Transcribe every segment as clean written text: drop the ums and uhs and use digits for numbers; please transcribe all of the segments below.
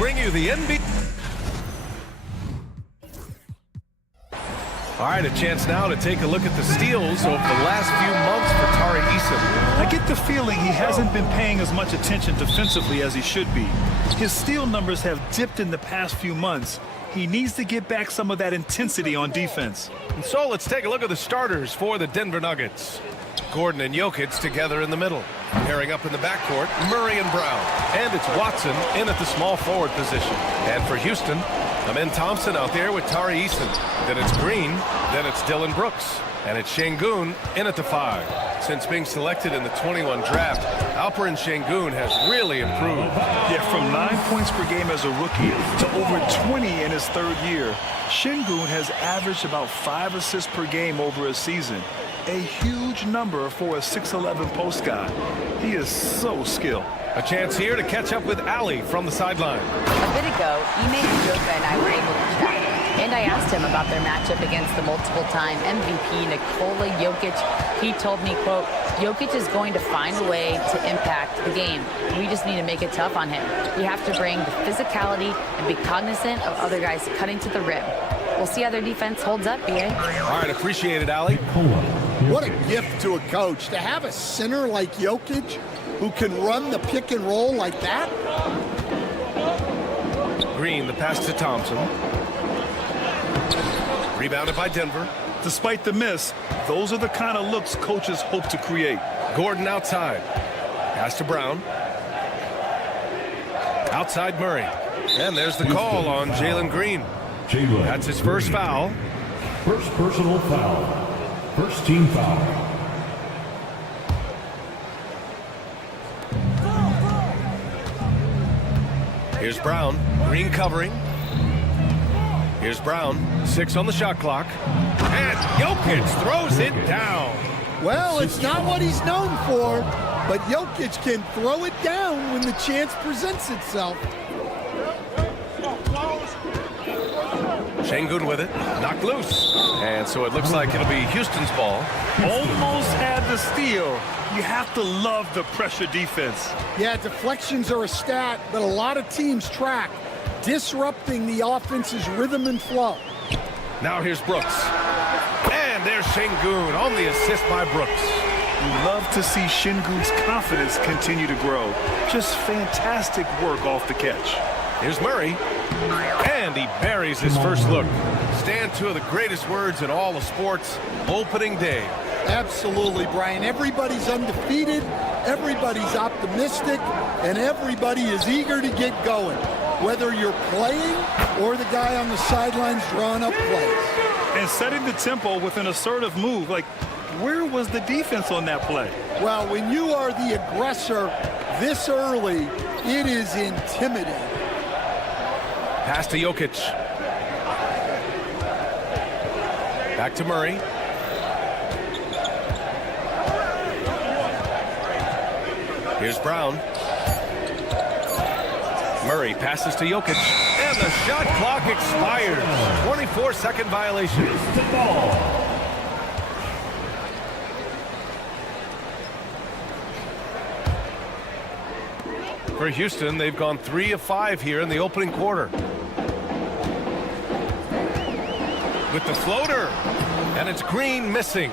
bring you the NBA. All right, a chance now to take a look at the steals over the last few months for Tari Eason. I get the feeling he hasn't been paying as much attention defensively as he should be. His steal numbers have dipped in the past few months. He needs to get back some of that intensity on defense. And so let's take a look at the starters for the Denver Nuggets. Gordon and Jokic together in the middle. Pairing up in the backcourt, Murray and Brown. And it's Watson in at the small forward position. And for Houston, Amen Thompson out there with Tari Eason. Then it's Green, then it's Dylan Brooks. And it's Şengün in at the 5. Since being selected in the 21 draft, Alperen Şengün has really improved. Yeah, from 9 points per game as a rookie to over 20 in his third year, Şengün has averaged about 5 assists per game over a season. A huge number for a 6'11 post guy. He is so skilled. A chance here to catch up with Ali from the sideline. A bit ago, Ime and Jokic and I were able to chat. And I asked him about their matchup against the multiple-time MVP Nikola Jokic. He told me, quote, Jokic is going to find a way to impact the game. We just need to make it tough on him. We have to bring the physicality and be cognizant of other guys cutting to the rim. We'll see how their defense holds up, BA. All right, appreciate it, Ali. What a gift to a coach to have a center like Jokic who can run the pick and roll like that. Green, the pass to Thompson. Rebounded by Denver. Despite the miss, those are the kind of looks coaches hope to create. Gordon outside. Pass to Brown. Outside Murray. And there's the call on Jalen Green. That's his first foul. First personal foul. First team foul. Here's Brown. Green covering. Here's Brown. 6 on the shot clock. And Jokic throws it down. Well, it's not what he's known for, but Jokic can throw it down when the chance presents itself. Şengün with it. Knocked loose. And so it looks like it'll be Houston's ball. Almost had the steal. You have to love the pressure defense. Yeah, deflections are a stat that a lot of teams track, disrupting the offense's rhythm and flow. Now here's Brooks. And there's Şengün on the assist by Brooks. You love to see Şengün's confidence continue to grow. Just fantastic work off the catch. Here's Murray. And he buries his first look. Stand two of the greatest words in all of sports, opening day. Absolutely, Brian. Everybody's undefeated, everybody's optimistic, and everybody is eager to get going, whether you're playing or the guy on the sidelines drawing up plays. And setting the tempo with an assertive move. Like, where was the defense on that play? Well, when you are the aggressor this early, it is intimidating. Pass to Jokic. Back to Murray. Here's Brown. Murray passes to Jokic. And the shot clock expires. 24-second violation. For Houston, they've gone 3 of 5 here in the opening quarter. With the floater. And it's Green missing.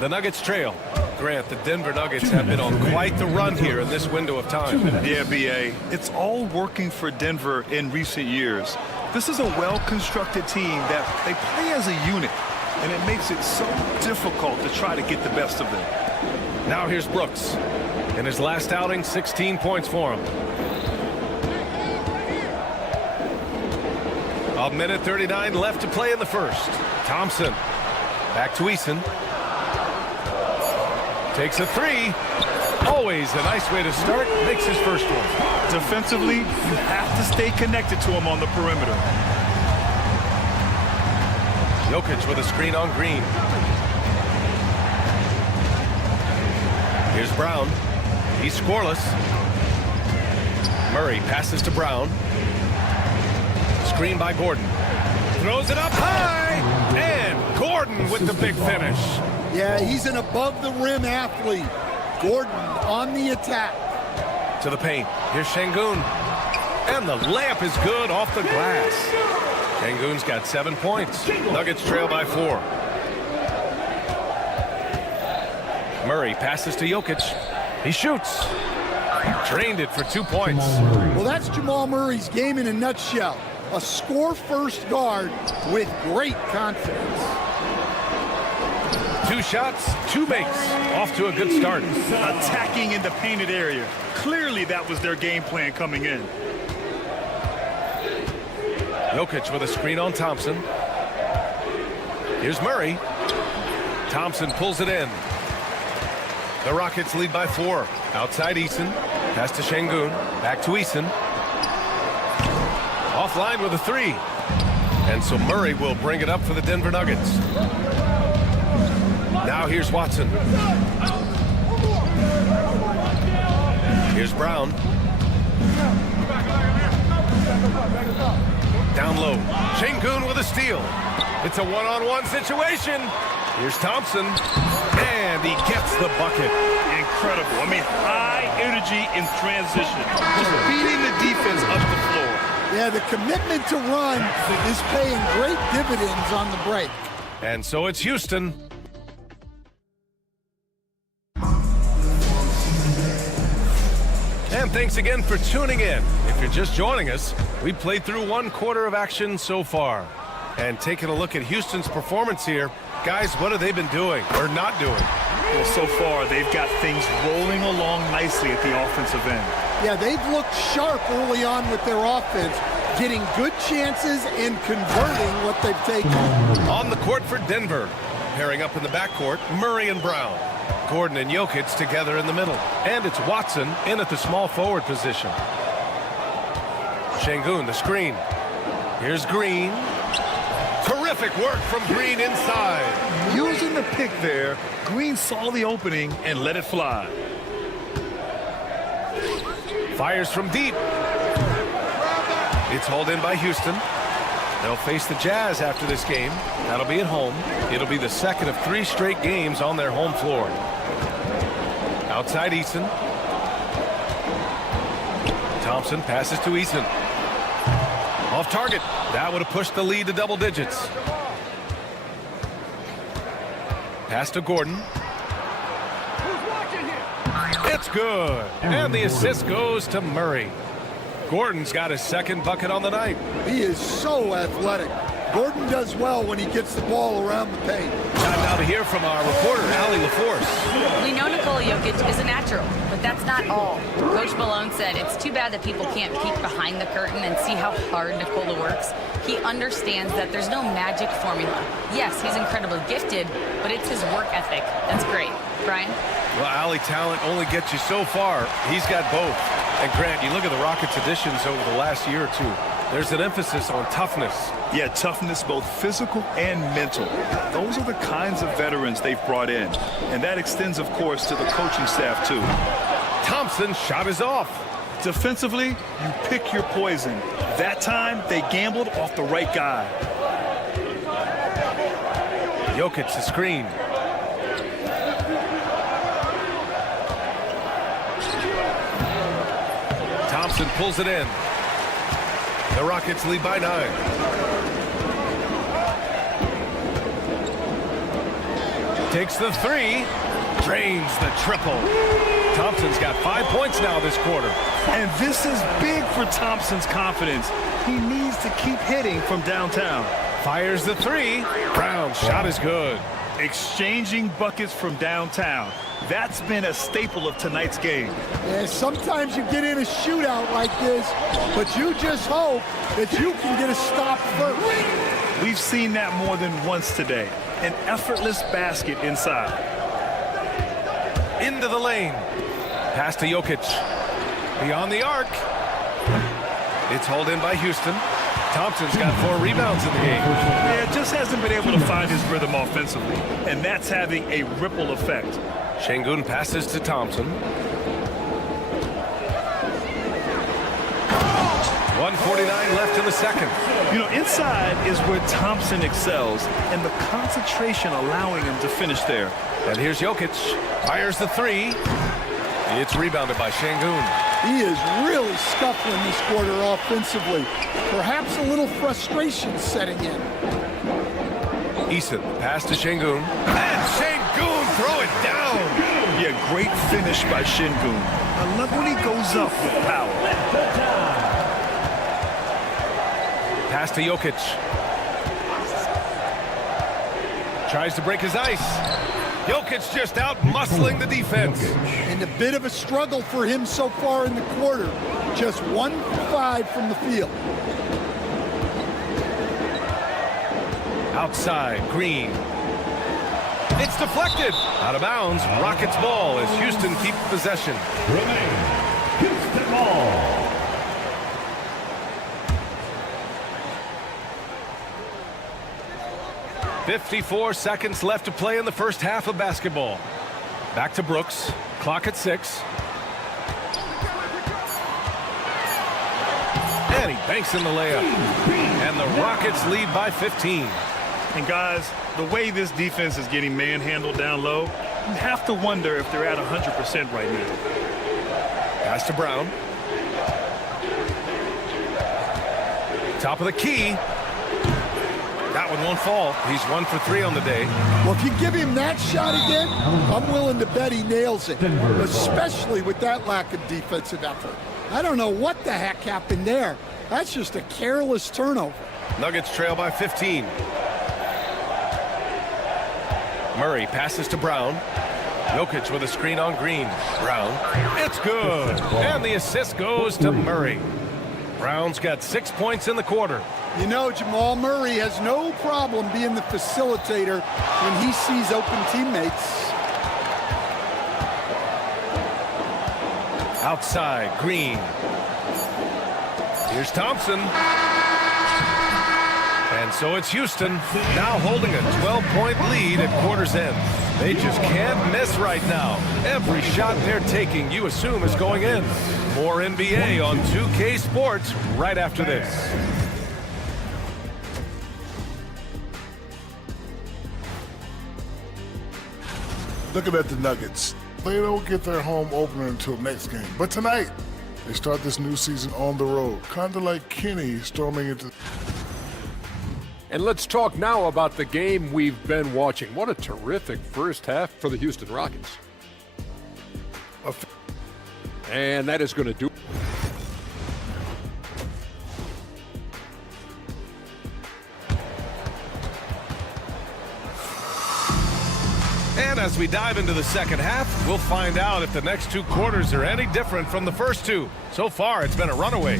The Nuggets trail. Grant, the Denver Nuggets have been on quite the run here in this window of time. Yeah, BA. It's all working for Denver in recent years. This is a well-constructed team that they play as a unit, and it makes it so difficult to try to get the best of them. Now here's Brooks. In his last outing, 16 points for him. A minute 39 left to play in the first. Thompson. Back to Eason. Takes a 3. Always a nice way to start. Makes his first one. Defensively, you have to stay connected to him on the perimeter. Jokic with a screen on Green. Here's Brown. He's scoreless. Murray passes to Brown. Screen by Gordon. Throws it up high. And Gordon with the big finish. Yeah, he's an above-the-rim athlete. Gordon on the attack. To the paint. Here's Şengün. And the layup is good off the glass. Şengün's got 7 points. Nuggets trail by 4. Murray passes to Jokic. He shoots. Drained it for 2 points. Well, that's Jamal Murray's game in a nutshell. A score-first guard with great confidence. 2 shots, 2 makes. Off to a good start. Attacking in the painted area. Clearly that was their game plan coming in. Jokic with a screen on Thompson. Here's Murray. Thompson pulls it in. The Rockets lead by 4. Outside Eason. Pass to Şengün. Back to Eason. Offline with a 3. And so Murray will bring it up for the Denver Nuggets. Now here's Watson. Here's Brown. Down low. Şengün with a steal. It's a one-on-one situation. Here's Thompson. And he gets the bucket. Incredible. I mean, high energy in transition. Just beating the defense up the floor. Yeah, the commitment to run is paying great dividends on the break. And so it's Houston. And thanks again for tuning in. If you're just joining us, we played through 1 quarter of action so far. And taking a look at Houston's performance here, guys, what have they been doing or not doing? Well, so far, they've got things rolling along nicely at the offensive end. Yeah, they've looked sharp early on with their offense, getting good chances and converting what they've taken. On the court for Denver. Pairing up in the backcourt, Murray and Brown. Gordon and Jokic together in the middle. And it's Watson in at the small forward position. Şengün, the screen. Here's Green. Terrific work from Green inside. Using the pick there, Green saw the opening and let it fly. Fires from deep. It's hauled in by Houston. They'll face the Jazz after this game. That'll be at home. It'll be the second of 3 straight games on their home floor. Outside Eason. Thompson passes to Eason. Off target. That would have pushed the lead to double digits. Pass to Gordon. It's good. And the assist goes to Murray. Gordon's got his 2nd bucket on the night. He is so athletic. Gordon does well when he gets the ball around the paint. Time now to hear from our reporter, Allie LaForce. We know Nikola Jokic is a natural, but that's not all. Coach Malone said it's too bad that people can't peek behind the curtain and see how hard Nikola works. He understands that there's no magic formula. Yes, he's incredibly gifted, but it's his work ethic. That's great. Brian? Well, Allie, talent only gets you so far. He's got both. And Grant, you look at the Rockets' additions over the last year or 2. There's an emphasis on toughness. Yeah, toughness, both physical and mental. Those are the kinds of veterans they've brought in. And that extends, of course, to the coaching staff, too. Thompson's shot is off. Defensively, you pick your poison. That time, they gambled off the right guy. Jokic the screen. Thompson pulls it in. The Rockets lead by 9. Takes the 3. Drains the triple. Thompson's got 5 points now this quarter. And this is big for Thompson's confidence. He needs to keep hitting from downtown. Fires the 3. Brown's shot is good. Exchanging buckets from downtown. That's been a staple of tonight's game. Yeah, sometimes you get in a shootout like this, but you just hope that you can get a stop first. We've seen that more than once today. An effortless basket inside. Into the lane. Pass to Jokic. Beyond the arc. It's hauled in by Houston. Thompson's got 4 rebounds in the game. Yeah, just hasn't been able to find his rhythm offensively, and that's having a ripple effect. Şengün passes to Thompson. 1:49 left in the second. You know, inside is where Thompson excels, and the concentration allowing him to finish there. And here's Jokic. Fires the 3. It's rebounded by Şengün. He is really scuffling this quarter offensively. Perhaps a little frustration setting in. Eason, pass to Şengün. And Şengün throw it down. Yeah, great finish by Şengün. I love when he goes up with power. Pass to Jokic. Tries to break his ice. Jokic just out muscling the defense. And a bit of a struggle for him so far in the quarter. Just 1 for 5 from the field. Outside, Green. It's deflected. Out of bounds, Rockets ball as Houston keeps possession. Remain. Houston ball. .54 seconds left to play in the first half of basketball. Back to Brooks. Clock at 6. And he banks in the layup. And the Rockets lead by 15. And guys, the way this defense is getting manhandled down low, you have to wonder if they're at 100% right now. Pass to Brown. Top of the key. That one won't fall. He's 1 for 3 on the day. Well, if you give him that shot again, I'm willing to bet he nails it, especially with that lack of defensive effort. I don't know what the heck happened there. That's just a careless turnover. Nuggets trail by 15. Murray passes to Brown. Jokic with a screen on Green. Brown. It's good. And the assist goes to Murray. Brown's got 6 points in the quarter. You know, Jamal Murray has no problem being the facilitator when he sees open teammates. Outside, Green. Here's Thompson. And so it's Houston now holding a 12-point lead at quarter's end. They just can't miss right now. Every shot they're taking, you assume, is going in. More NBA on 2K Sports right after this. Looking at the Nuggets, they don't get their home opener until next game. But tonight, they start this new season on the road, kind of like Kenny storming into... And let's talk now about the game we've been watching. What a terrific first half for the Houston Rockets. And that is going to do it. And as we dive into the second half, we'll find out if the next 2 quarters are any different from the first 2. So far, it's been a runaway.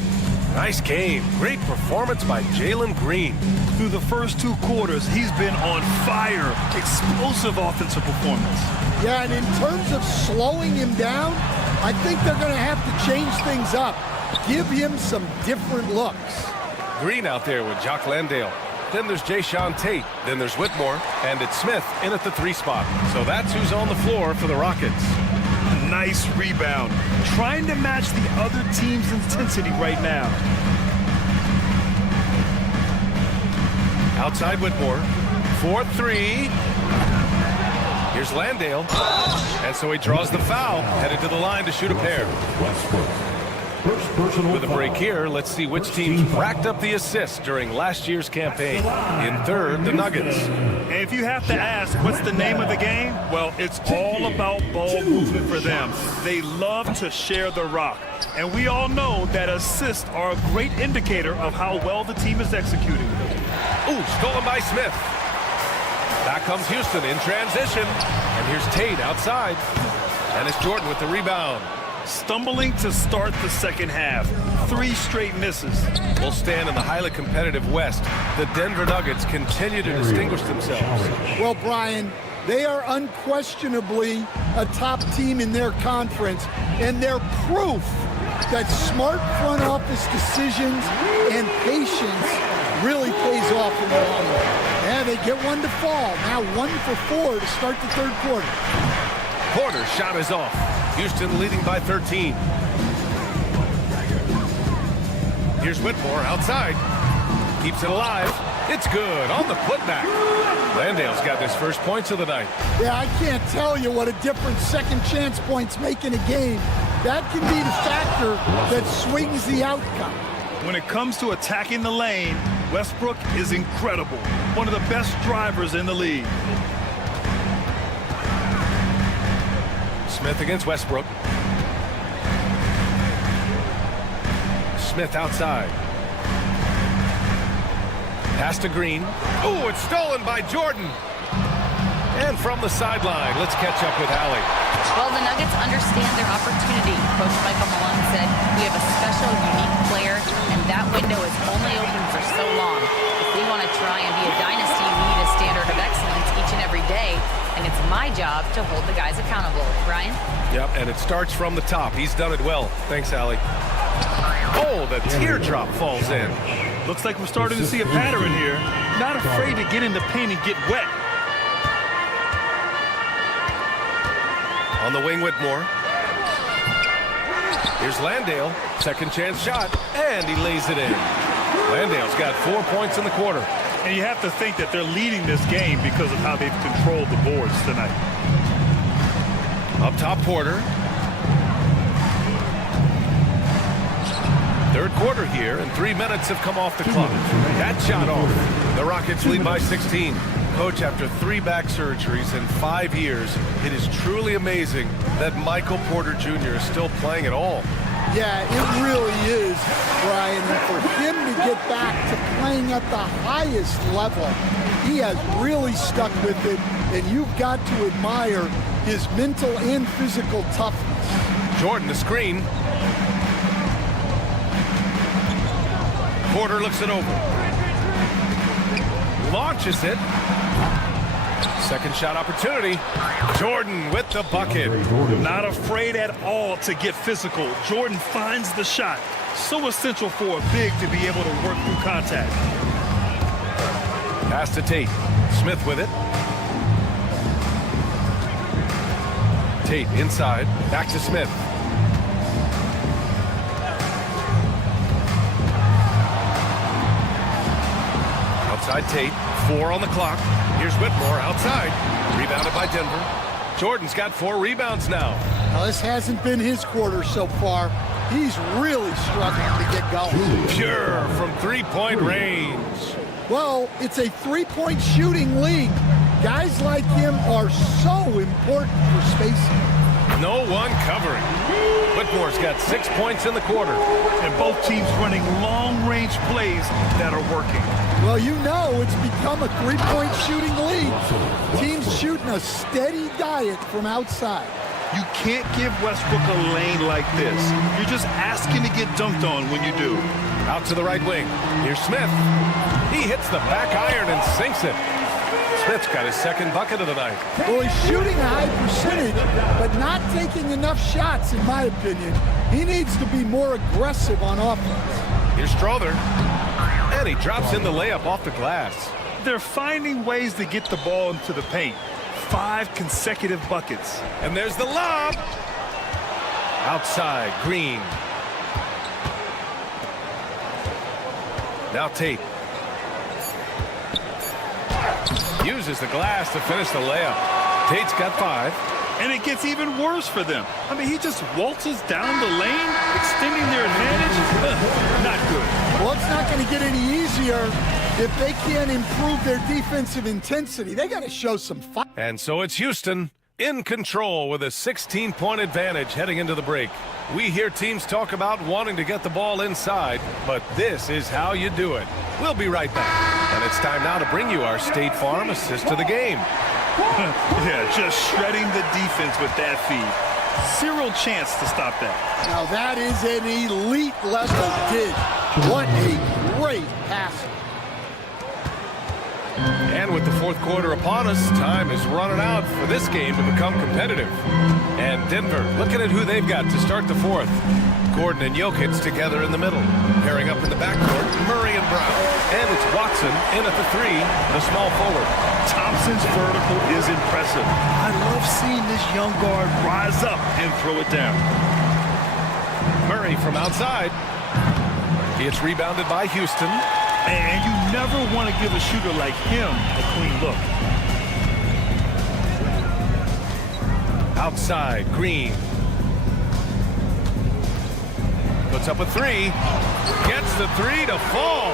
Nice game. Great performance by Jalen Green. Through the first 2 quarters, he's been on fire. Explosive offensive performance. Yeah, and in terms of slowing him down, I think they're going to have to change things up. Give him some different looks. Green out there with Jock Landale. Then there's Jayshawn Tate. Then there's Whitmore. And it's Smith in at the 3 spot. So that's who's on the floor for the Rockets. Nice rebound. Trying to match the other team's intensity right now. Outside Whitmore. 4-3. Here's Landale. And so he draws the foul. Headed to the line to shoot a pair. First personal With a break here, let's see which teams racked up the assists during last year's campaign. In third, the Nuggets. And if you have to ask, what's the name of the game? Well, it's all about ball movement for them. They love to share the rock. And we all know that assists are a great indicator of how well the team is executing. Ooh, stolen by Smith. Back comes Houston in transition. And here's Tate outside. And it's Jordan with the rebound. Stumbling to start the second half. 3 straight misses. Will stand in the highly competitive West. The Denver Nuggets continue to distinguish themselves. Well, Brian, they are unquestionably a top team in their conference, and they're proof that smart front office decisions and patience really pays off in the long run. Yeah, they get one to fall. Now 1 for 4 to start the third quarter. Porter's shot is off. Houston leading by 13. Here's Whitmore outside. Keeps it alive. It's good on the putback. Landale's got his first points of the night. Yeah, I can't tell you what a difference second chance points make in a game. that can be the factor that swings the outcome. When it comes to attacking the lane, Westbrook is incredible. One of the best drivers in the league. Smith against Westbrook. Smith outside. Pass to Green. Oh, it's stolen by Jordan. And from the sideline, let's catch up with Allie. Well, the Nuggets understand their opportunity. Coach Michael Malone said, we have a special, unique player, and that window is only open for so long. If we want to try and be a dynasty, we need a standard of excellence each and every day, and it's my job to hold the guys accountable. Brian? Yep, and it starts from the top. He's done it well. Thanks, Allie. Oh, the teardrop falls in. Looks like we're starting to see a pattern here. Not afraid to get in the paint and get wet. On the wing, Whitmore. Here's Landale. Second chance shot, and he lays it in. Landale's got 4 points in the quarter. And you have to think that they're leading this game because of how they've controlled the boards tonight. Up top, Porter. Third quarter here, and 3 minutes have come off the clock. That shot off. The Rockets lead by 16. Coach, after 3 back surgeries in 5 years, it is truly amazing that Michael Porter Jr. is still playing at all. Yeah, it really is, Brian. And for him to get back to playing at the highest level, he has really stuck with it, and you've got to admire his mental and physical toughness. Jordan, the screen. Porter looks it over. Launches it. Second shot opportunity. Jordan with the bucket. Not afraid at all to get physical. Jordan finds the shot. So essential for a big to be able to work through contact. Pass to Tate. Smith with it. Tate inside. Back to Smith. Outside Tate. 4 on the clock. Here's Whitmore outside. Rebounded by Denver. Jordan's got 4 rebounds now. Now, this hasn't been his quarter so far. He's really struggling to get going. Pure from three-point range. Well, it's a three-point shooting league. Guys like him are so important for spacing. No one covering. Whitmore's got 6 points in the quarter. And both teams running long-range plays that are working. Well, you know it's become a three-point shooting league. Teams shooting a steady diet from outside. You can't give Westbrook a lane like this. You're just asking to get dunked on when you do. Out to the right wing. Here's Smith. He hits the back iron and sinks it. Smith's got his second bucket of the night. Well, he's shooting a high percentage, but not taking enough shots, in my opinion. He needs to be more aggressive on offense. Here's Strother. And he drops in the layup off the glass. They're finding ways to get the ball into the paint. 5 consecutive buckets. And there's the lob. Outside, Green. Now Tate. Uses the glass to finish the layup. Tate's got 5. And it gets even worse for them. I mean, he just waltzes down the lane, extending their advantage. Not good. Well, it's not going to get any easier if they can't improve their defensive intensity. They got to show some fight. And so it's Houston in control with a 16-point advantage heading into the break. We hear teams talk about wanting to get the ball inside, but this is how you do it. We'll be right back. And it's time now to bring you our State Farm assist to the game. Yeah, just shredding the defense with that feed. Zero chance to stop that. Now that is an elite level dig. What a great pass. And with the fourth quarter upon us, time is running out for this game to become competitive. And Denver looking at who they've got to start the fourth. Gordon and Jokic together in the middle. Pairing up in the backcourt, Murray and Brown. And it's Watson in at the 3, the small forward. Thompson's vertical is impressive. I love seeing this young guard rise up and throw it down. Murray from outside. It's rebounded by Houston. And you never want to give a shooter like him a clean look. Outside, Green. puts up a three. Gets the three to fall.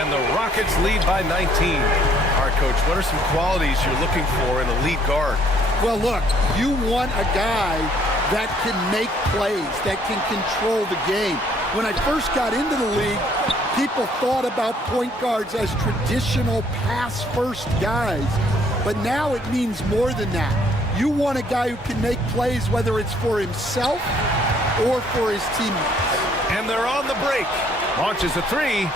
And the Rockets lead by 19. All right, Coach, what are some qualities you're looking for in a lead guard? Well, look, you want a guy that can make plays, that can control the game. When I first got into the league, people thought about point guards as traditional pass-first guys. But now it means more than that. You want a guy who can make plays, whether it's for himself or for his teammates. And they're on the break. Launches a three.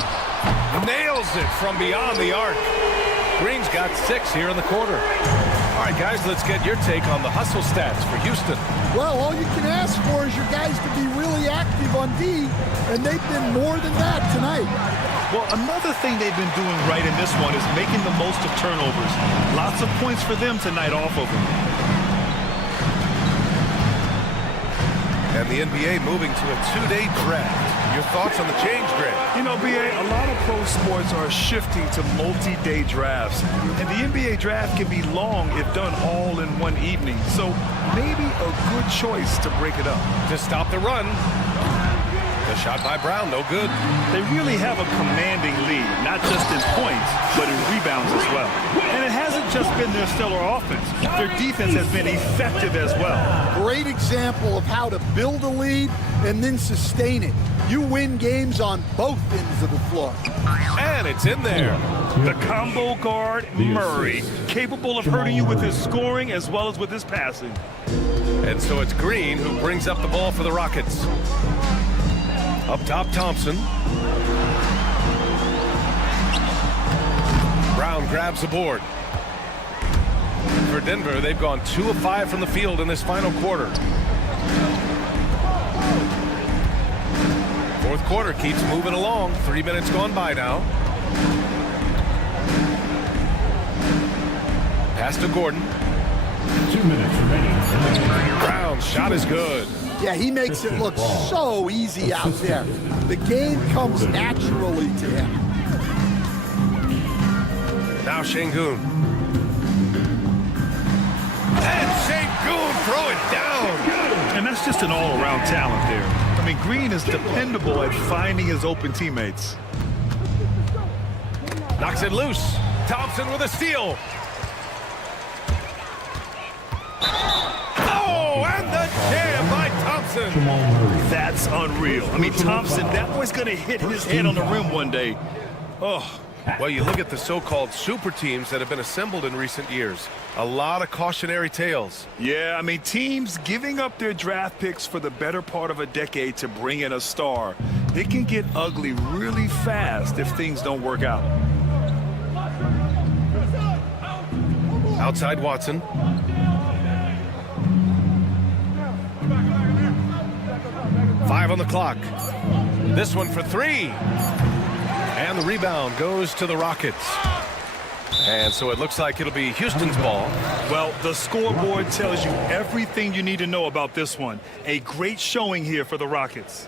Nails it from beyond the arc. Green's got 6 here in the quarter. All right, guys, let's get your take on the hustle stats for Houston. Well, all you can ask for is your guys to be really active on D, and they've been more than that tonight. Well, another thing they've been doing right in this one is making the most of turnovers. Lots of points for them tonight off of them. And the NBA moving to a 2-day draft. Your thoughts on the change, Greg? You know, BA, a lot of pro sports are shifting to multi-day drafts. And the NBA draft can be long if done all in one evening. So maybe a good choice to break it up. To stop the run. The shot by Brown, no good. They really have a commanding lead, not just in points, but in rebounds as well. And it hasn't just been their stellar offense. Their defense has been effective as well. Great example of how to build a lead and then sustain it. You win games on both ends of the floor. And it's in there. The combo guard, Murray, capable of hurting you with his scoring as well as with his passing. And so it's Green who brings up the ball for the Rockets. Up top, Thompson. Brown grabs the board. For Denver, they've gone 2 of 5 from the field in this final quarter. Fourth quarter keeps moving along. 3 minutes gone by now. Pass to Gordon. 2 minutes remaining. Brown's shot is good. Yeah, he makes it look so easy out there. The game comes naturally to him. Now Şengün. And Şengün throw it down. And that's just an all-around talent there. I mean, Green is dependable at finding his open teammates. Knocks it loose. Thompson with a steal. Oh, and the jam by Thompson. That's unreal. I mean, Thompson, that boy's going to hit his head on the rim one day. Oh. Well, you look at the so-called super teams that have been assembled in recent years. A lot of cautionary tales. Yeah, I mean, teams giving up their draft picks for the better part of a decade to bring in a star. It can get ugly really fast if things don't work out. Outside Watson. Five on the clock. This one for 3. And the rebound goes to the Rockets. And so it looks like it'll be Houston's ball. Well, the scoreboard tells you everything you need to know about this one. A great showing here for the Rockets.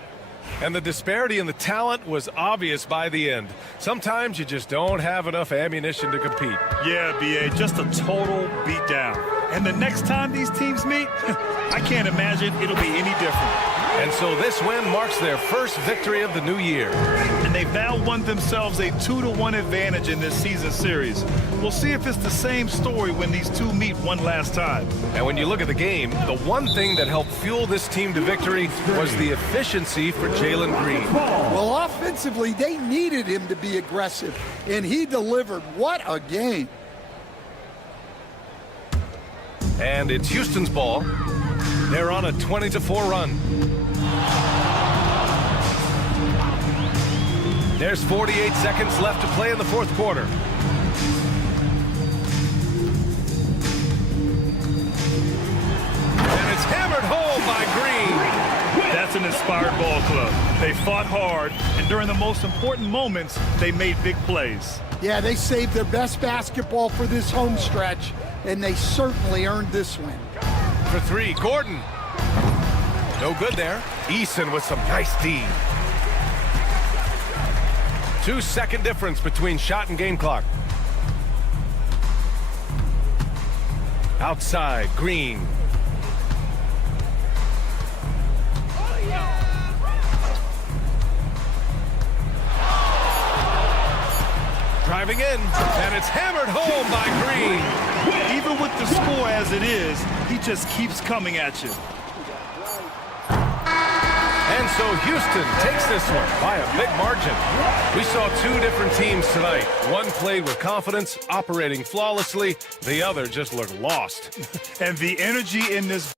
And the disparity in the talent was obvious by the end. Sometimes you just don't have enough ammunition to compete. Yeah, B.A., just a total beatdown. And the next time these teams meet, I can't imagine it'll be any different. And so this win marks their first victory of the new year. And they've now won themselves a 2-1 advantage in this season series. We'll see if it's the same story when these two meet one last time. And when you look at the game, the one thing that helped fuel this team to victory was the efficiency for Jalen Green. Well, offensively, they needed him to be aggressive, and he delivered. What a game. And it's Houston's ball. They're on a 20-4 run. There's 48 seconds left to play in the fourth quarter. And it's hammered home by Green. That's an inspired ball club. They fought hard, and during the most important moments, they made big plays. Yeah, they saved their best basketball for this home stretch, and they certainly earned this win. For 3, Gordon. No good there. Eason with some nice D. 2-second difference between shot and game clock. Outside, Green. driving in, and it's hammered home by Green. Even with the score as it is, he just keeps coming at you. And so Houston takes this one by a big margin. We saw two different teams tonight. One played with confidence, operating flawlessly. The other just looked lost. And the energy in this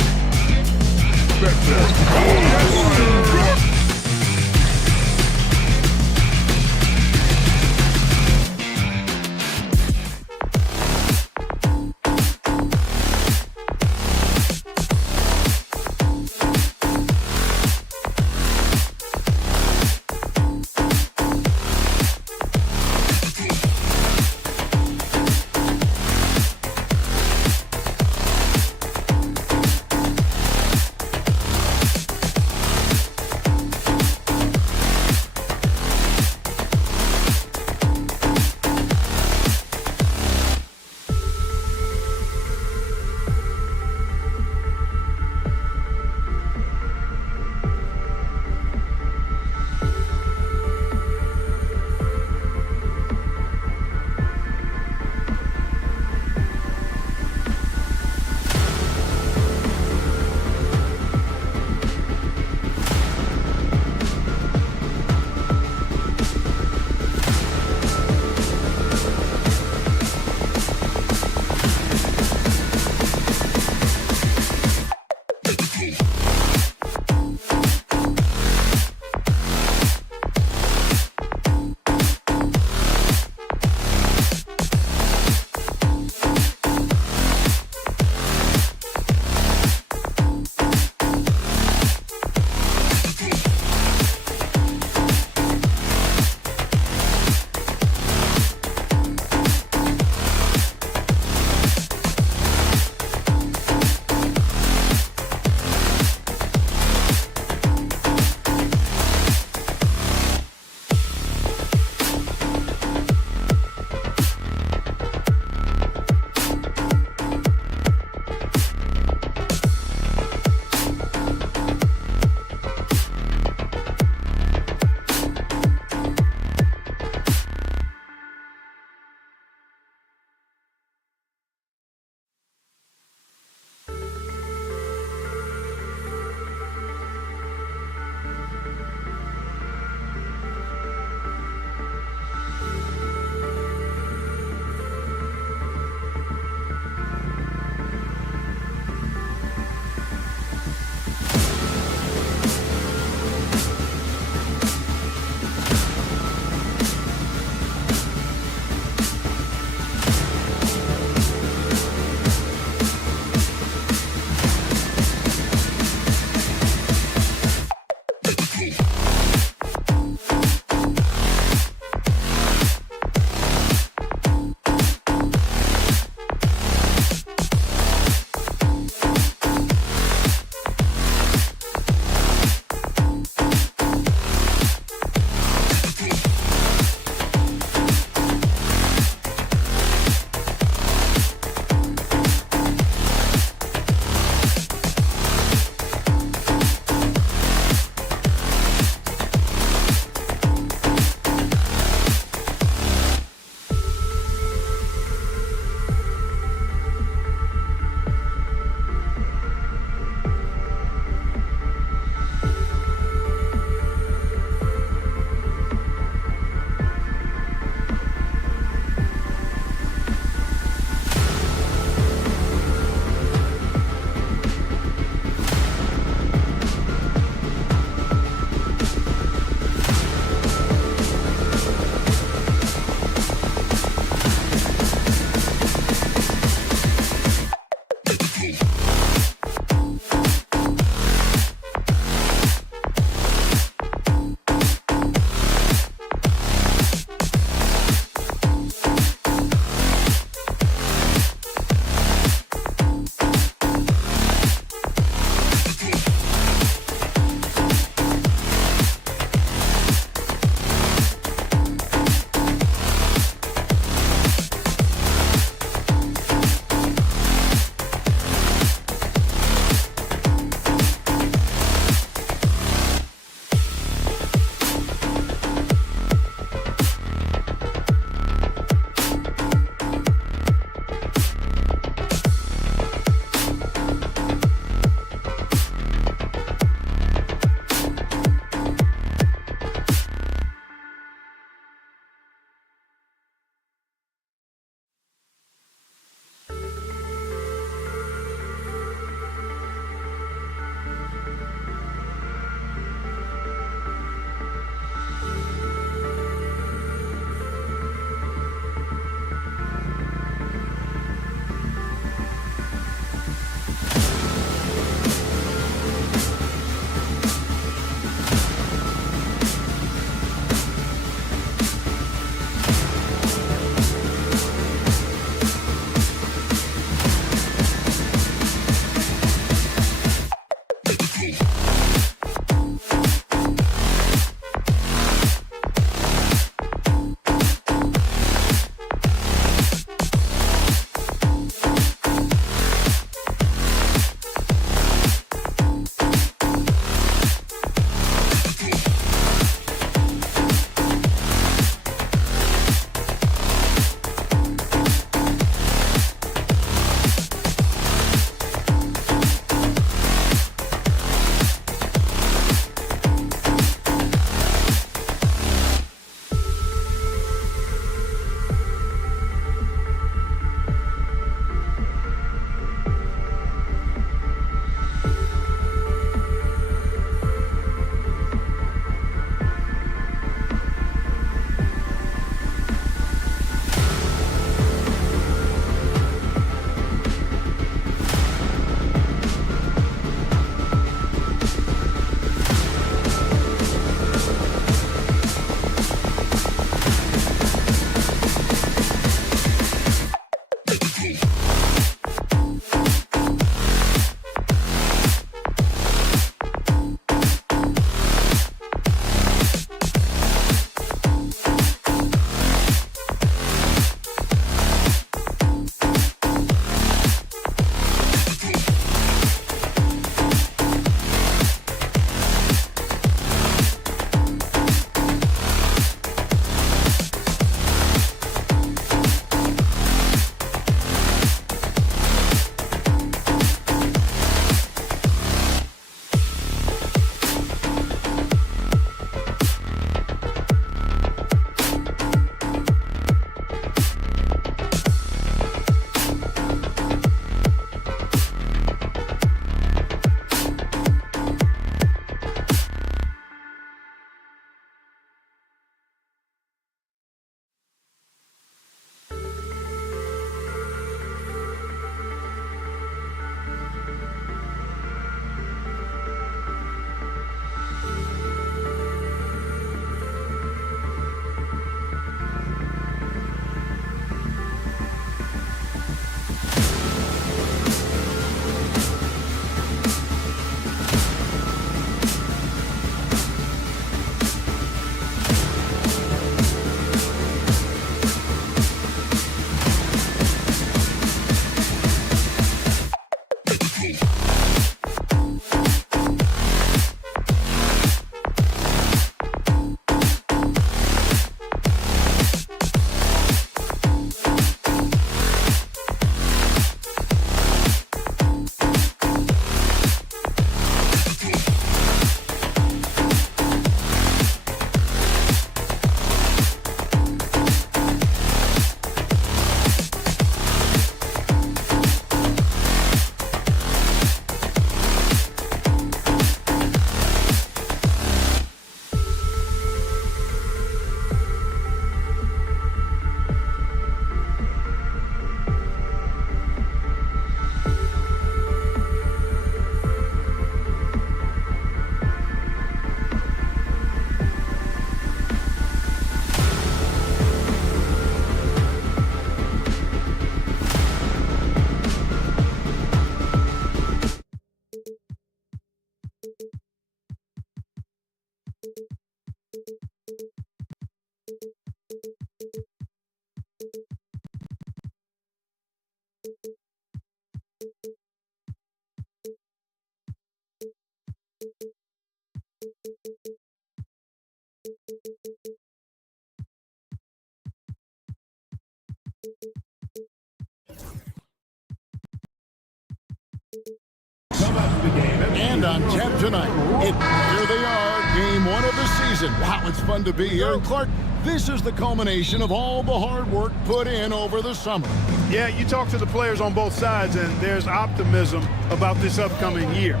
And on tap tonight, here they are, game one of the season. Wow, it's fun to be here. And Clark, this is the culmination of all the hard work put in over the summer. Yeah, you talk to the players on both sides, and there's optimism about this upcoming year.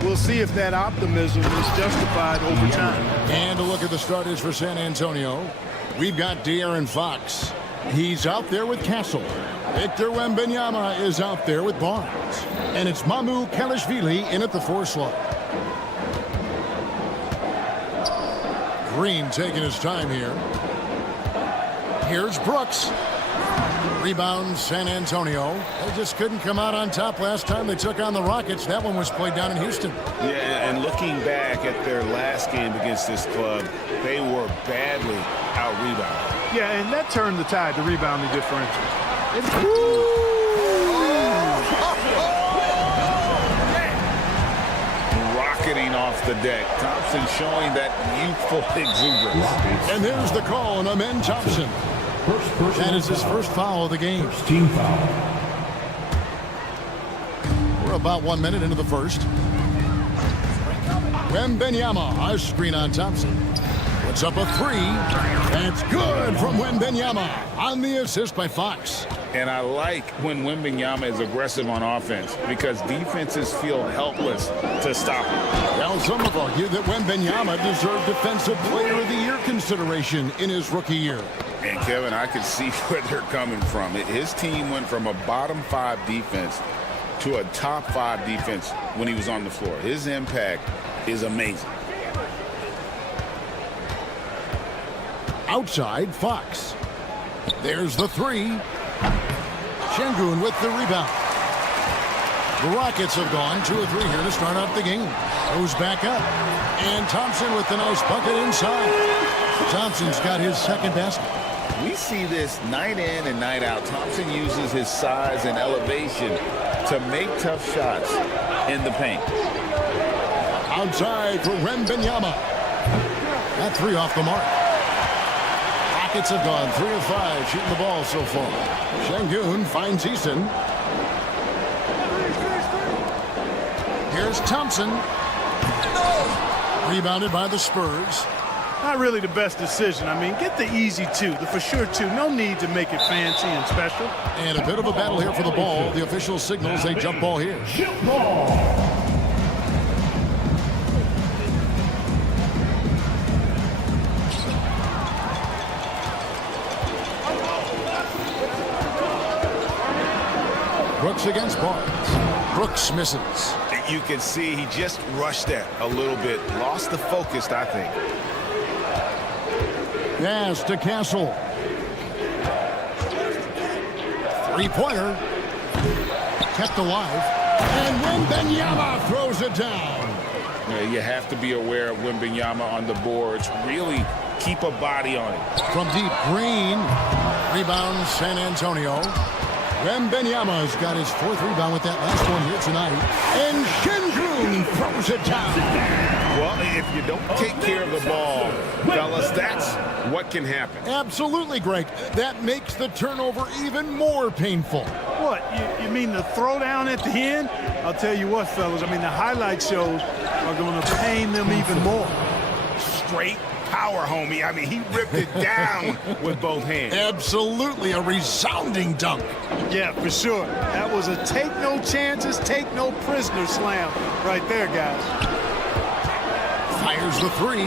We'll see if that optimism is justified over time. And a look at the starters for San Antonio. We've got De'Aaron Fox. He's out there with Castle. Victor Wembanyama is out there with Barnes. And it's Mamu Kelishvili in at the 4 slot. Green taking his time here. Here's Brooks. Rebound San Antonio. They just couldn't come out on top last time they took on the Rockets. That one was played down in Houston. Yeah, and looking back at their last game against this club, they were badly out-rebounded. Yeah, and that turned the tide, the rebounding differential. Rocketing off the deck. Thompson showing that youthful exuberance. And there's the call on Amen Thompson. That is his first foul of the game. First team foul. We're about 1 minute into the first. Wembanyama, a screen on Thompson. Puts up a 3. That's good from Wembanyama on the assist by Fox. And I like when Wembanyama is aggressive on offense because defenses feel helpless to stop him. Well, some have argued that Wembanyama deserved Defensive Player of the Year consideration in his rookie year. And Kevin, I can see where they're coming from. His team went from a bottom 5 defense to a top 5 defense when he was on the floor. His impact is amazing. Outside, Fox. There's the 3. Şengün with the rebound. The Rockets have gone 2 or 3 here to start out the game. Goes back up. And Thompson with the nice bucket inside. Thompson's got his second basket. We see this night in and night out. Thompson uses his size and elevation to make tough shots in the paint. Outside for Wembanyama. That 3 off the mark. Rockets have gone 3 of 5 shooting the ball so far. Şengün finds Easton. Here's Thompson. Rebounded by the Spurs. Not really the best decision. I mean, get the easy 2, the for sure 2. No need to make it fancy and special. And a bit of a battle here for the ball. The official signals a jump ball here. Jump ball. Brooks against Barnes. Brooks misses. You can see he just rushed that a little bit. Lost the focus, I think. Pass to Castle. 3-pointer. Kept alive. And Wembanyama throws it down. Yeah, you have to be aware of Wembanyama on the boards. Really keep a body on it. From deep, Green. Rebound San Antonio. Wembanyama's got his 4th rebound with that last one here tonight. And Şengün throws it down. Well, if you don't take care of the ball, fellas, that's what can happen. Absolutely, Greg. That makes the turnover even more painful. What, you mean the throwdown at the end? I'll tell you what, fellas, I mean, the highlight shows are going to pain them even more. Straight power, homie. I mean, he ripped it down with both hands. Absolutely, a resounding dunk. Yeah, for sure. That was a take no chances, take no prisoner slam right there, guys. Fires the 3.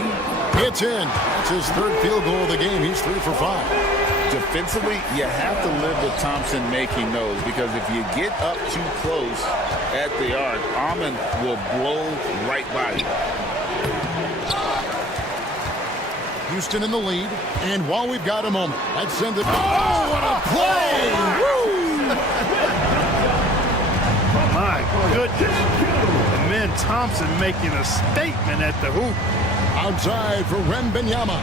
It's in. That's his 3rd field goal of the game. He's 3 for 5. Defensively, you have to live with Thompson making those because if you get up too close at the arc, Amon will blow right by you. Houston in the lead, and while we've got a moment, let's send it. Oh, what a play! Woo! My goodness. And then Thompson making a statement at the hoop. Outside for Wembanyama.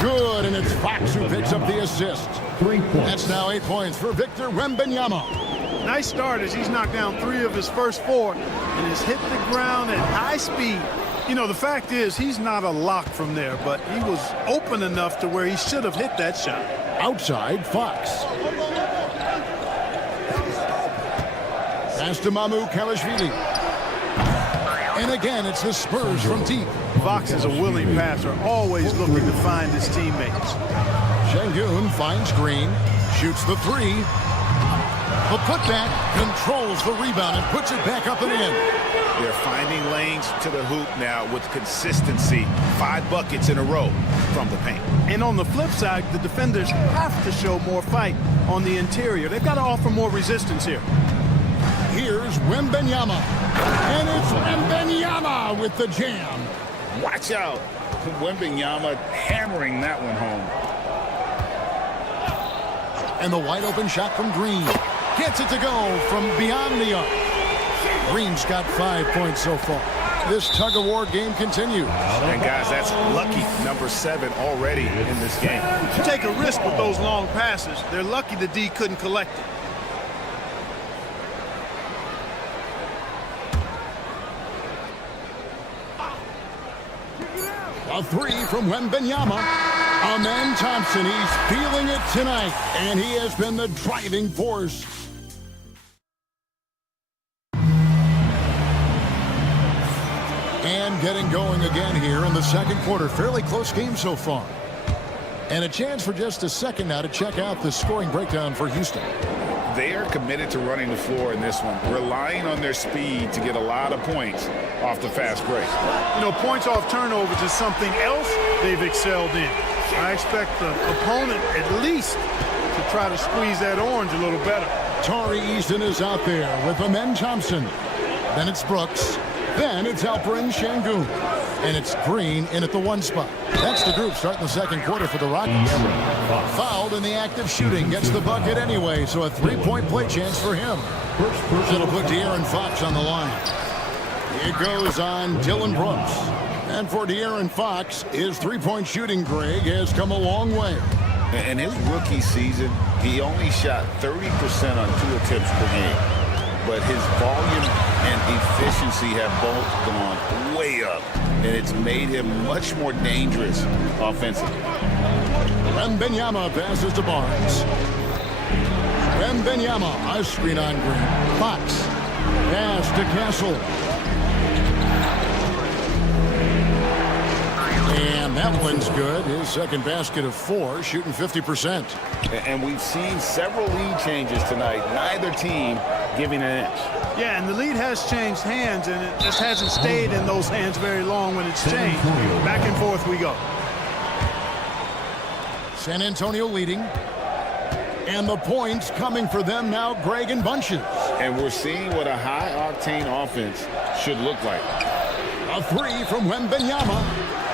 Good, and it's Fox who picks up the assist. 3 points. That's now 8 points for Victor Wembanyama. Nice start as he's knocked down 3 of his first 4 and has hit the ground at high speed. You know, the fact is he's not a lock from there, but he was open enough to where he should have hit that shot. Outside, Fox. Pass to Mamu Kelishvili. And again, it's the Spurs from deep. Fox is a willing passer, always looking to find his teammates. Şengün finds Green, shoots the three. The putback, controls the rebound and puts it back up and in. They're finding lanes to the hoop now with consistency. 5 buckets in a row from the paint. And on the flip side, the defenders have to show more fight on the interior. They've got to offer more resistance here. Here's Wembanyama. And it's Wembanyama with the jam. Watch out. Wembanyama hammering that one home. And the wide open shot from Green. Gets it to go from beyond the arc. Green's got 5 points so far. This tug-of-war game continues. And guys, that's lucky number 7 already in this game. You take a risk with those long passes. They're lucky the D couldn't collect it. A three from Wembanyama. Amen Thompson, he's feeling it tonight, and he has been the driving force. And getting going again here in the second quarter. Fairly close game so far. And a chance for just a second now to check out the scoring breakdown for Houston. They are committed to running the floor in this one, relying on their speed to get a lot of points off the fast break. You know, points off turnovers is something else they've excelled in. I expect the opponent at least to try to squeeze that orange a little better. Tari Easton is out there with Amen Thompson. Then it's Brooks. Then it's Alperen Şengün. And it's Green in at the 1 spot. That's the group starting the second quarter for the Rockets. Fouled in the act of shooting. Gets the bucket anyway, so a 3-point play chance for him. It'll put De'Aaron Fox on the line. It goes on Dillon Brooks. And for De'Aaron Fox, his 3-point shooting, Greg, has come a long way. In his rookie season, he only shot 30% on 2 attempts per game. But his volume and efficiency have both gone way up, and it's made him much more dangerous offensively. Wembanyama passes to Barnes. Wembanyama, a screen on Green. Fox, pass to Castle. And that one's good. His second basket of 4, shooting 50%. And we've seen several lead changes tonight. Neither team giving an inch. Yeah, and the lead has changed hands, and it just hasn't stayed in those hands very long when it's changed. Back and forth we go. San Antonio leading. And the points coming for them now, Greg, in bunches. And we're seeing what a high-octane offense should look like. A 3 from Wembanyama.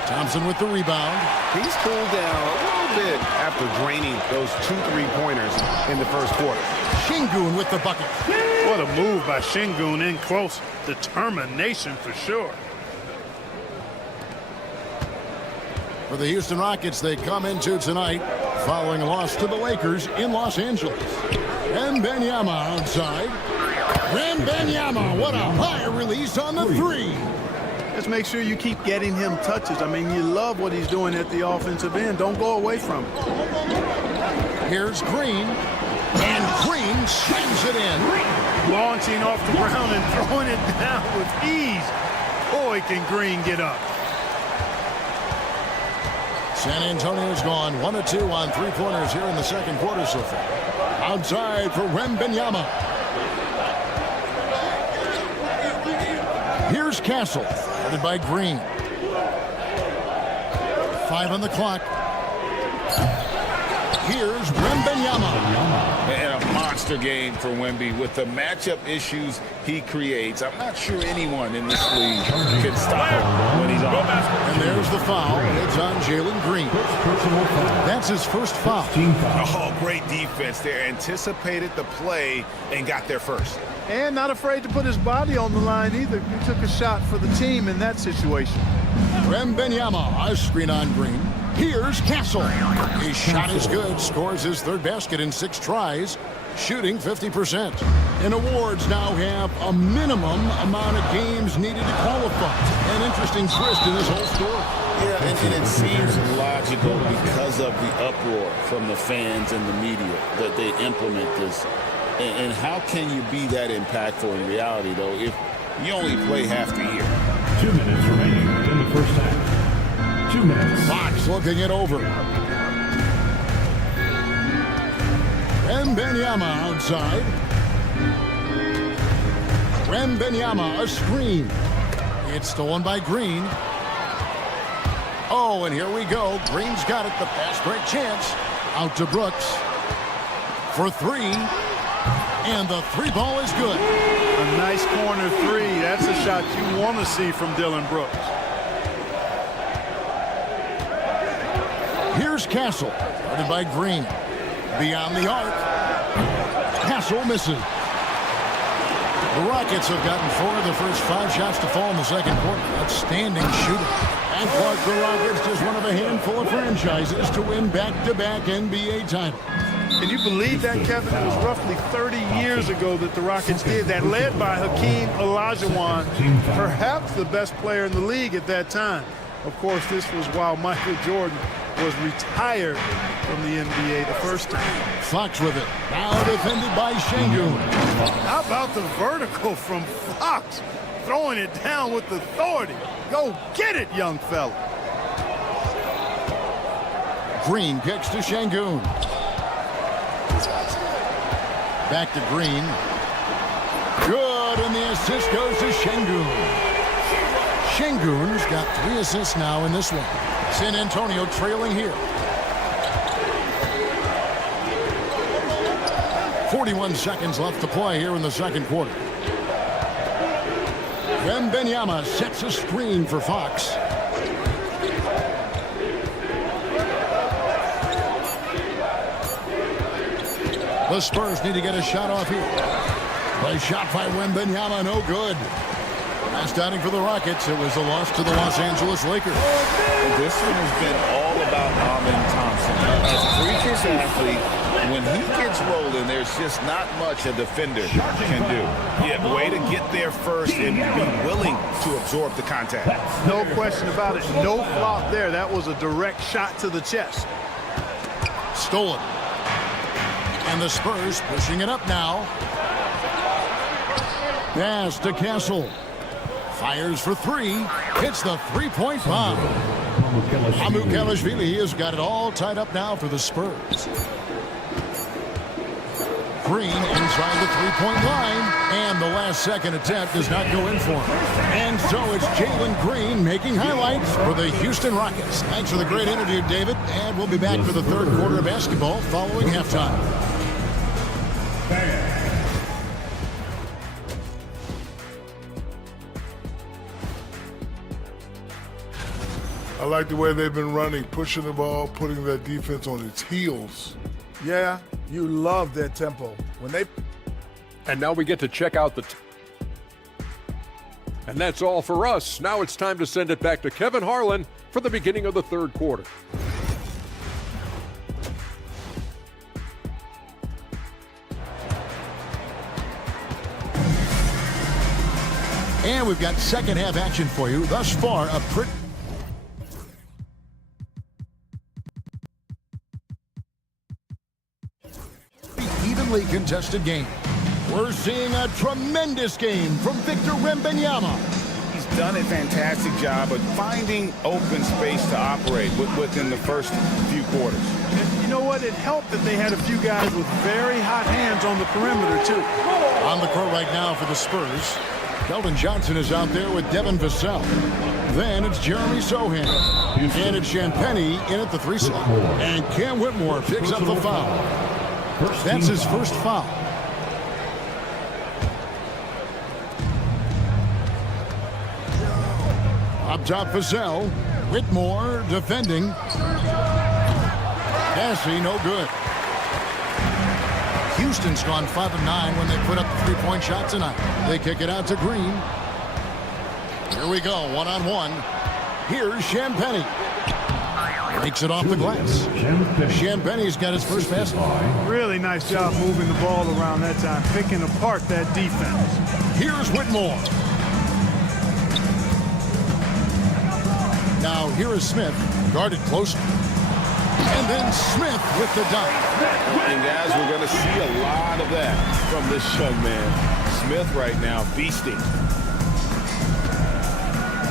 Thompson with the rebound. He's cooled down a little bit after draining those 2 3-pointers in the first quarter. Şengün with the bucket. What a move by Şengün in close. Determination for sure. For the Houston Rockets, they come into tonight following a loss to the Lakers in Los Angeles. Wembanyama outside. Wembanyama, what a high release on the 3. Just make sure you keep getting him touches. I mean, you love what he's doing at the offensive end. Don't go away from it. Here's Green. And Green slams it in. Launching off the ground and throwing it down with ease. Boy, can Green get up. San Antonio's gone 1 of 2 on 3-pointers here in the second quarter so far. Outside for Wembanyama. Here's Castle, guarded by Green. 5 on the clock. Here's Wembanyama. And a monster game for Wemby with the matchup issues he creates. I'm not sure anyone in this league can stop him when he's on. And there's the foul. It's on Jalen Green. That's his first foul. Oh, great defense there. Anticipated the play and got there first. And not afraid to put his body on the line either. He took a shot for the team in that situation. Wembanyama, a screen on Green. Here's Castle. His shot is good. Scores his 3rd basket in 6 tries. Shooting 50%. And awards now have a minimum amount of games needed to qualify. An interesting twist in this whole story. Yeah, and it seems logical because of the uproar from the fans and the media that they implement this. And how can you be that impactful in reality, though, if you only play half the year? 2 minutes remaining in the first half. 2 minutes. Fox looking it over. Wembanyama outside. Wembanyama, a screen. It's stolen by Green. Oh, and here we go. Green's got it. The fast break chance. Out to Brooks for three. And the three ball is good. A nice corner three. That's a shot you want to see from Dillon Brooks. Here's Castle. Guarded by Green. Beyond the arc. Castle misses. The Rockets have gotten 4 of the first 5 shots to fall in the second quarter. Outstanding shooting. And Clark, the Rockets, just one of a handful of franchises to win back-to-back NBA titles. Can you believe that, Kevin? It was roughly 30 years ago that the Rockets did that, led by Hakeem Olajuwon, perhaps the best player in the league at that time. Of course, this was while Michael Jordan was retired from the NBA the first time. Fox with it. Now defended by Şengün. How about the vertical from Fox? Throwing it down with authority. Go get it, young fella. Green kicks to Şengün. Back to Green. Good, and the assist goes to Şengün. Şengün's got 3 assists now in this one. San Antonio trailing here. 41 seconds left to play here in the second quarter. Wembanyama sets a screen for Fox. The Spurs need to get a shot off here. A shot by Wembanyama, no good. Last outing for the Rockets, it was a loss to the Los Angeles Lakers. This one has been all about Amen Thompson. As a freakish athlete, when he gets rolling, there's just not much a defender can do. Yeah, way to get there first and be willing to absorb the contact. No question about it. No flop there. That was a direct shot to the chest. Stolen. And the Spurs pushing it up now. Pass to Castle. Fires for 3. Hits the three-point bomb. Amukelashvili has got it all tied up now for the Spurs. Green inside the three-point line. And the last-second attempt does not go in for him. And so it's Jalen Green making highlights for the Houston Rockets. Thanks for the great interview, David. And we'll be back for the third quarter of basketball following halftime. I like the way they've been running, pushing the ball, putting that defense on its heels. Yeah, you love that tempo. And now we get to check out and that's all for us. Now it's time to send it back to Kevin Harlan for the beginning of the third quarter. And we've got second half action for you. Thus far, a pretty evenly contested game. We're seeing a tremendous game from Victor Wembanyama. He's done a fantastic job of finding open space to operate within the first few quarters. And you know what? It helped that they had a few guys with very hot hands on the perimeter, too. On the court right now for the Spurs, Keldon Johnson is out there with Devin Vassell. Then it's Jeremy Sohan. And it's Champagnie in at the 3 slot. And Cam Whitmore picks up the foul. That's his first foul. Up top, Vassell. Whitmore defending. Cassie, no good. Houston's gone 5 of 9 when they put up the three-point shot tonight. They kick it out to Green. Here we go, one-on-one. Here's Champagnie. Takes it off the glass. Champagnie's got his first basket. Really nice job moving the ball around that time, picking apart that defense. Here's Whitmore. Now here is Smith, guarded closely. And then Smith with the dunk. And guys, we're going to see a lot of that from this young man. Smith right now feasting.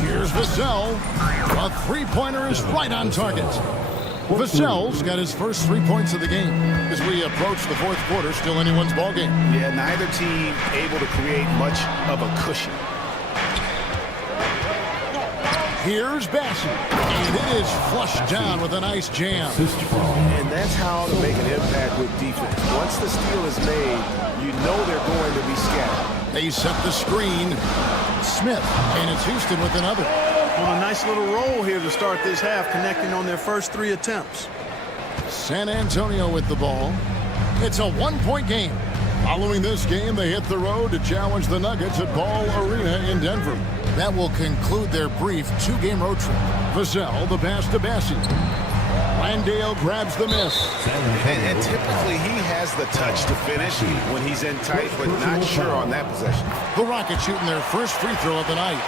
Here's Vassell. A three-pointer is right on target. Vassell's got his first 3 points of the game. As we approach the fourth quarter, still anyone's ball game. Yeah, neither team able to create much of a cushion. Here's Bassey, and it is flushed down with a nice jam. And that's how to make an impact with defense. Once the steal is made, you know they're going to be scattered. They set the screen. Smith, and it's Houston with another. On a nice little roll here to start this half, connecting on their first 3 attempts. San Antonio with the ball. It's a one-point game. Following this game, they hit the road to challenge the Nuggets at Ball Arena in Denver. That will conclude their brief 2-game road trip. Vassell, the pass to Bassey. Landale grabs the miss. And typically he has the touch to finish when he's in tight, but not sure on that possession. The Rockets shooting their first free throw of the night.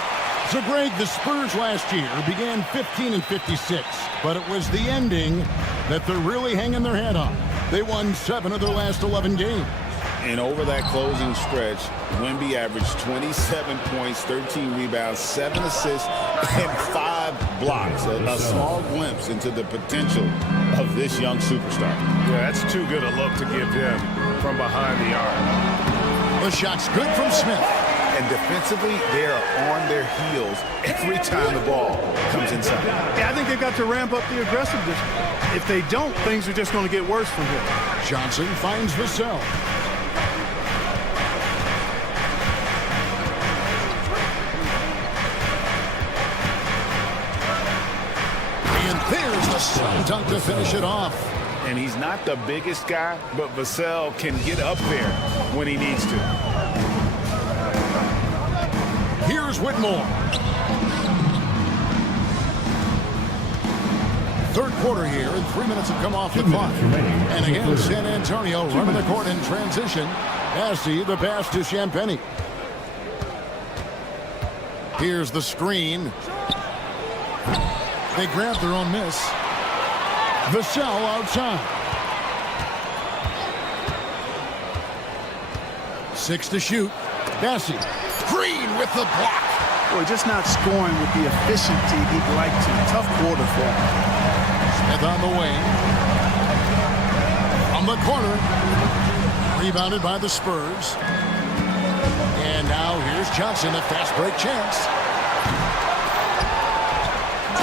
So, Greg, the Spurs last year began 15-56, but it was the ending that they're really hanging their head on. They won 7 of their last 11 games. And over that closing stretch, Wemby averaged 27 points, 13 rebounds, 7 assists, and 5 blocks. A small glimpse into the potential of this young superstar. Yeah, that's too good a look to give him from behind the arc. The shot's good from Smith. And defensively, they are on their heels every time the ball comes inside. Yeah, I think they've got to ramp up the aggressiveness. If they don't, things are just going to get worse from here. Johnson finds Vassell. And there's the slam dunk to finish it off. And he's not the biggest guy, but Vassell can get up there when he needs to. Here's Whitmore. Third quarter here, and 3 minutes have come off the clock. And again, San Antonio running the court in transition. Bassey, the pass to Champagnie. Here's the screen. They grab their own miss. Vassell outside. 6 to shoot. Bassey. Green with the block. Boy, just not scoring with the efficiency he'd like to. Tough quarter for him. Smith on the wing. From the corner. Rebounded by the Spurs. And now here's Johnson, a fast break chance.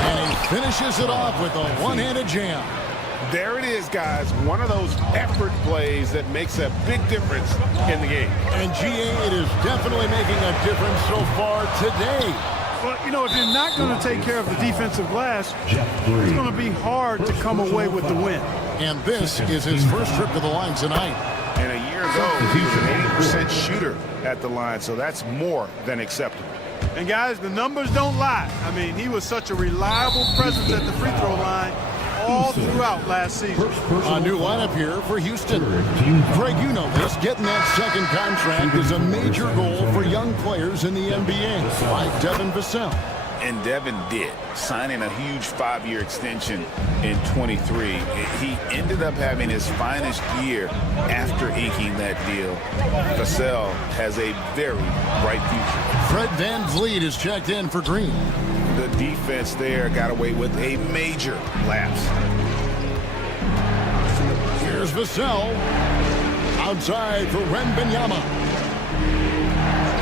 And he finishes it off with a one-handed jam. There it is, guys. One of those effort plays that makes a big difference in the game. And GA, it is definitely making a difference so far today. Well, you know, if you're not going to take care of the defensive glass, it's going to be hard to come away with the win. And this is his first trip to the line tonight. And a year ago, he was an 80% shooter at the line, so that's more than acceptable. And, guys, the numbers don't lie. I mean, he was such a reliable presence at the free throw line all throughout last season. A new lineup here for Houston. Greg, you know this. Getting that second contract is a major goal for young players in the NBA, like Devin Vassell. And Devin did, signing a huge 5-year extension in 23. He ended up having his finest year after inking that deal. Vassell has a very bright future. Fred VanVleet is checked in for Green. The defense there got away with a major lapse. Here's Vassell. Outside for Wembanyama.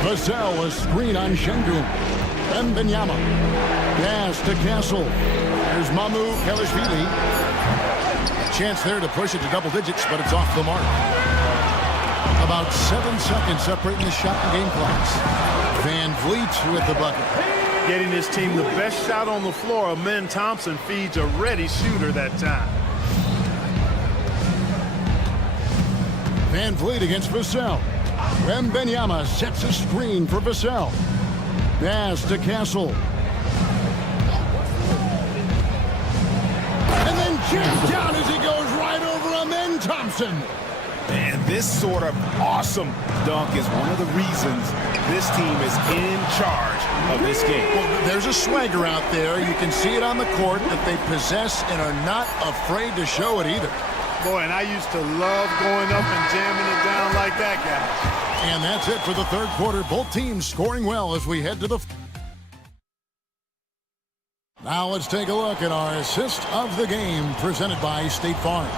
Vassell, a screen on Şengün. Wembanyama. Pass to Castle. There's Mamu Kelishvili. Chance there to push it to double digits, but it's off the mark. About 7 seconds separating the shot and game clocks. VanVleet with the bucket. Getting his team the best shot on the floor. Amen Thompson feeds a ready shooter that time. VanVleet against Vassell. Wembanyama sets a screen for Vassell. Pass to Castle. And then jammed down as he goes right over Amen Thompson. And this sort of awesome dunk is one of the reasons this team is in charge of this game. Well, there's a swagger out there. You can see it on the court that they possess and are not afraid to show it either. Boy, and I used to love going up and jamming it down like that, guys. And that's it for the third quarter. Both teams scoring well as we head to the Now let's take a look at our assist of the game presented by State Farm.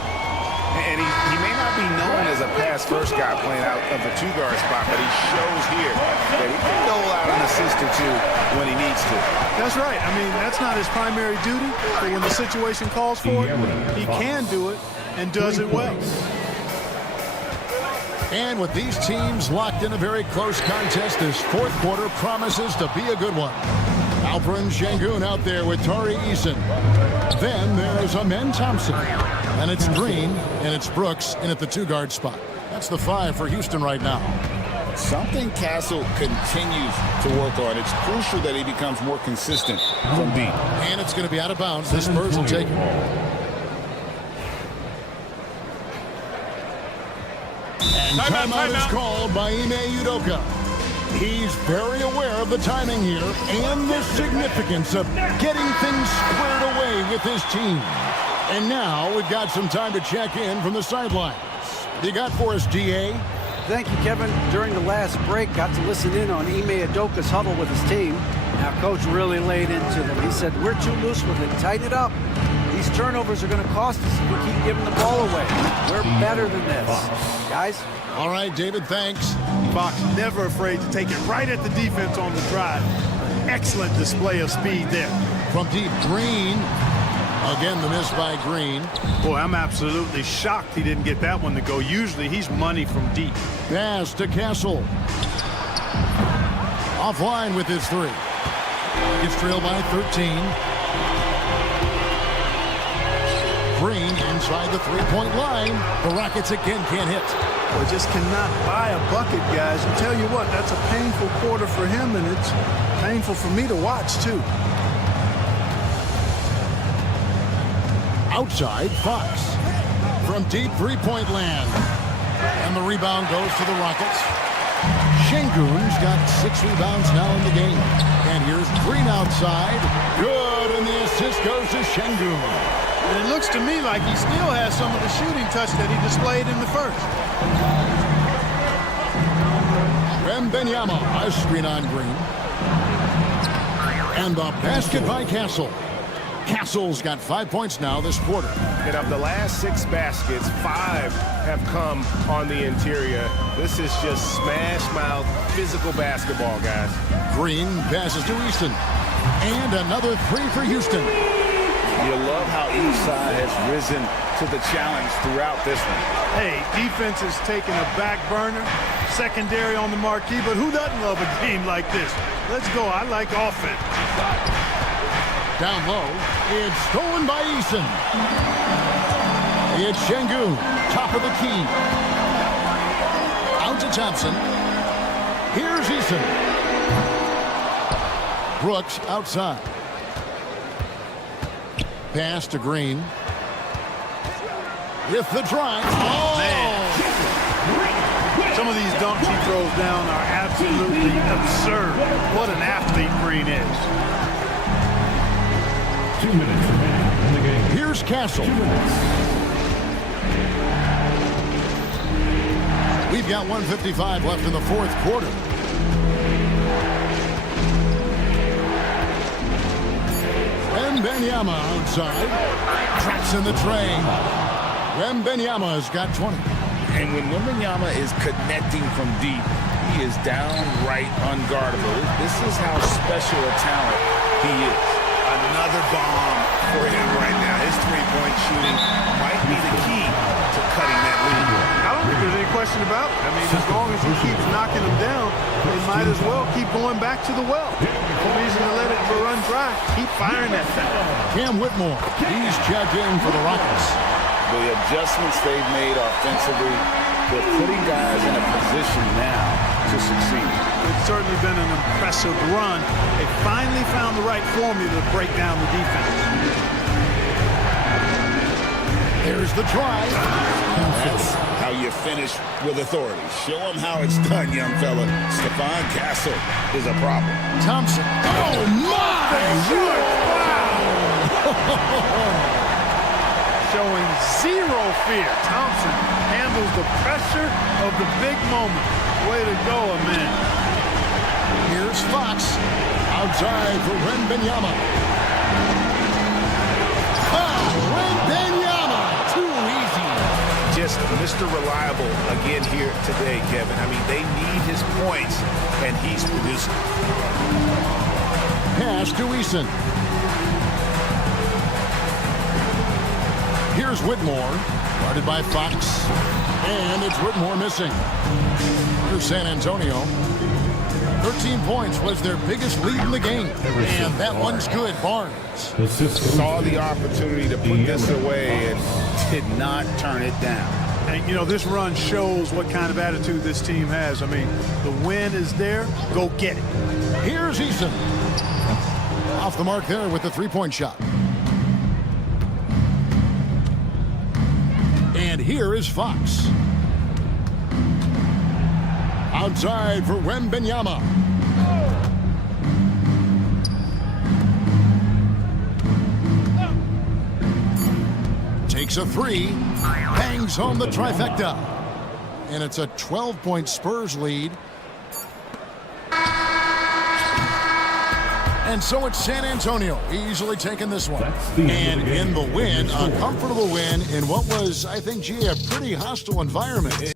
And he may not be known as a pass-first guy playing out of the two-guard spot, but he shows here that he can dole out an assist or two when he needs to. That's right. I mean, that's not his primary duty, but when the situation calls for it, he can do it and does it well. And with these teams locked in a very close contest, this fourth quarter promises to be a good one. Alperen Sengun out there with Tari Eason. Then there's Amen Thompson. And it's Green, and it's Brooks in at the two-guard spot. That's the 5 for Houston right now. Something Castle continues to work on. It's crucial that he becomes more consistent from deep. And it's going to be out of bounds. The Spurs will take it. And timeout is called by Ime Udoka. He's very aware of the timing here and the significance of getting things squared away with his team. And now we've got some time to check in from the sidelines. What you got for us, DA? Thank you, Kevin. During the last break, got to listen in on Ime Udoka's huddle with his team. Now, Coach really laid into them. He said, we're too loose with it. Tighten it up. These turnovers are going to cost us if we keep giving the ball away. We're better than this. Guys? All right, David, thanks. Fox never afraid to take it right at the defense on the drive. Excellent display of speed there. From deep, Green. Again, the miss by Green. Boy, I'm absolutely shocked he didn't get that one to go. Usually, he's money from deep. Pass to Castle. Offline with his 3. Gets trailed by 13. Green inside the three-point line. The Rockets again can't hit. Well, just cannot buy a bucket, guys. I'll tell you what, that's a painful quarter for him, and it's painful for me to watch, too. Outside, Fox. From deep three-point land. And the rebound goes to the Rockets. Sengun's got 6 rebounds now in the game. And here's Green outside. Good, and the assist goes to Sengun. And it looks to me like he still has some of the shooting touch that he displayed in the first. Wembanyama, a screen on Green. And the basket by Castle. Castle's got 5 points now this quarter. And of the last 6 baskets, 5 have come on the interior. This is just smash-mouth physical basketball, guys. Green passes to Easton. And another 3 for Houston. You love how each side has risen to the challenge throughout this one. Hey, defense is taking a back burner, secondary on the marquee, but who doesn't love a game like this? Let's go. I like offense. Down low, it's stolen by Eason. It's Sengun, top of the key. Out to Thompson. Here's Eason. Brooks outside. Pass to Green. With the drive. Oh! Man. Some of these dunks he throws down are absolutely absurd. What an athlete Green is. 2 minutes remaining in the game. Here's Castle. 2 minutes. We've got 1:55 left in the fourth quarter. Wembanyama outside. Traps in the train. Wembanyama's got 20. And when Wembanyama is connecting from deep, he is downright unguardable. This is how special a talent he is. Another bomb for him right now. His three-point shooting might be the key to cutting that lead. I don't think there's any question about it. I mean, as long as he keeps knocking them down, they might as well keep going back to the well. No reason to let it run dry. Keep firing that thing. Cam Whitmore, he's checked in for the Rockets. The adjustments they've made offensively, they're putting guys in a position now to succeed. It's certainly been an impressive run. They finally found the right formula to break down the defense. There's the try. That's how you finish with authority. Show them how it's done, young fella. Stephon Castle is a problem. Thompson. Oh, my! Wow! Showing zero fear. Thompson handles the pressure of the big moment. Way to go, man. Here's Fox. Outside for Wembanyama. Wembanyama, too easy. Just Mr. Reliable again here today, Kevin. I mean, they need his points, and he's producing. Pass to Eason. Here's Whitmore, guarded by Fox. And it's Whitmore missing. Here's San Antonio. 13 points was their biggest lead in the game. And that one's good, Barnes. Saw the opportunity to put this away and did not turn it down. And, you know, this run shows what kind of attitude this team has. I mean, the win is there. Go get it. Here's Eason. Off the mark there with the three-point shot. And here is Fox. Outside for Wembanyama. Takes a three. Bangs home the trifecta. And it's a 12-point Spurs lead. And so it's San Antonio easily taking this one. And in the win, a comfortable win in what was, I think, gee, a pretty hostile environment.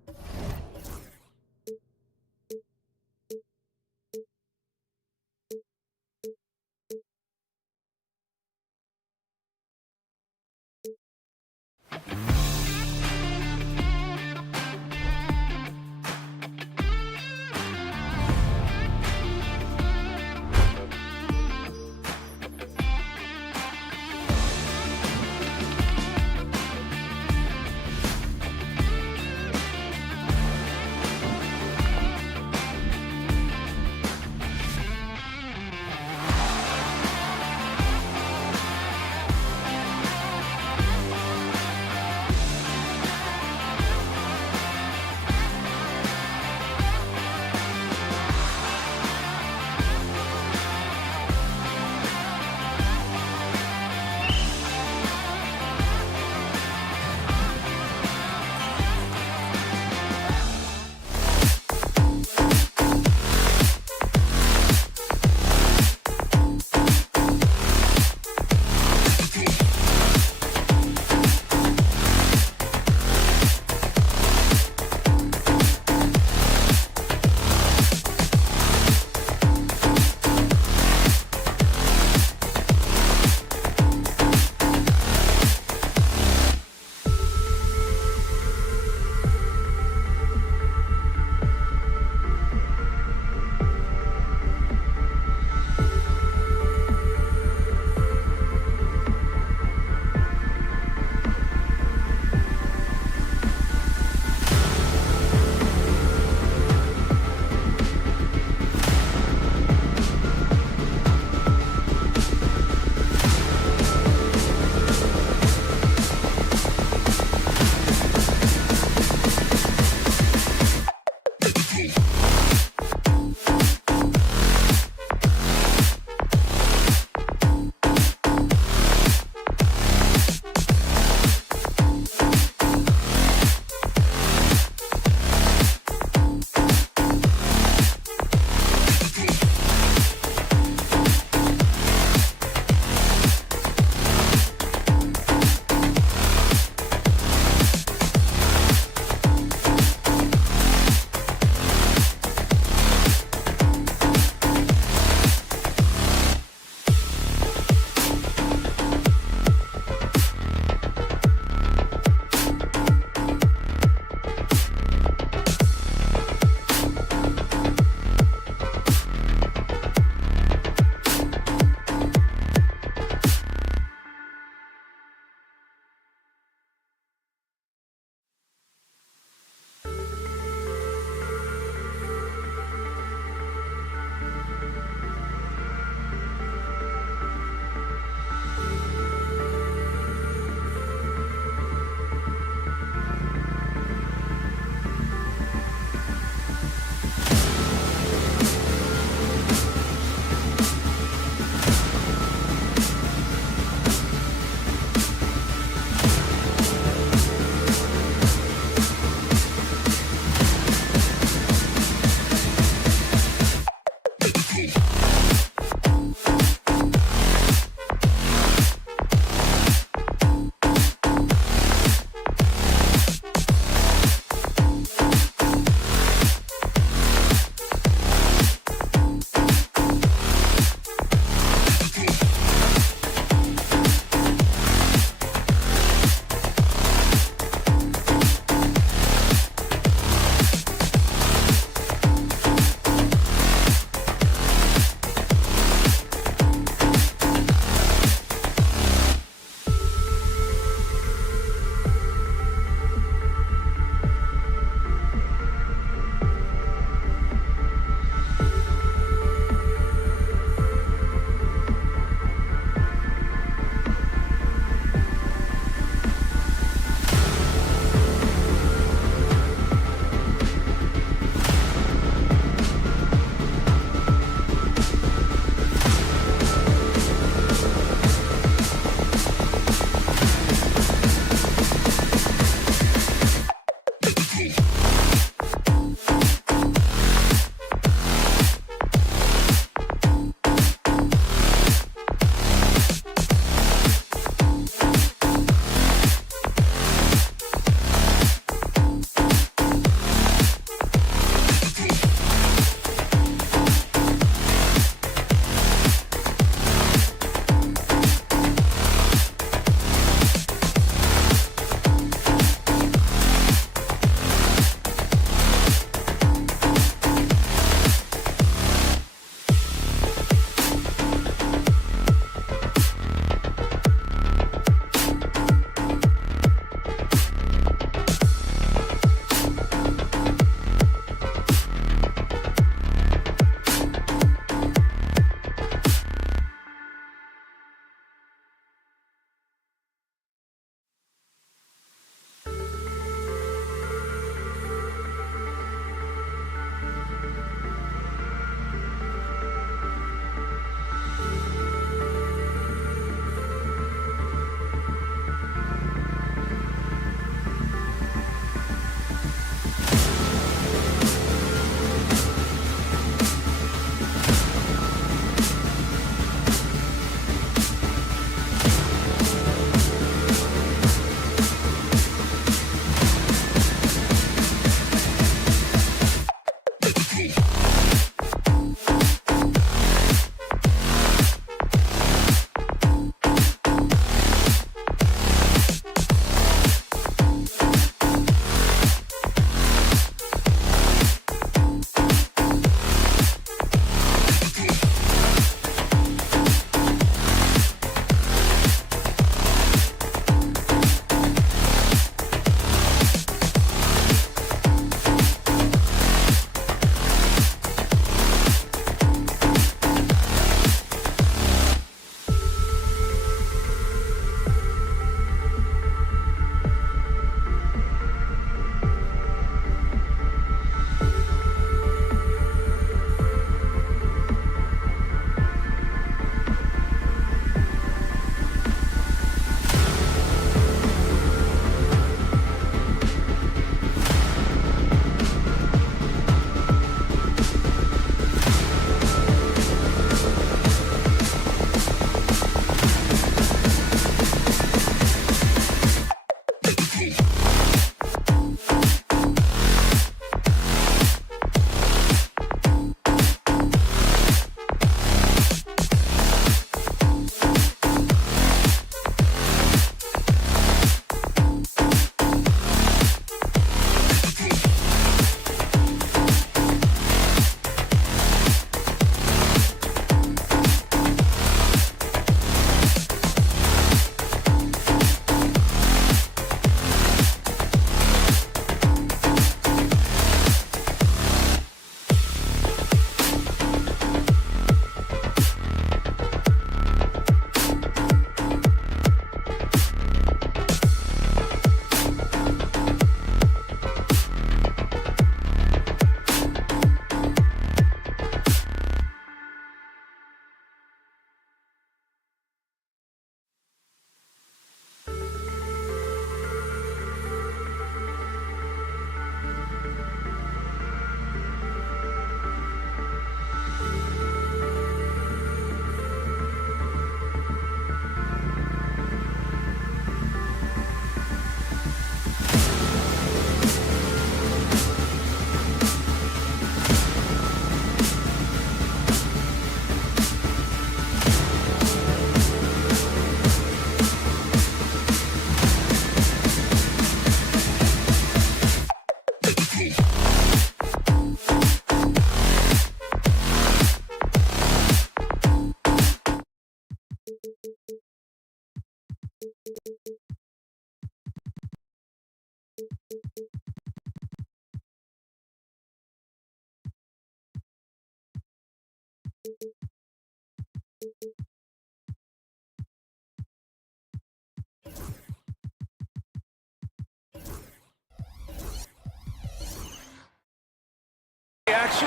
Action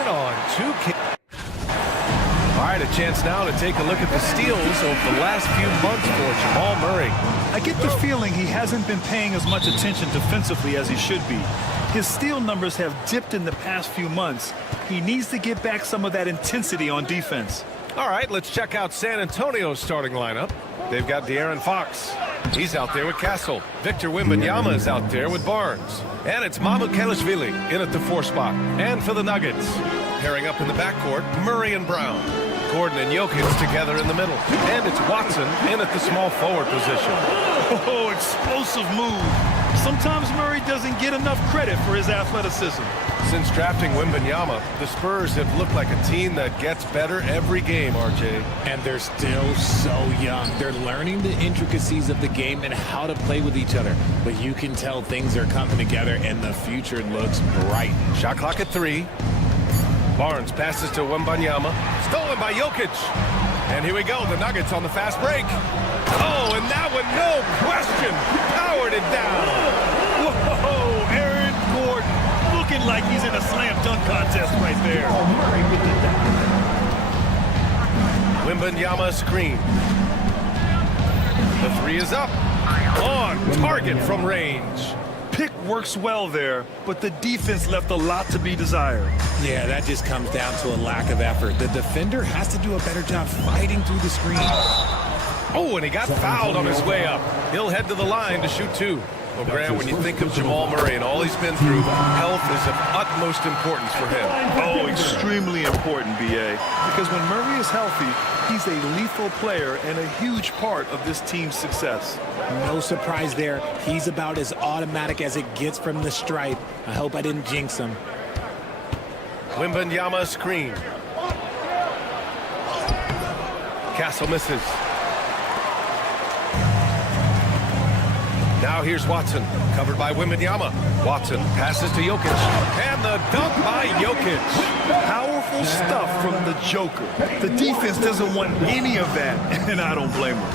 on 2K. All right, a chance now to take a look at the steals over the last few months for Jamal Murray. I get the feeling he hasn't been paying as much attention defensively as he should be. His steal numbers have dipped in the past few months. He needs to get back some of that intensity on defense. All right, let's check out San Antonio's starting lineup. They've got De'Aaron Fox. He's out there with Castle. Victor Wembanyama is out there with Barnes. And it's Mamukelashvili in at the 4 spot. And for the Nuggets, pairing up in the backcourt, Murray and Brown. Gordon and Jokic together in the middle. And it's Watson in at the small forward position. Oh, explosive move. Sometimes Murray doesn't get enough credit for his athleticism. Since drafting Wembanyama, the Spurs have looked like a team that gets better every game, RJ. And they're still so young. They're learning the intricacies of the game and how to play with each other. But you can tell things are coming together and the future looks bright. Shot clock at 3. Barnes passes to Wembanyama. Stolen by Jokic. And here we go, the Nuggets on the fast break. Oh, and that one, no question, powered it down. Whoa, Aaron Gordon looking like he's in a slam dunk contest right there. Wembanyama screen. The 3 is up. On target from range. Pick works well there, but the defense left a lot to be desired. Yeah, that just comes down to a lack of effort. The defender has to do a better job fighting through the screen. Oh, and he got fouled on his way up. He'll head to the line to shoot 2. Well, Grant, when you think of Jamal Murray and all he's been through, health is of utmost importance for him. Oh, extremely important, B.A. Because when Murray is healthy, he's a lethal player and a huge part of this team's success. No surprise there. He's about as automatic as it gets from the stripe. I hope I didn't jinx him. Wembanyama screen. Castle misses. Now here's Watson, covered by Wembanyama. Watson passes to Jokic, and the dunk by Jokic. Powerful stuff from the Joker. The defense doesn't want any of that, and I don't blame him.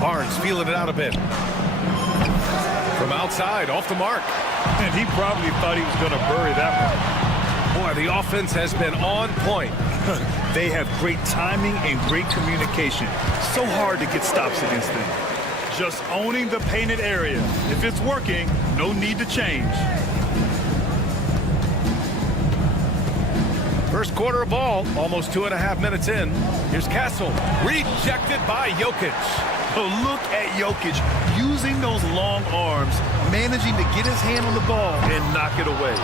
Barnes feeling it out a bit. From outside, off the mark. And he probably thought he was going to bury that one. Boy, the offense has been on point. They have great timing and great communication. So hard to get stops against them. Just owning the painted area. If it's working, no need to change. First quarter of ball, almost 2.5 minutes in. Here's Castle, rejected by Jokic. Oh, look at Jokic using those long arms, managing to get his hand on the ball and knock it away.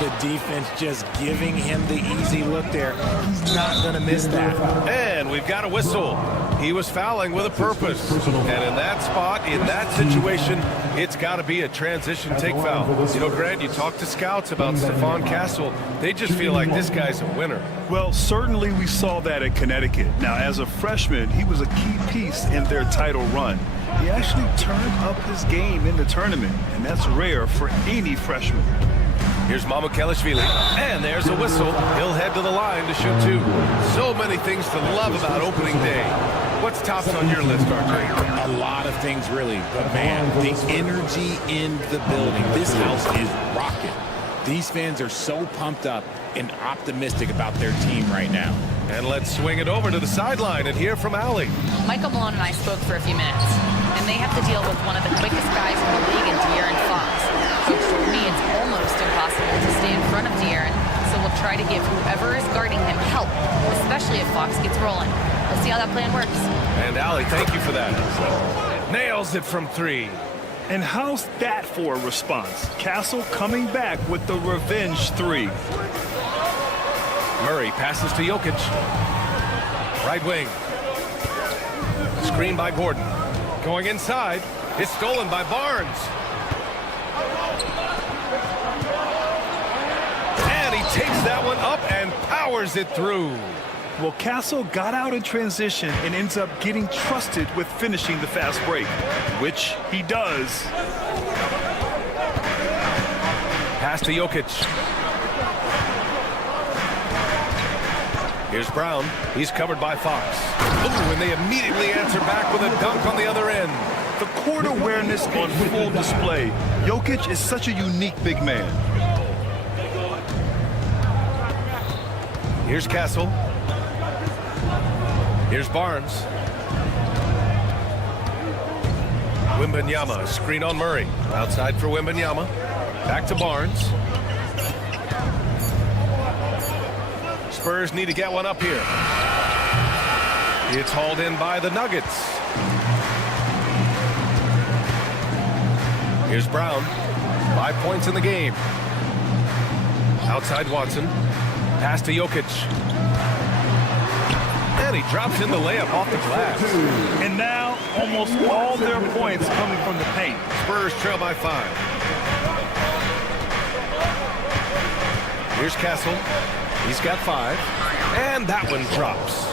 The defense just giving him the easy look there. He's not going to miss that. And we've got a whistle. He was fouling with a purpose. And in that spot, in that situation, it's got to be a transition take foul. You know, Grant, you talk to scouts about Stephon Castle. They just feel like this guy's a winner. Well, certainly we saw that at Connecticut. Now, as a freshman, he was a key piece in their title run. He actually turned up his game in the tournament, and that's rare for any freshman. Here's Mamukelashvili, and there's a whistle. He'll head to the line to shoot 2. So many things to love about opening day. What's tops on your list, RJ? A lot of things, really. But, man, the energy in the building. This house is rocking. These fans are so pumped up and optimistic about their team right now. And let's swing it over to the sideline and hear from Allie. Michael Malone and I spoke for a few minutes, and they have to deal with one of the quickest guys in the league in De'Aaron Fox. Coach told me it's almost impossible to stay in front of De'Aaron, so we'll try to give whoever is guarding him help, especially if Fox gets rolling. We'll see how that plan works. And Allie, thank you for that. Nails it from 3. And how's that for a response? Castle coming back with the revenge 3. Murray passes to Jokic. Right wing. Screen by Gordon. Going inside. It's stolen by Barnes. And he takes that one up and powers it through. Well, Castle got out in transition and ends up getting trusted with finishing the fast break, which he does. Pass to Jokic. Here's Brown. He's covered by Fox. Ooh, and they immediately answer back with a dunk on the other end. The court awareness on full display. Jokic is such a unique big man. Here's Castle. Here's Barnes. Wembanyama, screen on Murray. Outside for Wembanyama. Back to Barnes. Spurs need to get one up here. It's hauled in by the Nuggets. Here's Brown. 5 points in the game. Outside Watson. Pass to Jokic. And he drops in the layup off the glass. And now almost all their points coming from the paint. Spurs trail by 5. Here's Castle. He's got 5. And that one drops.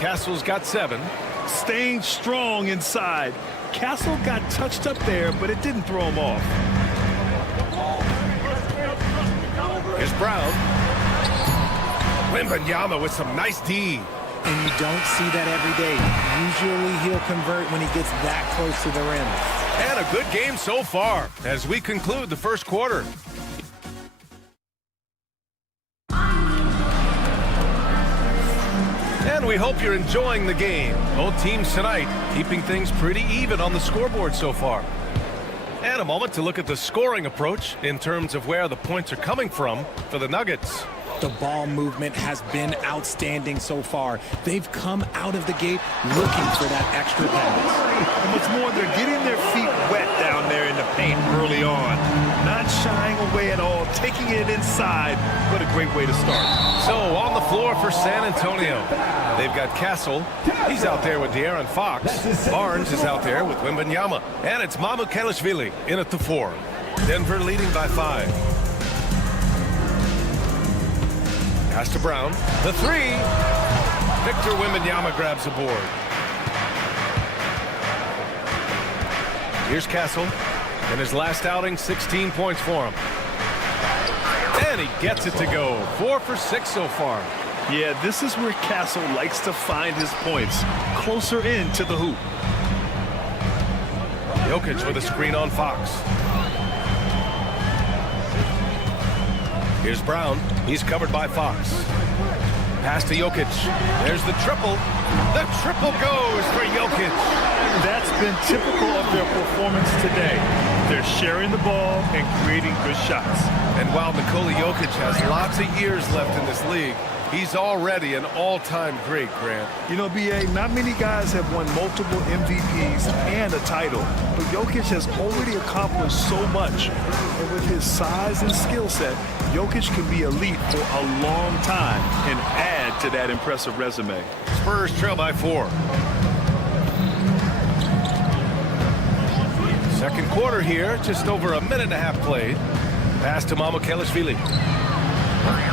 Castle's got 7. Staying strong inside. Castle got touched up there, but it didn't throw him off. Here's Brown. Wembanyama with some nice D. And you don't see that every day. Usually he'll convert when he gets that close to the rim. And a good game so far as we conclude the first quarter. And we hope you're enjoying the game. Both teams tonight keeping things pretty even on the scoreboard so far. And a moment to look at the scoring approach in terms of where the points are coming from for the Nuggets. The ball movement has been outstanding so far. They've come out of the gate looking for that extra pass. And what's more, they're getting their feet wet down there in the paint early on. Not shying away at all, taking it inside. What a great way to start. So on the floor for San Antonio, they've got Castle. He's out there with De'Aaron Fox. Barnes is out there with Wembanyama. And it's Mamukelashvili in at the 4. Denver leading by 5. Pass to Brown. The 3. Victor Wembanyama grabs the board. Here's Castle. In his last outing, 16 points for him. And he gets it to go. 4 for 6 so far. Yeah, this is where Castle likes to find his points. Closer in to the hoop. Jokic with a screen on Fox. Here's Brown. He's covered by Fox. Pass to Jokic. There's the triple. The triple goes for Jokic. That's been typical of their performance today. They're sharing the ball and creating good shots. And while Nikola Jokic has lots of years left in this league, he's already an all-time great, Grant. You know, B.A., not many guys have won multiple MVPs and a title, but Jokic has already accomplished so much. And with his size and skill set, Jokic can be elite for a long time and add to that impressive resume. Spurs trail by 4. Second quarter here, just over a minute and a half played. Pass to Mamukelashvili.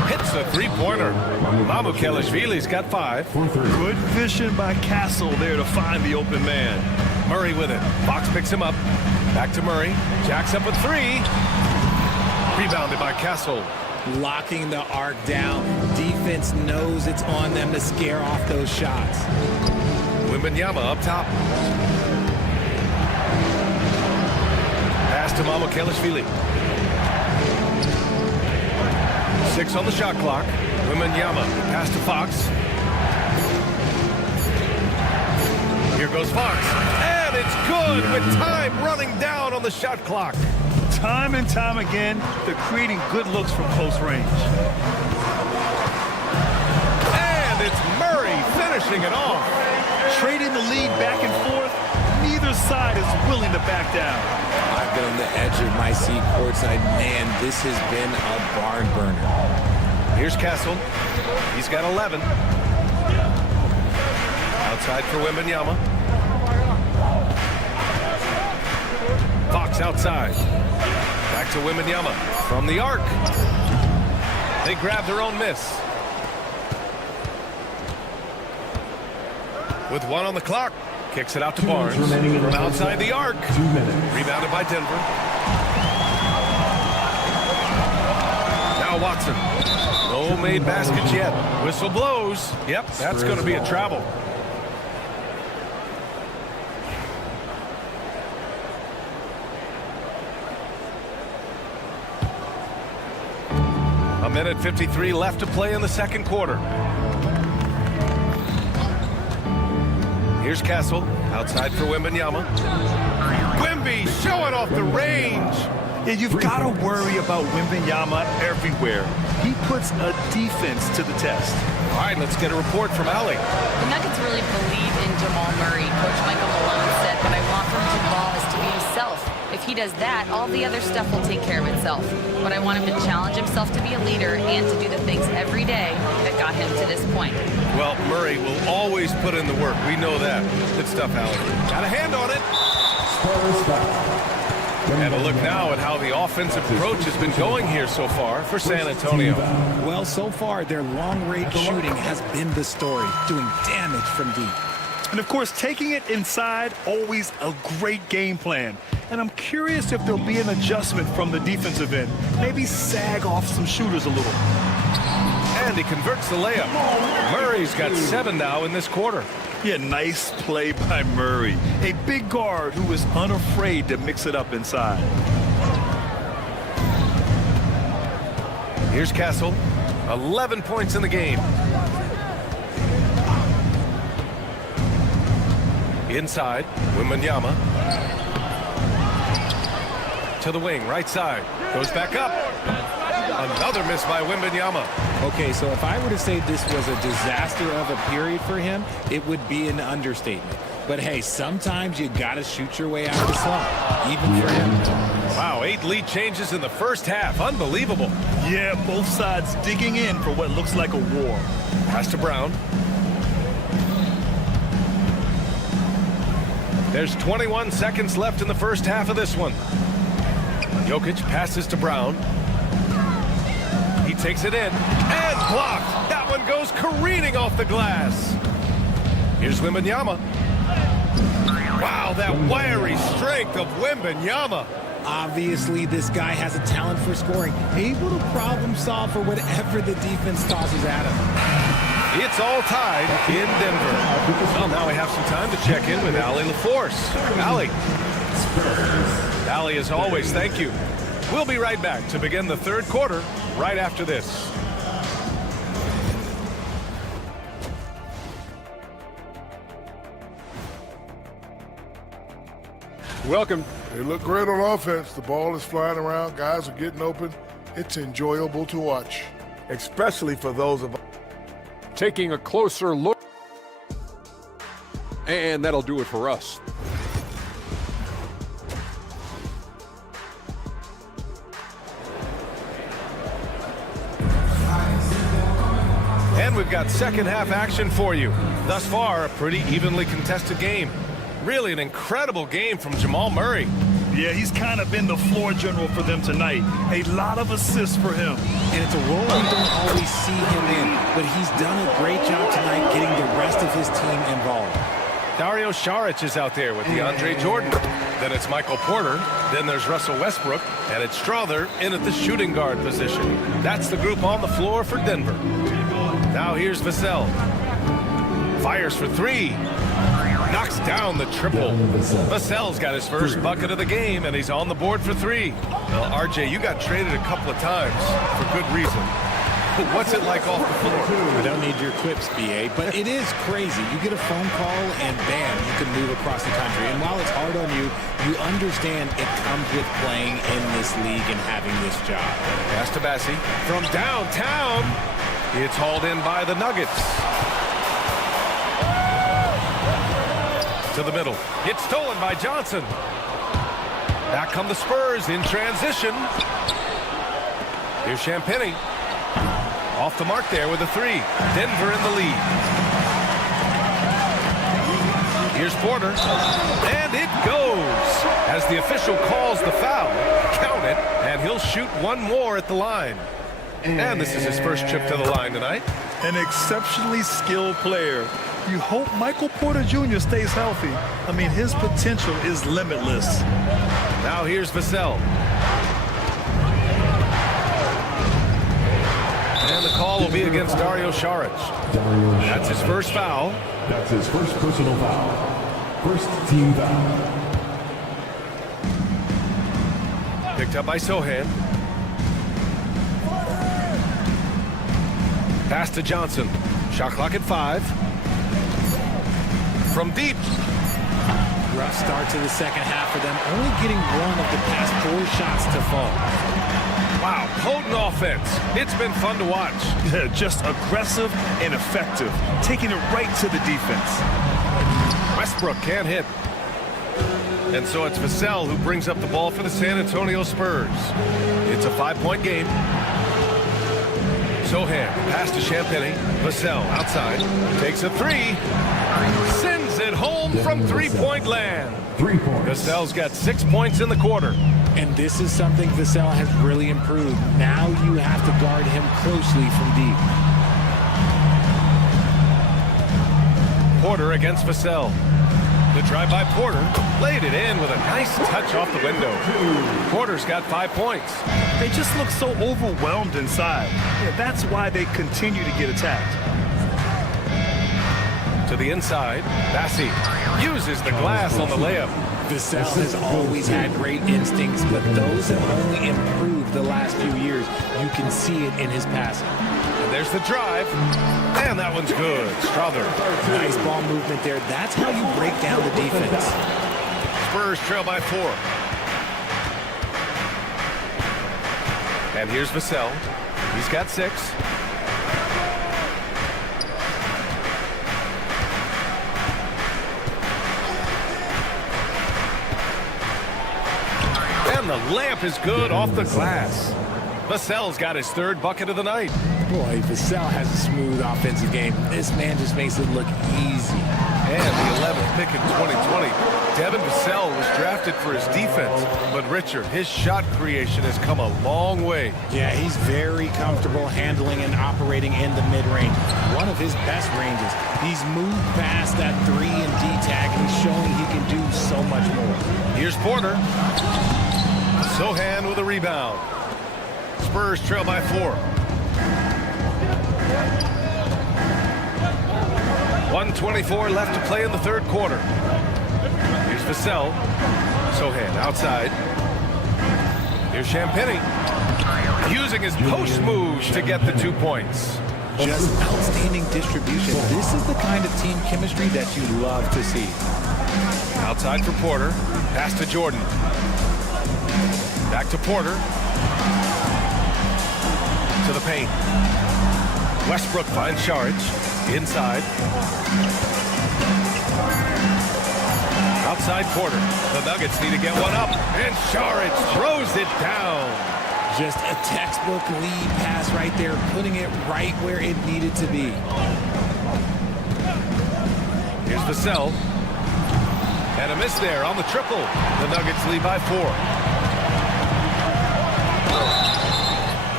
Hits a three-pointer. Mamukelashvili's got 5. Good vision by Castle there to find the open man. Murray with it. Fox picks him up. Back to Murray. Jacks up with 3. Rebounded by Castle. Locking the arc down. Defense knows it's on them to scare off those shots. Wembanyama up top. Pass to Mamukelashvili. 6 on the shot clock. Wembanyama. Pass to Fox. Here goes Fox. And it's good with time running down on the shot clock. Time and time again, they're creating good looks from close range. And it's Murray finishing it off. Trading the lead back and forth. Neither side is willing to back down. I've been on the edge of my seat courtside. Man, this has been a barn burner. Here's Castle. He's got 11. Outside for Wembanyama. Fox outside. Back to Wembanyama from the arc. They grab their own miss. With 1 on the clock. Kicks it out to Barnes from outside the arc. 2 minutes. Rebounded by Denver. Now Watson. No no made baskets yet. Whistle blows. Yep, that's going to be a travel. A minute 53 left to play in the second quarter. Here's Castle, outside for Wembanyama. Wemby showing off the range. Yeah, you've got to worry about Wembanyama everywhere. He puts a defense to the test. All right, let's get a report from Allie. The Nuggets really believe in Jamal Murray. Coach Michael Malone said, what I want from Jamal is to be himself. If he does that, all the other stuff will take care of itself. But I want him to challenge himself to be a leader and to do the things every day that got him to this point. Well, Murray will always put in the work. We know that. Good stuff, Allie. Got a hand on it. And a look now at how the offensive approach has been going here so far for San Antonio. Well, so far, their long-range shooting has been the story, doing damage from deep. And, of course, taking it inside, always a great game plan. And I'm curious if there'll be an adjustment from the defensive end. Maybe sag off some shooters a little. And he converts the layup. Murray's got 7 now in this quarter. Yeah, nice play by Murray. A big guard who is unafraid to mix it up inside. Here's Castle. 11 points in the game. Inside, Wembanyama. To the wing, right side. Goes back up. Another miss by Wembanyama. Okay, so if I were to say this was a disaster of a period for him, it would be an understatement. But hey, sometimes you got to shoot your way out of the slump, even for him. Wow, 8 lead changes in the first half. Unbelievable. Yeah, both sides digging in for what looks like a war. Pass to Brown. There's 21 seconds left in the first half of this one. Jokic passes to Brown. He takes it in and blocked. That one goes careening off the glass. Here's Wembanyama. Wow, that wiry strength of Wembanyama. Obviously, this guy has a talent for scoring, able to problem solve for whatever the defense tosses at him. It's all tied in Denver. Well, now we have some time to check in with Allie LaForce. Allie. Allie, as always, thank you. We'll be right back to begin the third quarter right after this. Welcome. They look great on offense. The ball is flying around. Guys are getting open. It's enjoyable to watch. Especially for those of us taking a closer look. And that'll do it for us. And we've got second half action for you. Thus far, a pretty evenly contested game. Really an incredible game from Jamal Murray. Yeah, he's kind of been the floor general for them tonight. A lot of assists for him. And it's a role we don't always see him in, but he's done a great job tonight getting the rest of his team involved. Dario Saric is out there with DeAndre Jordan. Then it's Michael Porter. Then there's Russell Westbrook. And it's Strother in at the shooting guard position. That's the group on the floor for Denver. Now here's Vassell. Fires for 3. Knocks down the triple. Vassell's got his first bucket of the game, and he's on the board for 3. Well, RJ, you got traded a couple of times for good reason. What's it like off the floor? I don't need your quips, BA, but it is crazy. You get a phone call, and bam, you can move across the country. And while it's hard on you, you understand it comes with playing in this league and having this job. Pass to Bassi from downtown. It's hauled in by the Nuggets. To the middle. It's stolen by Johnson. Back come the Spurs in transition. Here's Champagny. Off the mark there with a 3. Denver in the lead. Here's Porter. And it goes. As the official calls the foul. Count it. And he'll shoot one more at the line. And this is his first trip to the line tonight. An exceptionally skilled player. You hope Michael Porter Jr. stays healthy. I mean, his potential is limitless. Now here's Vassell. And the call will be against Dario Saric. That's his first foul. That's his first personal foul. First team foul. Picked up by Sohan. Pass to Johnson. Shot clock at 5. From deep. Rough start to the second half for them, only getting one of the past 4 shots to fall. Wow, potent offense. It's been fun to watch. Yeah, just aggressive and effective, taking it right to the defense. Westbrook can't hit. And so it's Vassell who brings up the ball for the San Antonio Spurs. It's a 5-point game. Sohan, pass to Champagny. Vassell outside, takes a 3. Sends it home from three-point land. 3 points. Vassell's got 6 points in the quarter. And this is something Vassell has really improved. Now you have to guard him closely from deep. Porter against Vassell. The drive by Porter, laid it in with a nice touch off the window. Porter's got 5 points. They just look so overwhelmed inside. Yeah, that's why they continue to get attacked. To the inside, Bassi uses the glass on the layup. Vassell has always had great instincts, but those have only improved the last few years. You can see it in his passing. And there's the drive, and that one's good. Strother. Nice ball movement there. That's how you break down the defense. Spurs trail by 4. And here's Vassell. He's got 6. And the layup is good off the glass. Vassell's got his 3rd bucket of the night. Boy, Vassell has a smooth offensive game. This man just makes it look easy. And the 11th pick in 2020, Devin Vassell was drafted for his defense. But Richard, his shot creation has come a long way. Yeah, he's very comfortable handling and operating in the mid-range. One of his best ranges. He's moved past that 3 and D tag, and he's showing he can do so much more. Here's Porter. Sohan with a rebound. Spurs trail by 4. 1:24 left to play in the 3rd quarter. Here's Vassell. Sohan outside. Here's Champagny. Using his post moves to get the 2 points. Just outstanding distribution. This is the kind of team chemistry that you love to see. Outside for Porter. Pass to Jordan. Back to Porter. To the paint. Westbrook finds Saric. Inside. Outside Porter. The Nuggets need to get one up. And Saric throws it down. Just a textbook lead pass right there, putting it right where it needed to be. Here's Vassell. And a miss there on the triple. The Nuggets lead by 4.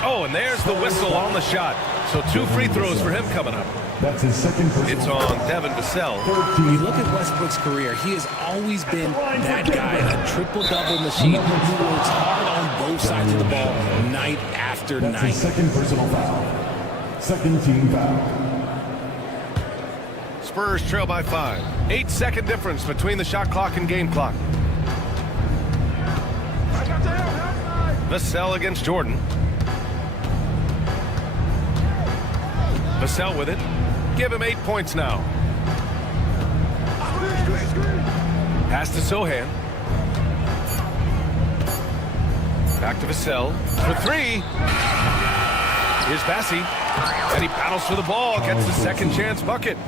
Oh, and there's the whistle on the shot. So 2 free throws for him coming up. That's his 2nd personal. It's on Devin Vassell. You look at Westbrook's career, he has always been that guy, a triple-double machine who works hard on both sides of the ball night after night. That's his 2nd personal foul. 2nd team foul. Spurs trail by 5. 8-second difference between the shot clock and game clock. Vassell against Jordan. Vassell with it. Give him 8 points now. Pass to Sohan. Back to Vassell for 3. Here's Bassi. And he battles for the ball. Gets the 2nd chance bucket.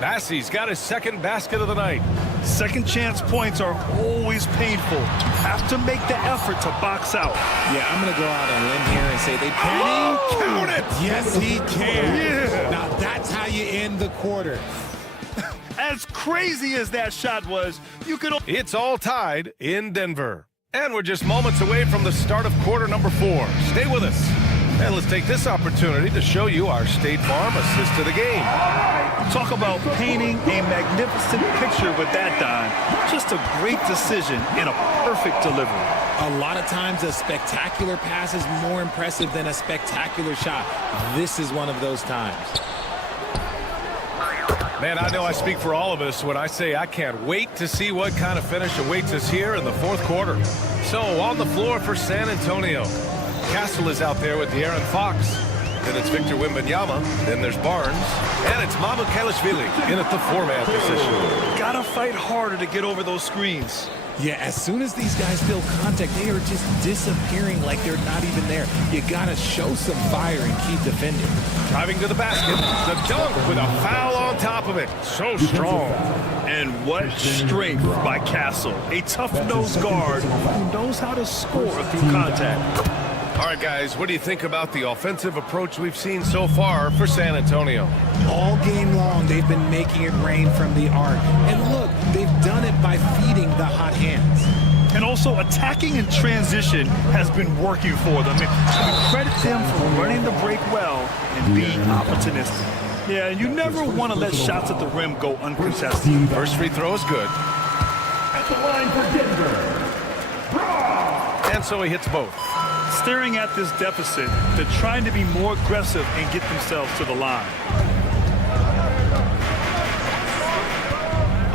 Bassi's got his 2nd basket of the night. Second chance points are always painful. Have to make the effort to box out. Yeah, I'm going to go out on a limb here and say they can. Oh, count it! Yes, he can. Yeah. Now that's how you end the quarter. As crazy as that shot was, you could... It's all tied in Denver. And we're just moments away from the start of quarter number 4. Stay with us. And let's take this opportunity to show you our State Farm assist to the game. Talk about painting a magnificent picture with that dime. Just a great decision and a perfect delivery. A lot of times a spectacular pass is more impressive than a spectacular shot. This is one of those times. Man, I know I speak for all of us when I say I can't wait to see what kind of finish awaits us here in the fourth quarter. So on the floor for San Antonio, Castle is out there with De'Aaron Fox. Then it's Victor Wembanyama. Then there's Barnes. And it's Mamu Kelishvili in at the four-man position. Gotta fight harder to get over those screens. Yeah, as soon as these guys feel contact, they are just disappearing like they're not even there. You gotta show some fire and keep defending. Driving to the basket, the dunk with a foul on top of it. So strong. And what strength by Castle. A tough-nosed guard who knows how to score through contact. All right, guys, what do you think about the offensive approach we've seen so far for San Antonio? All game long, they've been making it rain from the arc. And look, they've done it by feeding the hot hands. And also, attacking in transition has been working for them. And credit them for running the break well and being opportunistic. Yeah, you never want to let shots at the rim go uncontested. First free throw is good. At the line for Denver, and so he hits both. Staring at this deficit, they're trying to be more aggressive and get themselves to the line.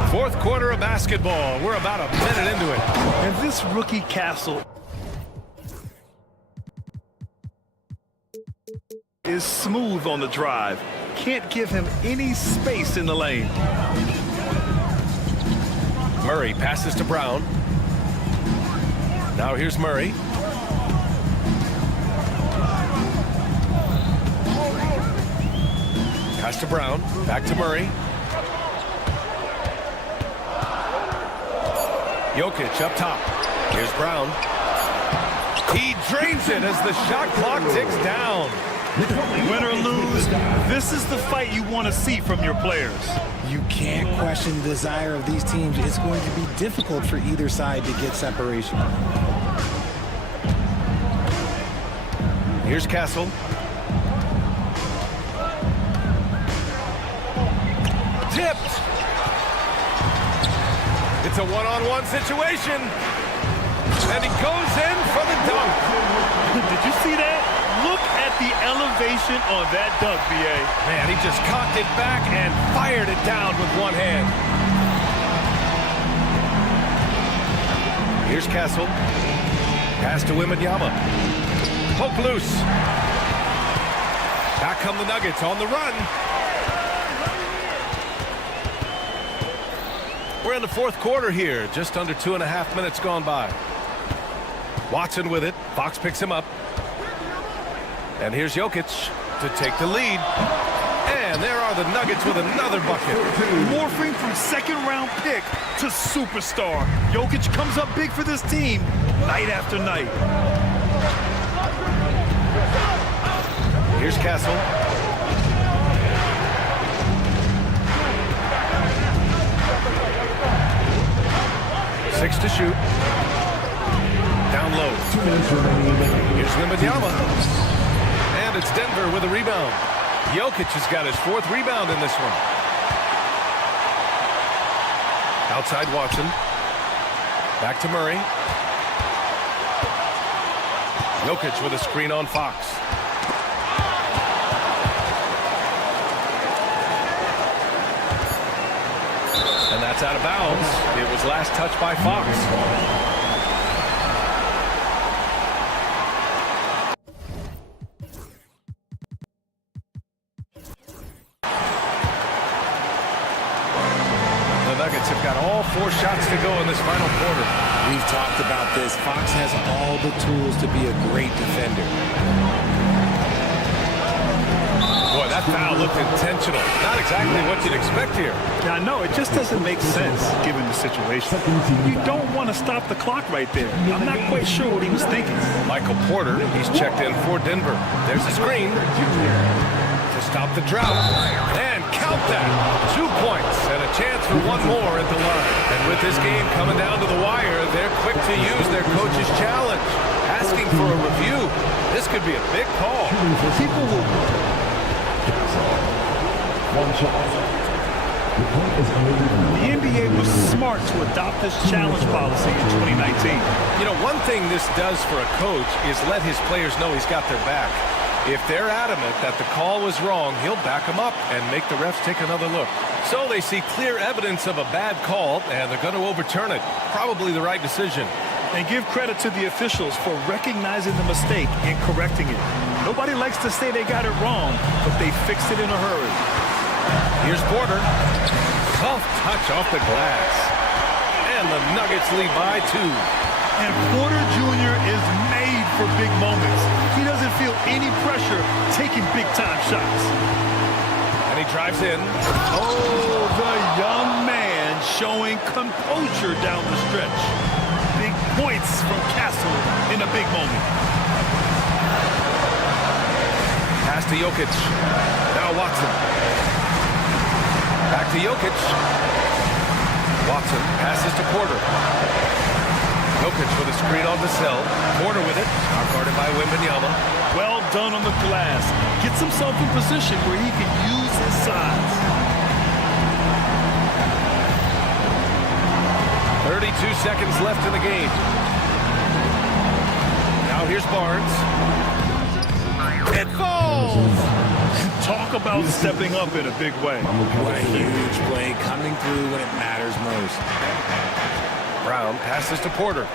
Fourth quarter of basketball. We're about a minute into it. And this rookie Castle is smooth on the drive. Can't give him any space in the lane. Murray passes to Brown. Now here's Murray. Pass to Brown. Back to Murray. Jokic up top. Here's Brown. He drains it as the shot clock ticks down. Win or lose, this is the fight you want to see from your players. You can't question the desire of these teams. It's going to be difficult for either side to get separation. Here's Castle. Tipped. It's a one-on-one situation. And he goes in for the dunk. Did you see that? Look at the elevation on that dunk, B.A. Man, he just cocked it back and fired it down with one hand. Here's Castle. Pass to Wembanyama. Poke loose. Back come the Nuggets on the run. We're in the fourth quarter here. Just under 2.5 minutes gone by. Watson with it. Fox picks him up. And here's Jokic to take the lead. And there are the Nuggets with another bucket. Morphing from second-round pick to superstar. Jokic comes up big for this team night after night. Here's Castle. Six to shoot. Down low. Here's Wembanyama. And it's Denver with a rebound. Jokic has got his fourth rebound in this one. Outside Watson. Back to Murray. Jokic with a screen on Fox. And that's out of bounds. It was last touched by Fox. The Nuggets have got all 4 shots to go in this final quarter. We've talked about this. Fox has all the tools to be a great defender. Boy, that foul looked intentional. Not exactly what you'd expect here. Yeah, I know. It just doesn't make sense given the situation. You don't want to stop the clock right there. I'm not quite sure what he was thinking. Michael Porter, he's checked in for Denver. There's the screen to stop the drought. And count that. 2 points and a chance for one more at the line. And with this game coming down to the wire, they're quick to use their coach's challenge. Asking for a review. This could could be a big call. People will... One shot. The NBA was smart to adopt this challenge policy in 2019. You know, one thing this does for a coach is let his players know he's got their back. If they're adamant that the call was wrong, he'll back them up and make the refs take another look. So they see clear evidence of a bad call, and they're going to overturn it. Probably the right decision. And give credit to the officials for recognizing the mistake and correcting it. Nobody likes to say they got it wrong, but they fixed it in a hurry. Here's Porter. Soft touch off the glass. And the Nuggets lead by 2. And Porter Jr. is made for big moments. He doesn't feel any pressure taking big-time shots. And he drives in. Oh, the young man showing composure down the stretch. Big points from Castle in a big moment. Pass to Jokic. Now Watson. Back to Jokic. Watson passes to Porter. Jokic with a screen on Vassell. Porter with it. Now guarded by Wembanyama. Well done on the glass. Gets himself in position where he can use his size. 32 seconds left in the game. Now here's Barnes. It falls! Talk about stepping up in a big way. What a huge play coming through when it matters most. Brown passes to Porter.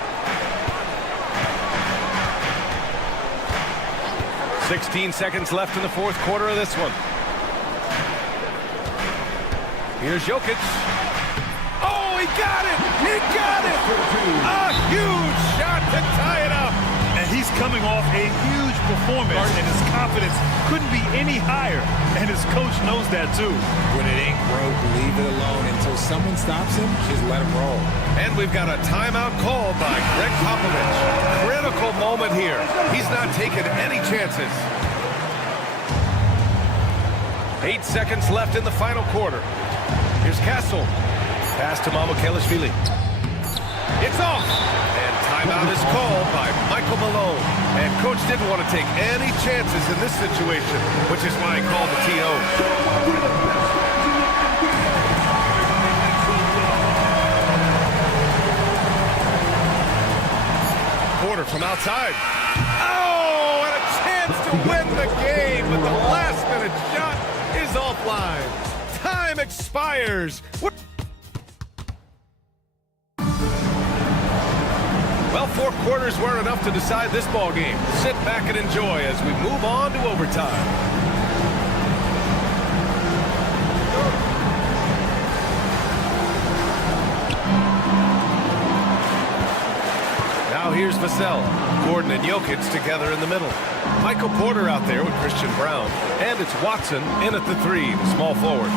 16 seconds left in the fourth quarter of this one. Here's Jokic. Oh, he got it! He got it! A huge shot to tie it up. And he's coming off a huge performance, and his confidence couldn't be any higher. And his coach knows that, too. When it ain't broke, leave it alone. Until someone stops him, just let him roll. And we've got a timeout called by Greg Popovich. Critical moment here. He's not taking any chances. 8 seconds left in the final quarter. Here's Castle. Pass to Mamukelashvili. It's off. And timeout is called by Michael Malone. And coach didn't want to take any chances in this situation, which is why he called the TO. Porter from outside. Oh, and a chance to win the game, but the last-minute shot is offline. Time expires. Well, 4 quarters weren't enough to decide this ball game. Sit back and enjoy as we move on to overtime. Now here's Vassell. Gordon and Jokic together in the middle. Michael Porter out there with Christian Brown. And it's Watson in at the 3, the small forward.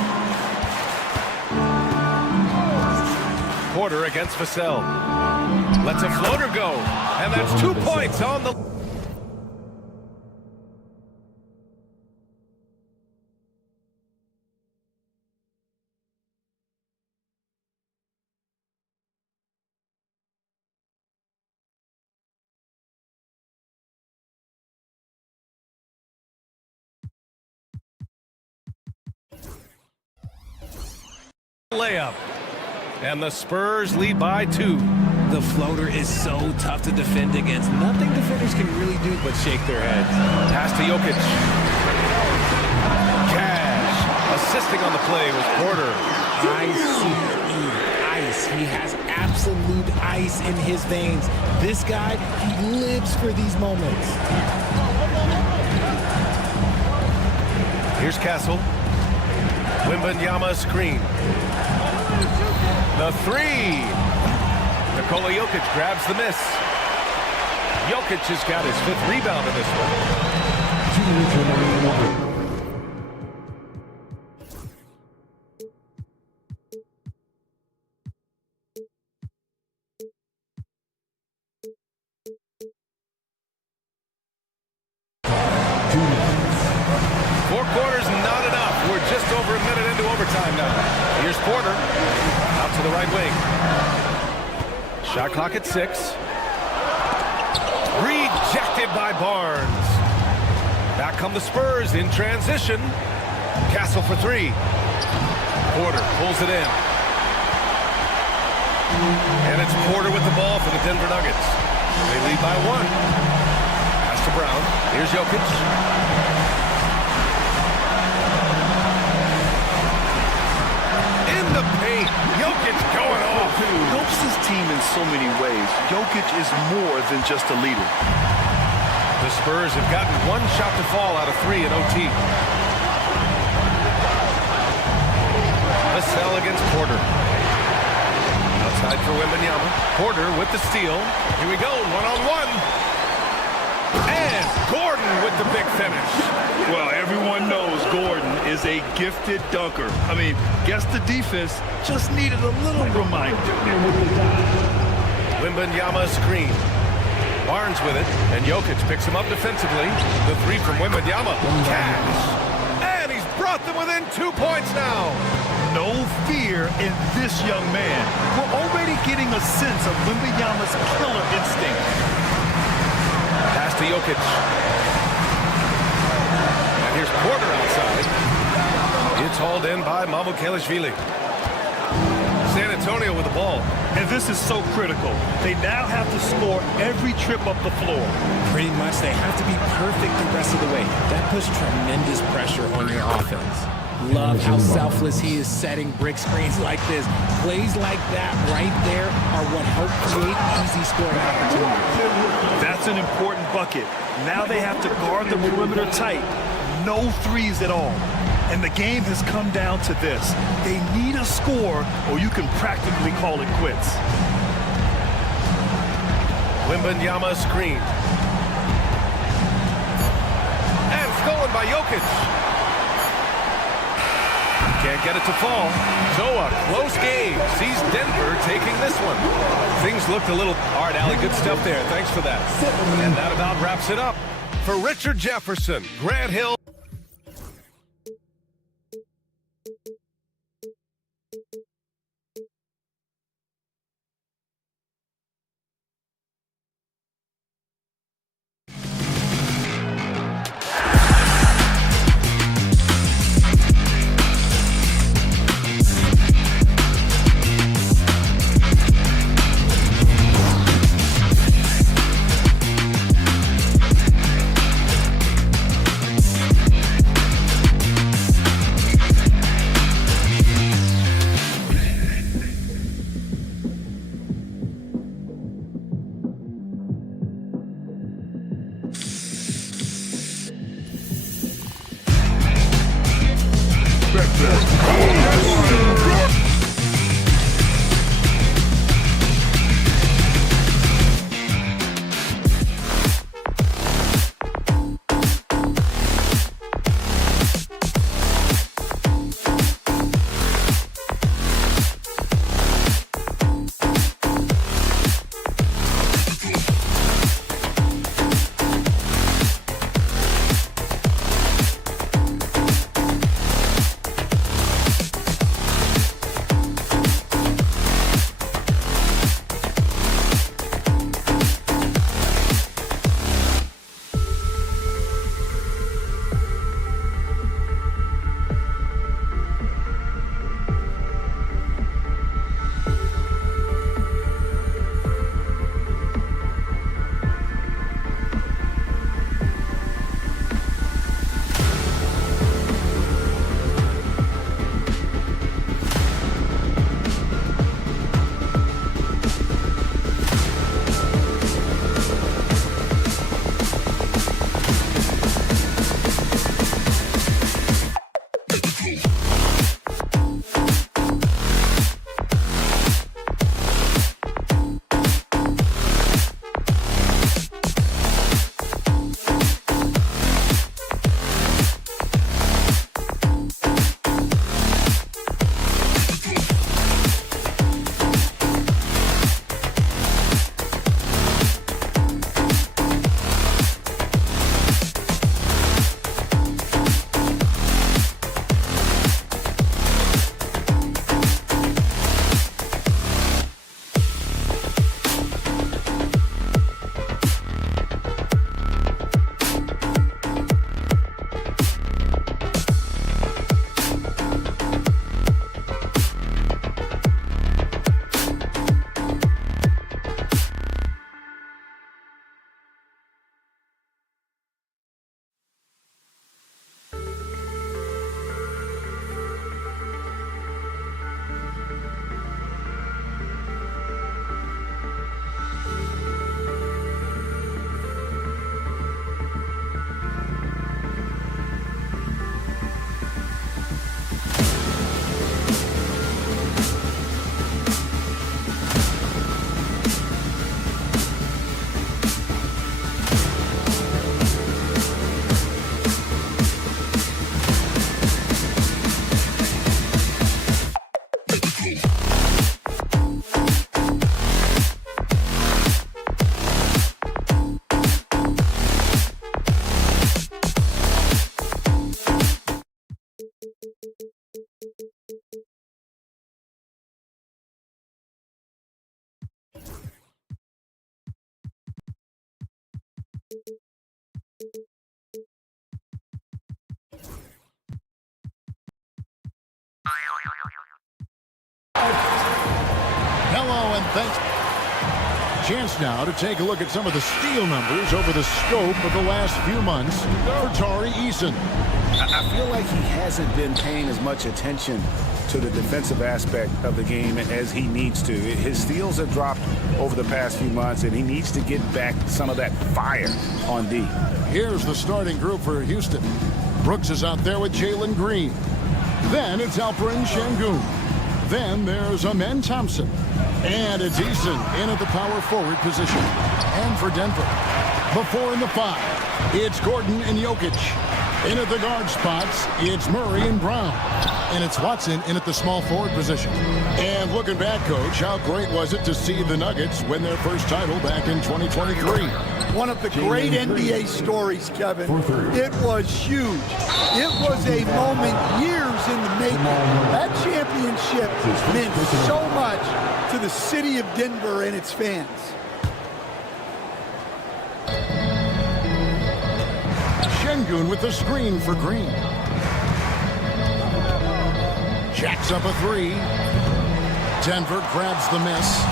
Porter against Vassell. Lets a floater go. And that's 2 points on the... layup. And the Spurs lead by 2. The floater is so tough to defend against. Nothing defenders can really do but shake their heads. Pass to Jokic. Cash. Assisting on the play was Porter. Ice. He has absolute ice in his veins. This guy, he lives for these moments. Here's Castle. Wembanyama screen. The 3. Nikola Jokic grabs the miss. Jokic has got his 5th rebound in this one. 4 quarters, not enough. We're just over a minute into overtime now. Here's Porter. Out to the right wing. Shot clock at 6. Rejected by Barnes. Back come the Spurs in transition. Castle for three. Porter pulls it in. And it's Porter with the ball for the Denver Nuggets. They lead by one. Pass to Brown. Here's Jokic. In the paint. Jokic going off. Helps his team in so many ways. Jokic is more than just a leader. The Spurs have gotten one shot to fall out of three in OT. Vassell against Porter. Outside for Wembanyama. Porter with the steal. Here we go, one-on-one. And Gordon with the big finish. Well, everyone knows Gordon is a gifted dunker. I mean, guess the defense just needed a little reminder. Wembanyama screen. Barnes with it, and Jokic picks him up defensively. The three from Wembanyama. Cash. And he's brought them within 2 points now. No fear in this young man. We're already getting a sense of Wembanyama's killer instinct. Pass to Jokic. And here's Porter outside. It's hauled in by Mamukelashvili. San Antonio with the ball. And this is so critical. They now have to score every trip up the floor. Pretty much, they have to be perfect the rest of the way. That puts tremendous pressure on your offense. Love how selfless he is setting brick screens like this. Plays like that right there are what help create easy scoring opportunities. That's an important bucket. Now they have to guard the perimeter tight. No threes at all. And the game has come down to this. They need a score or you can practically call it quits. Wembanyama screen. And stolen by Jokic. Can't get it to fall. So a close game sees Denver taking this one. Things looked a little... All right, Allie, good stuff there. Thanks for that. And that about wraps it up. For Richard Jefferson, Grant Hill. Thanks. Chance now to take a look at some of the steal numbers over the scope of the last few months for Tari Eason. I feel like he hasn't been paying as much attention to the defensive aspect of the game as he needs to. His steals have dropped over the past few months, and he needs to get back some of that fire on D. Here's the starting group for Houston. Brooks is out there with Jalen Green. Then it's Alperen Şengün. Then there's Amen Thompson. And it's Eason in at the power forward position. And for Denver, before in the 5, it's Gordon and Jokic. In at the guard spots, it's Murray and Brown. And it's Watson in at the small forward position. And looking back, Coach, how great was it to see the Nuggets win their first title back in 2023? One of the great NBA stories, Kevin. It was huge. It was a moment years in the making. That championship meant so much to the city of Denver and its fans. Şengün with the screen for Green. Jacks up a 3. Denver grabs the miss.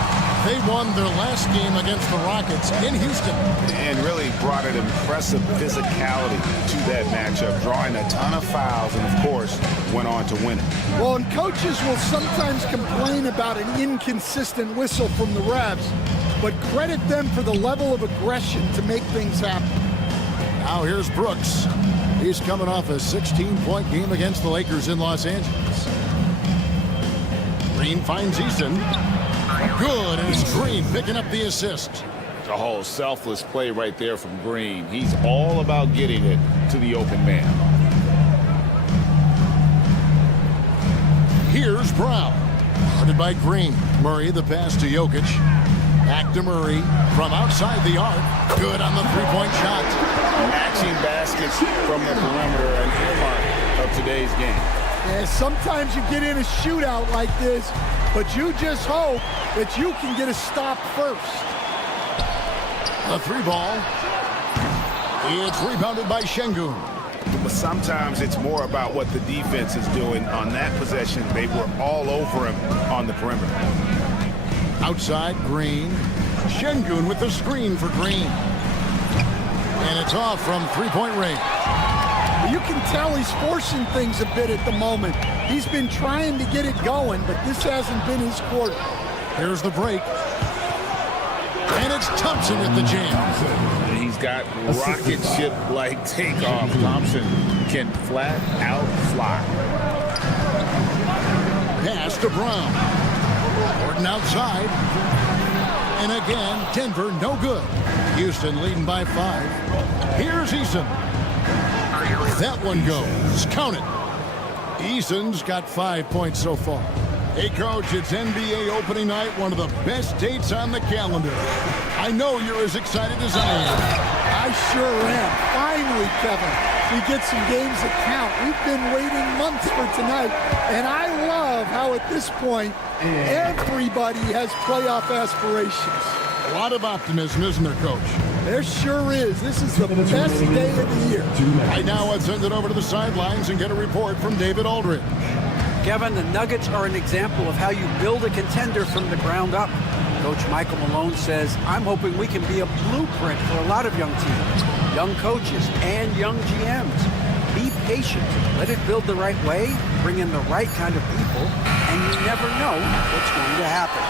They won their last game against the Rockets in Houston. And really brought an impressive physicality to that matchup, drawing a ton of fouls and, of course, went on to win it. Well, and coaches will sometimes complain about an inconsistent whistle from the refs, but credit them for the level of aggression to make things happen. Now here's Brooks. He's coming off a 16-point game against the Lakers in Los Angeles. Green finds Eason. Good, and it's Green picking up the assist. A whole selfless play right there from Green. He's all about getting it to the open man. Here's Brown. Guarded by Green. Murray, the pass to Jokic. Back to Murray from outside the arc. Good on the three-point shot. Matching baskets from the perimeter, an earmark of today's game. Yeah, sometimes you get in a shootout like this, but you just hope that you can get a stop first. A 3-ball. It's rebounded by Şengün. But sometimes it's more about what the defense is doing on that possession. They were all over him on the perimeter. Outside, Green. Şengün with the screen for Green. And it's off from three-point range. You can tell he's forcing things a bit at the moment. He's been trying to get it going, but this hasn't been his quarter. Here's the break. And it's Thompson with the jam. He's got rocket ship-like takeoff. Thompson can flat out fly. Pass to Brown. Gordon outside. And again, Denver no good. Houston leading by 5. Here's Eason. That one goes. Count it. Eason's got 5 points so far. Hey, Coach, it's NBA opening night, one of the best dates on the calendar. I know you're as excited as I am. I sure am. Finally, Kevin, we get some games that count. We've been waiting months for tonight, and I love how at this point, everybody has playoff aspirations. A lot of optimism, isn't there, Coach? There sure is. This is the best day of the year. Right now, let's send it over to the sidelines and get a report from David Aldridge. Kevin, the Nuggets are an example of how you build a contender from the ground up. Coach Michael Malone says, I'm hoping we can be a blueprint for a lot of young teams, young coaches, and young GMs. Be patient. Let it build the right way, bring in the right kind of people, and you never know what's going to happen.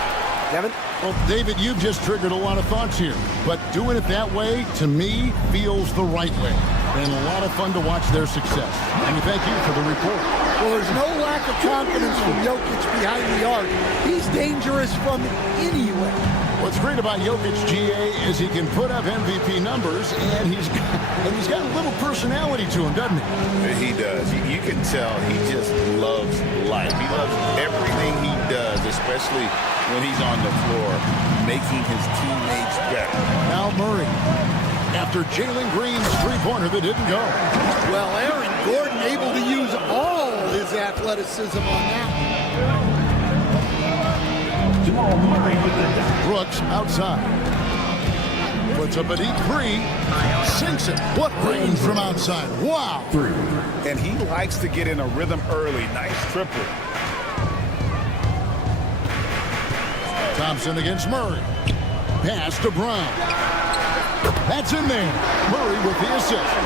Kevin? Well, David, you've just triggered a lot of thoughts here, but doing it that way, to me, feels the right way. And a lot of fun to watch their success. And we thank you for the report. Well, there's no lack of confidence from Jokic behind the arc. He's dangerous from anywhere. What's great about Jokic, GA, is he can put up MVP numbers, and he's got a little personality to him, doesn't he? He does. You can tell he just loves life. He loves everything he does, especially when he's on the floor, making his teammates better. Now Murray, after Jalen Green's three-pointer that didn't go. Well, Aaron Gordon able to use all his athleticism on that. Brooks outside. Puts up a deep 3. Sinks it. What range from outside. Wow. 3. And he likes to get in a rhythm early. Nice triple. Thompson against Murray. Pass to Brown. That's in there. Murray with the assist.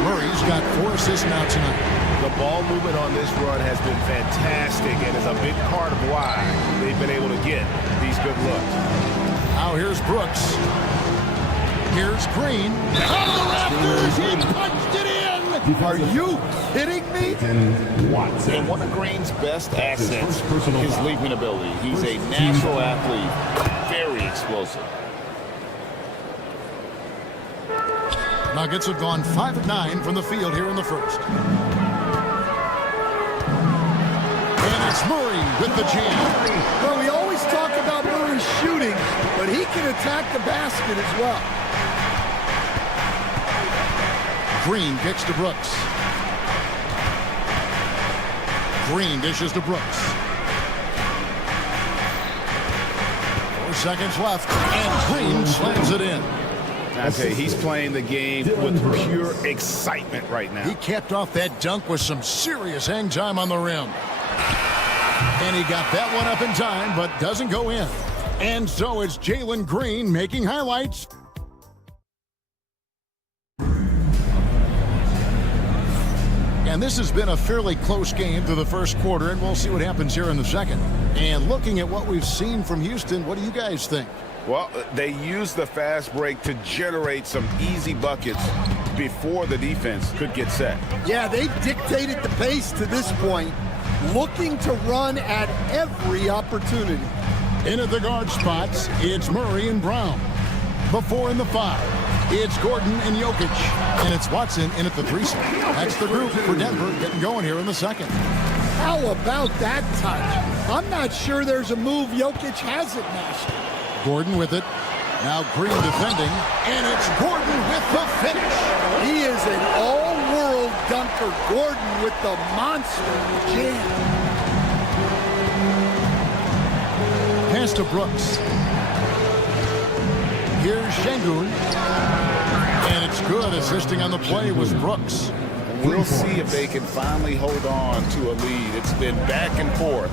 Murray's got 4 assists now tonight. The ball movement on this run has been fantastic and is a big part of why they've been able to get these good looks. Now here's Brooks. Here's Green. Out of the rafters, he punched it in. Are you kidding me? And one of Green's best assets, his leaping ability. He's a natural athlete, very explosive. Nuggets have gone 5 of 9 from the field here in the first. And it's Murray with the jam. Well, we always talk about Murray shooting, but he can attack the basket as well. Green kicks to Brooks. Green dishes to Brooks. 4 seconds left, and Green slams it in. I tell you, he's playing the game with pure excitement right now. He capped off that dunk with some serious hang time on the rim. And he got that one up in time, but doesn't go in. And so it's Jalen Green making highlights. And this has been a fairly close game through the first quarter, and we'll see what happens here in the second. And looking at what we've seen from Houston, what do you guys think? Well, they used the fast break to generate some easy buckets before the defense could get set. Yeah, they've dictated the pace to this point, looking to run at every opportunity. In at the guard spots, it's Murray and Brown. The 4 and the 5. It's Gordon and Jokic. And it's Watson in at the 3 spot. That's the group for Denver getting going here in the second. How about that touch? I'm not sure there's a move Jokic hasn't mastered. Gordon with it. Now Green defending. And it's Gordon with the finish. He is an all-world dunker. Gordon with the monster jam. Pass to Brooks. Here's Şengün. And it's good. Assisting on the play was Brooks. We'll see if they can finally hold on to a lead. It's been back and forth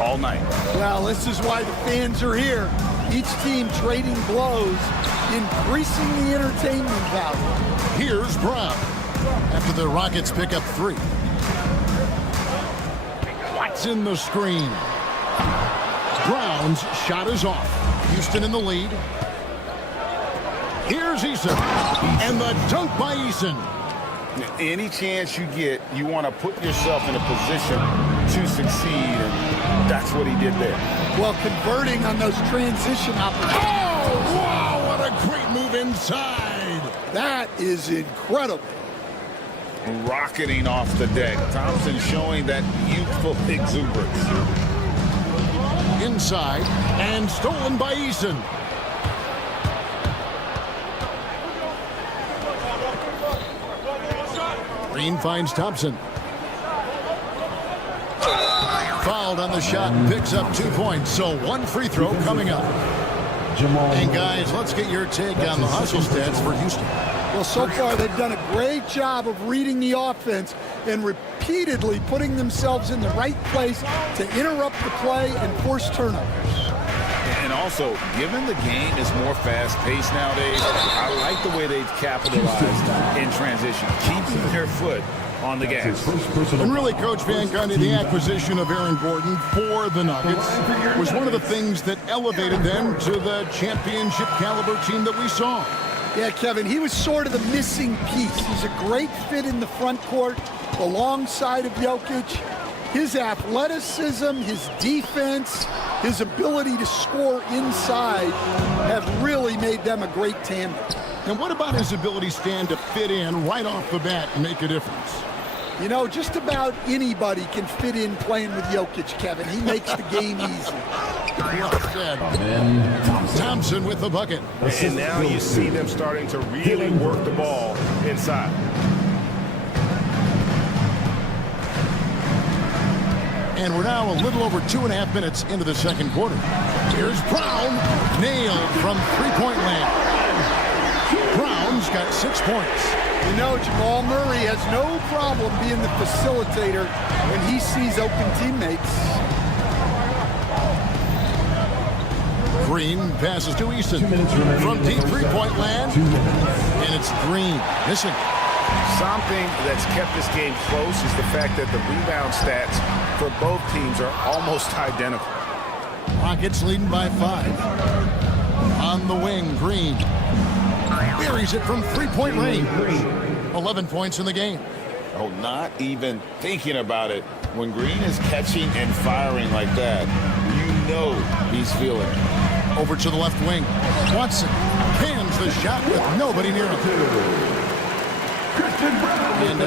all night. Well, this is why the fans are here. Each team trading blows, increasing the entertainment value. Here's Brown after the Rockets pick up 3. Watson the screen. Brown's shot is off. Houston in the lead. Here's Eason. And the dunk by Eason. Any chance you get, you want to put yourself in a position to succeed, and that's what he did there. Well, converting on those transition opportunities. Oh, wow, what a great move inside. That is incredible. Rocketing off the deck. Thompson showing that youthful exuberance. Inside, and stolen by Eason. Green finds Thompson. Fouled on the shot and picks up 2 points. So 1 free throw coming up. And guys, let's get your take on the hustle stats for Houston. Well, so far they've done a great job of reading the offense and repeatedly putting themselves in the right place to interrupt the play and force turnovers. And also, given the game is more fast-paced nowadays, I like the way they've capitalized in transition, keeping their foot on the gas. And really, Coach Van Gundy, the acquisition of Aaron Gordon for the Nuggets was one of the things that elevated them to the championship caliber team that we saw. Yeah, Kevin, he was sort of the missing piece. He's a great fit in the front court alongside of Jokic. His athleticism, his defense, his ability to score inside have really made them a great tandem. And what about his ability, Stan, to fit in right off the bat and make a difference? You know, just about anybody can fit in playing with Jokic, Kevin. He makes the game easy. Well said. Thompson with the bucket. And now you see them starting to really work the ball inside. And we're now a little over 2.5 minutes into the second quarter. Here's Brown. Nailed from three-point land. Brown's got 6 points. You know, Jamal Murray has no problem being the facilitator when he sees open teammates. Green passes to Easton. From deep three-point land. And it's Green missing. Something that's kept this game close is the fact that the rebound stats for both teams are almost identical. Rockets leading by 5. On the wing, Green buries it from three-point range. 11 points in the game. Oh, not even thinking about it. When Green is catching and firing like that, you know he's feeling it. Over to the left wing. Watson cans the shot with nobody near him. And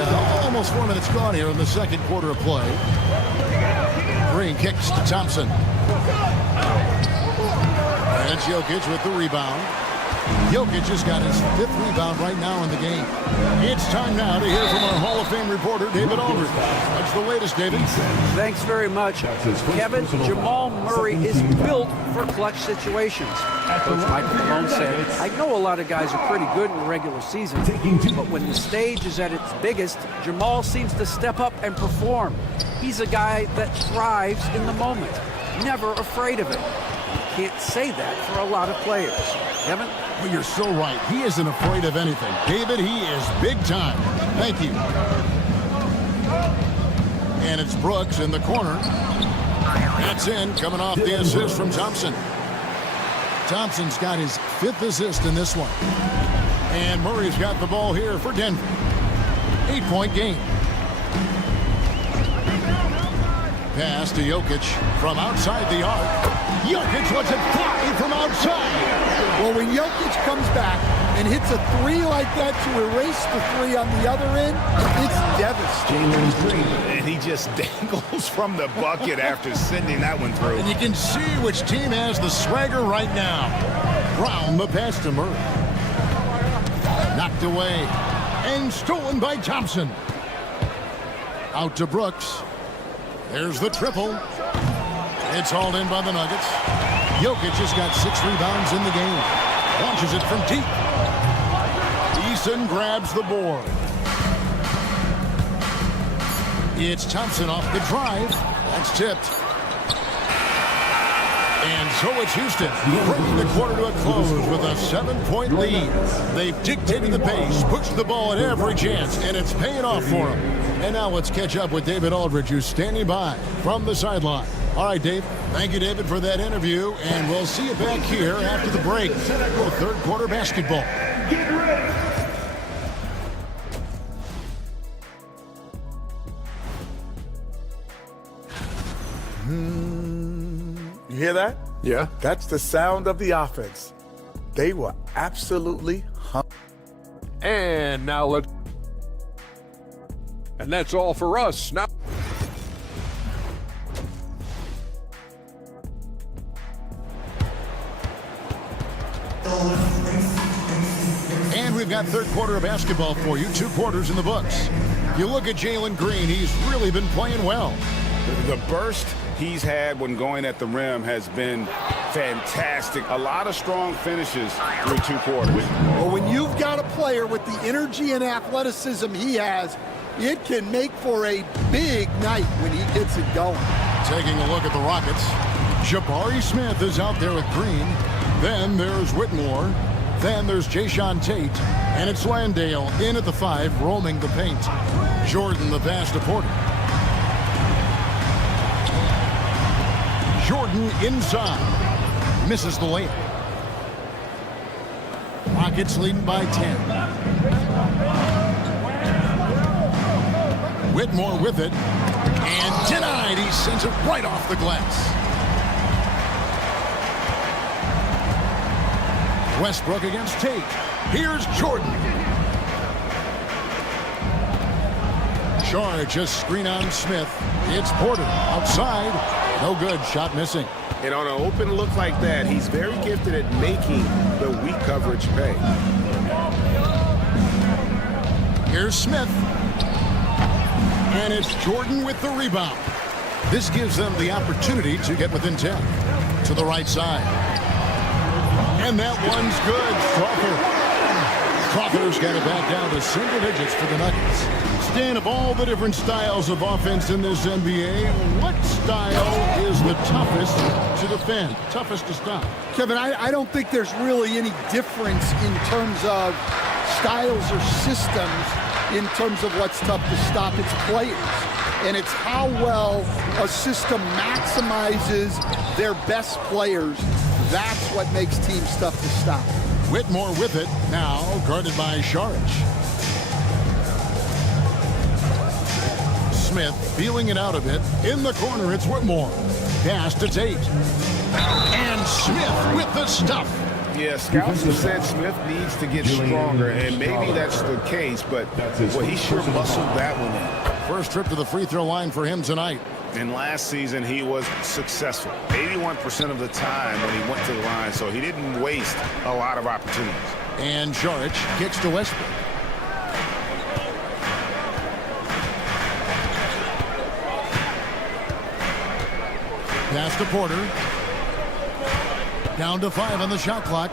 almost 4 minutes gone here in the second quarter of play. Green kicks to Thompson. And it's Jokic with the rebound. Jokic has got his 5th rebound right now in the game. It's time now to hear from our Hall of Fame reporter, David Aldridge. What's the latest, David? Thanks very much. Kevin, Jamal Murray is built for clutch situations. Coach Michael Malone said, I know a lot of guys are pretty good in the regular season, but when the stage is at its biggest, Jamal seems to step up and perform. He's a guy that thrives in the moment, never afraid of it. You can't say that for a lot of players. Kevin? Well, you're so right. He isn't afraid of anything. David, he is big time. Thank you. And it's Brooks in the corner. That's in, coming off the assist from Thompson. Thompson's got his 5th assist in this one. And Murray's got the ball here for Denver. 8-point game. Pass to Jokic from outside the arc. Jokic lets it fly from outside. Well, when Jokic comes back and hits a 3 like that to erase the 3 on the other end, it's devastating. And he just dangles from the bucket after sending that one through. And you can see which team has the swagger right now. Brown, the pass to Murray. Knocked away and stolen by Thompson. Out to Brooks. There's the triple. It's hauled in by the Nuggets. Jokic has got 6 rebounds in the game. Launches it from deep. Eason grabs the board. It's Thompson off the drive. That's tipped. And so it's Houston, bringing the quarter to a close with a 7-point lead. They've dictated the pace, pushed the ball at every chance, and it's paying off for them. And now let's catch up with David Aldridge, who's standing by from the sideline. All right, Dave. Thank you, David, for that interview, and we'll see you back here after the break for third quarter basketball. You hear that? Yeah. That's the sound of the offense. They were absolutely And now let's... And that's all for us. Now... And we've got third quarter of basketball for you. 2 quarters in the books. You look at Jalen Green. He's really been playing well. The burst he's had when going at the rim has been fantastic. A lot of strong finishes through 2 quarters. Well, when you've got a player with the energy and athleticism he has, it can make for a big night when he gets it going. Taking a look at the Rockets. Jabari Smith is out there with Green. Then there's Whitmore. Then there's Jayshawn Tate. And it's Landale in at the 5, roaming the paint. Jordan the pass to Porter. Jordan inside. Misses the layup. Rockets leading by 10. Whitmore with it. And denied. He sends it right off the glass. Westbrook against Tate. Here's Jordan. Charge, just screen on Smith. It's Porter outside. No good. Shot missing. And on an open look like that, he's very gifted at making the weak coverage pay. Here's Smith. And it's Jordan with the rebound. This gives them the opportunity to get within 10. To the right side. And that one's good. Crowther's got it back down to single digits for the Nuggets. Stan, of all the different styles of offense in this NBA, what style is the toughest to defend, toughest to stop? Kevin, I don't think there's really any difference in terms of styles or systems in terms of what's tough to stop. It's players. And it's how well a system maximizes their best players. That's what makes teams tough to stop. Whitmore with it, now guarded by Sharich. Smith feeling it out a bit. In the corner, it's Whitmore. Pass to Tate. And Smith with the stuff. Yeah, scouts have said Smith needs to get stronger, and maybe that's the case, but well, he sure muscled that one in. First trip to the free throw line for him tonight. And last season, he was successful 81% of the time when he went to the line, so he didn't waste a lot of opportunities. And Sharich kicks to Westbrook. Pass to Porter. Down to 5 on the shot clock.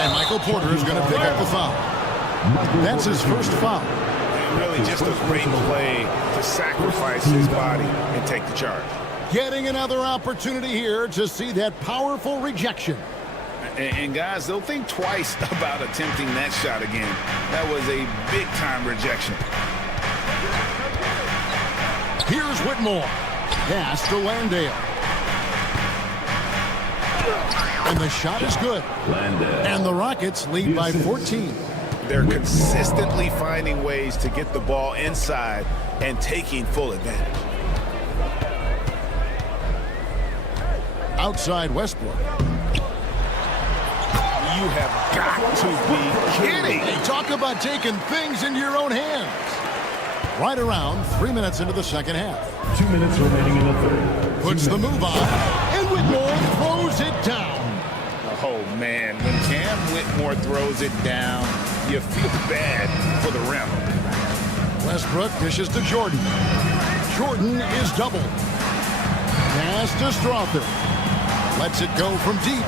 And Michael Porter is going to pick up the foul. That's his first foul. And really just a great play to sacrifice his body and take the charge. Getting another opportunity here to see that powerful rejection. And guys, they'll think twice about attempting that shot again. That was a big-time rejection. Here's Whitmore. Pass to Landale. And the shot is good. And the Rockets lead by 14. They're consistently finding ways to get the ball inside and taking full advantage. Outside Westbrook. You have got to be kidding. Hey, talk about taking things into your own hands. Right around 3 minutes into the second half. 2 minutes remaining in the third. Puts the move on, and Whitmore throws it down. Oh, man, when Cam Whitmore throws it down, you feel bad for the rim. Westbrook dishes to Jordan. Jordan is doubled. Pass to Strother. Lets it go from deep.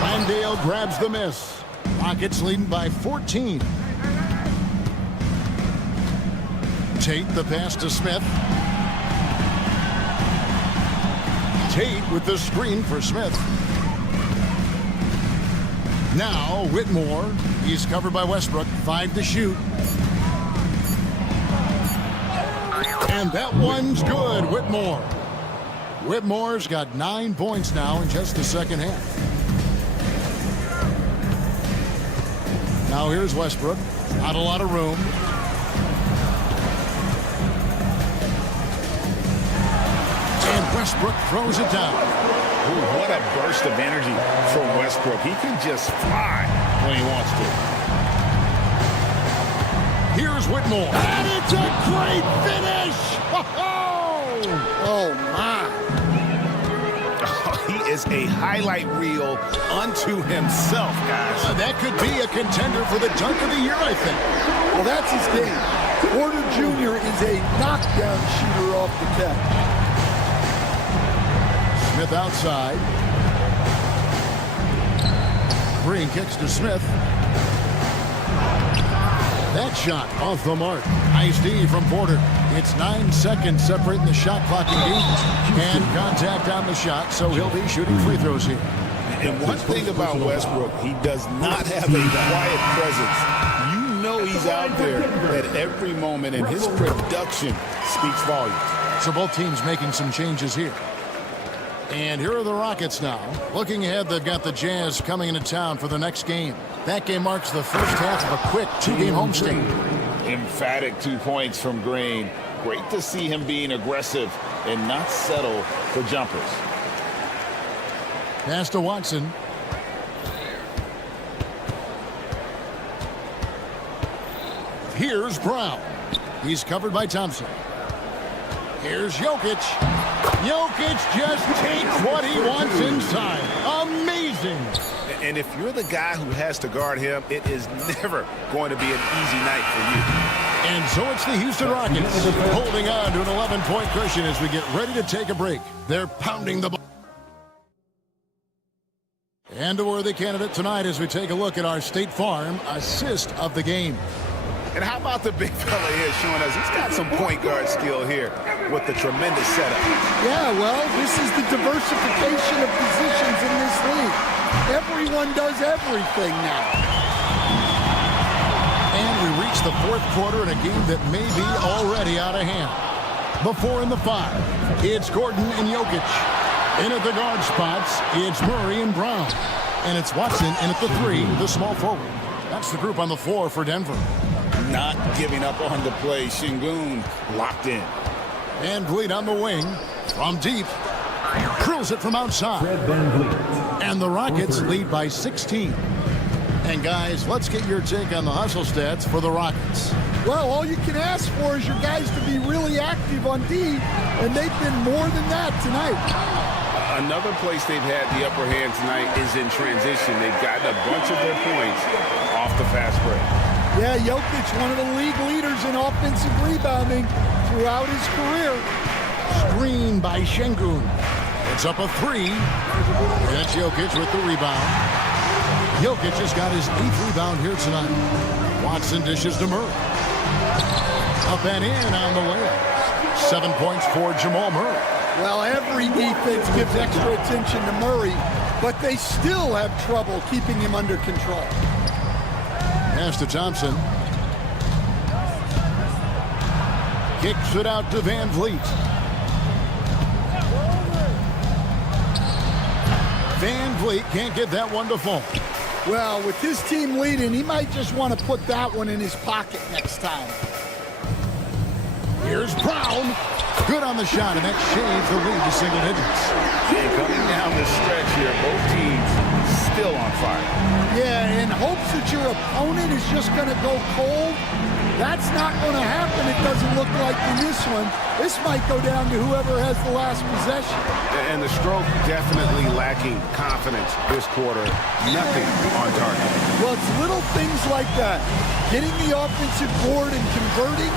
Landale grabs the miss. Rockets leading by 14. Tate the pass to Smith. Tate with the screen for Smith. Now Whitmore. He's covered by Westbrook. 5 to shoot. And that one's good, Whitmore. Whitmore's got 9 points now in just the second half. Now here's Westbrook. Not a lot of room. And Westbrook throws it down. Ooh, what a burst of energy from Westbrook. He can just fly when he wants to. Here's Whitmore. And it's a great finish! Oh, my. Oh, he is a highlight reel unto himself, guys. That could be a contender for the dunk of the year, I think. Well, that's his game. Porter Jr. is a knockdown shooter off the catch. Smith outside. Green kicks to Smith. That shot off the mark. Nice D from Porter. It's 9 seconds separating the shot clock and contact on the shot, so he'll be shooting free throws here. And one thing about Westbrook, he does not have a quiet presence. You know he's out there at every moment, and his production speaks volumes. So both teams making some changes here. And here are the Rockets now. Looking ahead, they've got the Jazz coming into town for the next game. That game marks the first half of a quick 2-game homestand. Emphatic 2 points from Green. Great to see him being aggressive and not settle for jumpers. Pass to Watson. Here's Brown. He's covered by Thompson. Here's Jokic. Jokic just takes what he wants inside. Amazing. And if you're the guy who has to guard him, it is never going to be an easy night for you. And so it's the Houston Rockets holding on to an 11-point cushion as we get ready to take a break. They're pounding the ball. And And a worthy candidate tonight as we take a look at our State Farm assist of the game. And how about the big fella here showing us he's got some point guard skill here with the tremendous setup. Yeah, well, this is the diversification of positions in this league. Everyone does everything now. And we reach the fourth quarter in a game that may be already out of hand. The 4 and the 5. It's Gordon and Jokic. In at the guard spots, it's Murray and Brown. And it's Watson in at the 3, the small forward. That's the group on the floor for Denver. Not giving up on the play. Şengün locked in. And Vliet on the wing from deep. Drills it from outside. And the Rockets lead by 16. And guys, let's get your take on the hustle stats for the Rockets. Well, all you can ask for is your guys to be really active on D, and they've been more than that tonight. Another place they've had the upper hand tonight is in transition. They've gotten a bunch of their points off the fast break. Yeah, Jokic, one of the league leaders in offensive rebounding throughout his career. Screen by Şengün. It's up a 3. That's Jokic with the rebound. Jokic has got his 8th rebound here tonight. Watson dishes to Murray. Up and in on the layup. 7 points for Jamal Murray. Well, every defense gives extra attention to Murray, but they still have trouble keeping him under control. Pass to Thompson. Kicks it out to Van Vliet. Van Vliet can't get that one to fall. Well, with his team leading, he might just want to put that one in his pocket next time. Here's Brown. Good on the shot, and that shaves the lead to single digits. And coming down the stretch here, both teams still on fire. Yeah, in hopes that your opponent is just going to go cold. That's not going to happen, it doesn't look like in this one. This might go down to whoever has the last possession. And the stroke definitely lacking confidence this quarter. Nothing on target. Well, it's little things like that. Getting the offensive board and converting,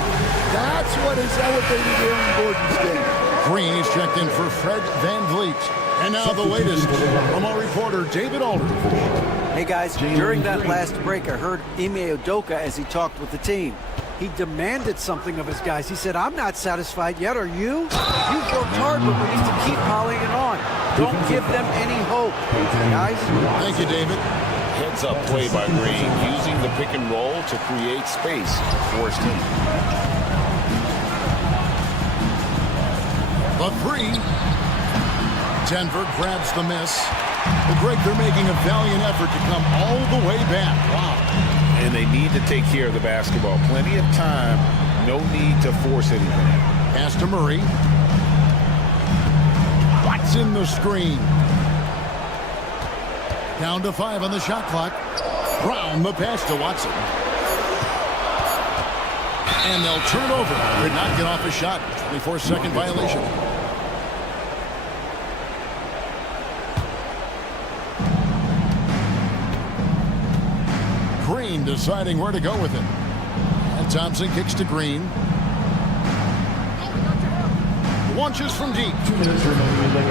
that's what has elevated Aaron Gordon's game. Green is checked in for Fred Van Vliet. And now the latest from our reporter, David Aldridge. Hey guys, during that last break, I heard Ime Udoka as he talked with the team. He demanded something of his guys. He said, I'm not satisfied yet, are you? You've worked hard, but we need to keep piling it on. Don't give them any hope, guys. Thank you, David. Heads-up play by Green, using the pick and roll to create space for his team. The 3. Denver grabs the miss. The break, they're making a valiant effort to come all the way back. Wow. And they need to take care of the basketball. Plenty of time. No need to force anything. Pass to Murray. Watson the screen. Down to 5 on the shot clock. Brown the pass to Watson. And they'll turn over. Could not get off a shot. 24-second violation. Green deciding where to go with it. And Thompson kicks to Green. Launches from deep. 2 minutes remaining.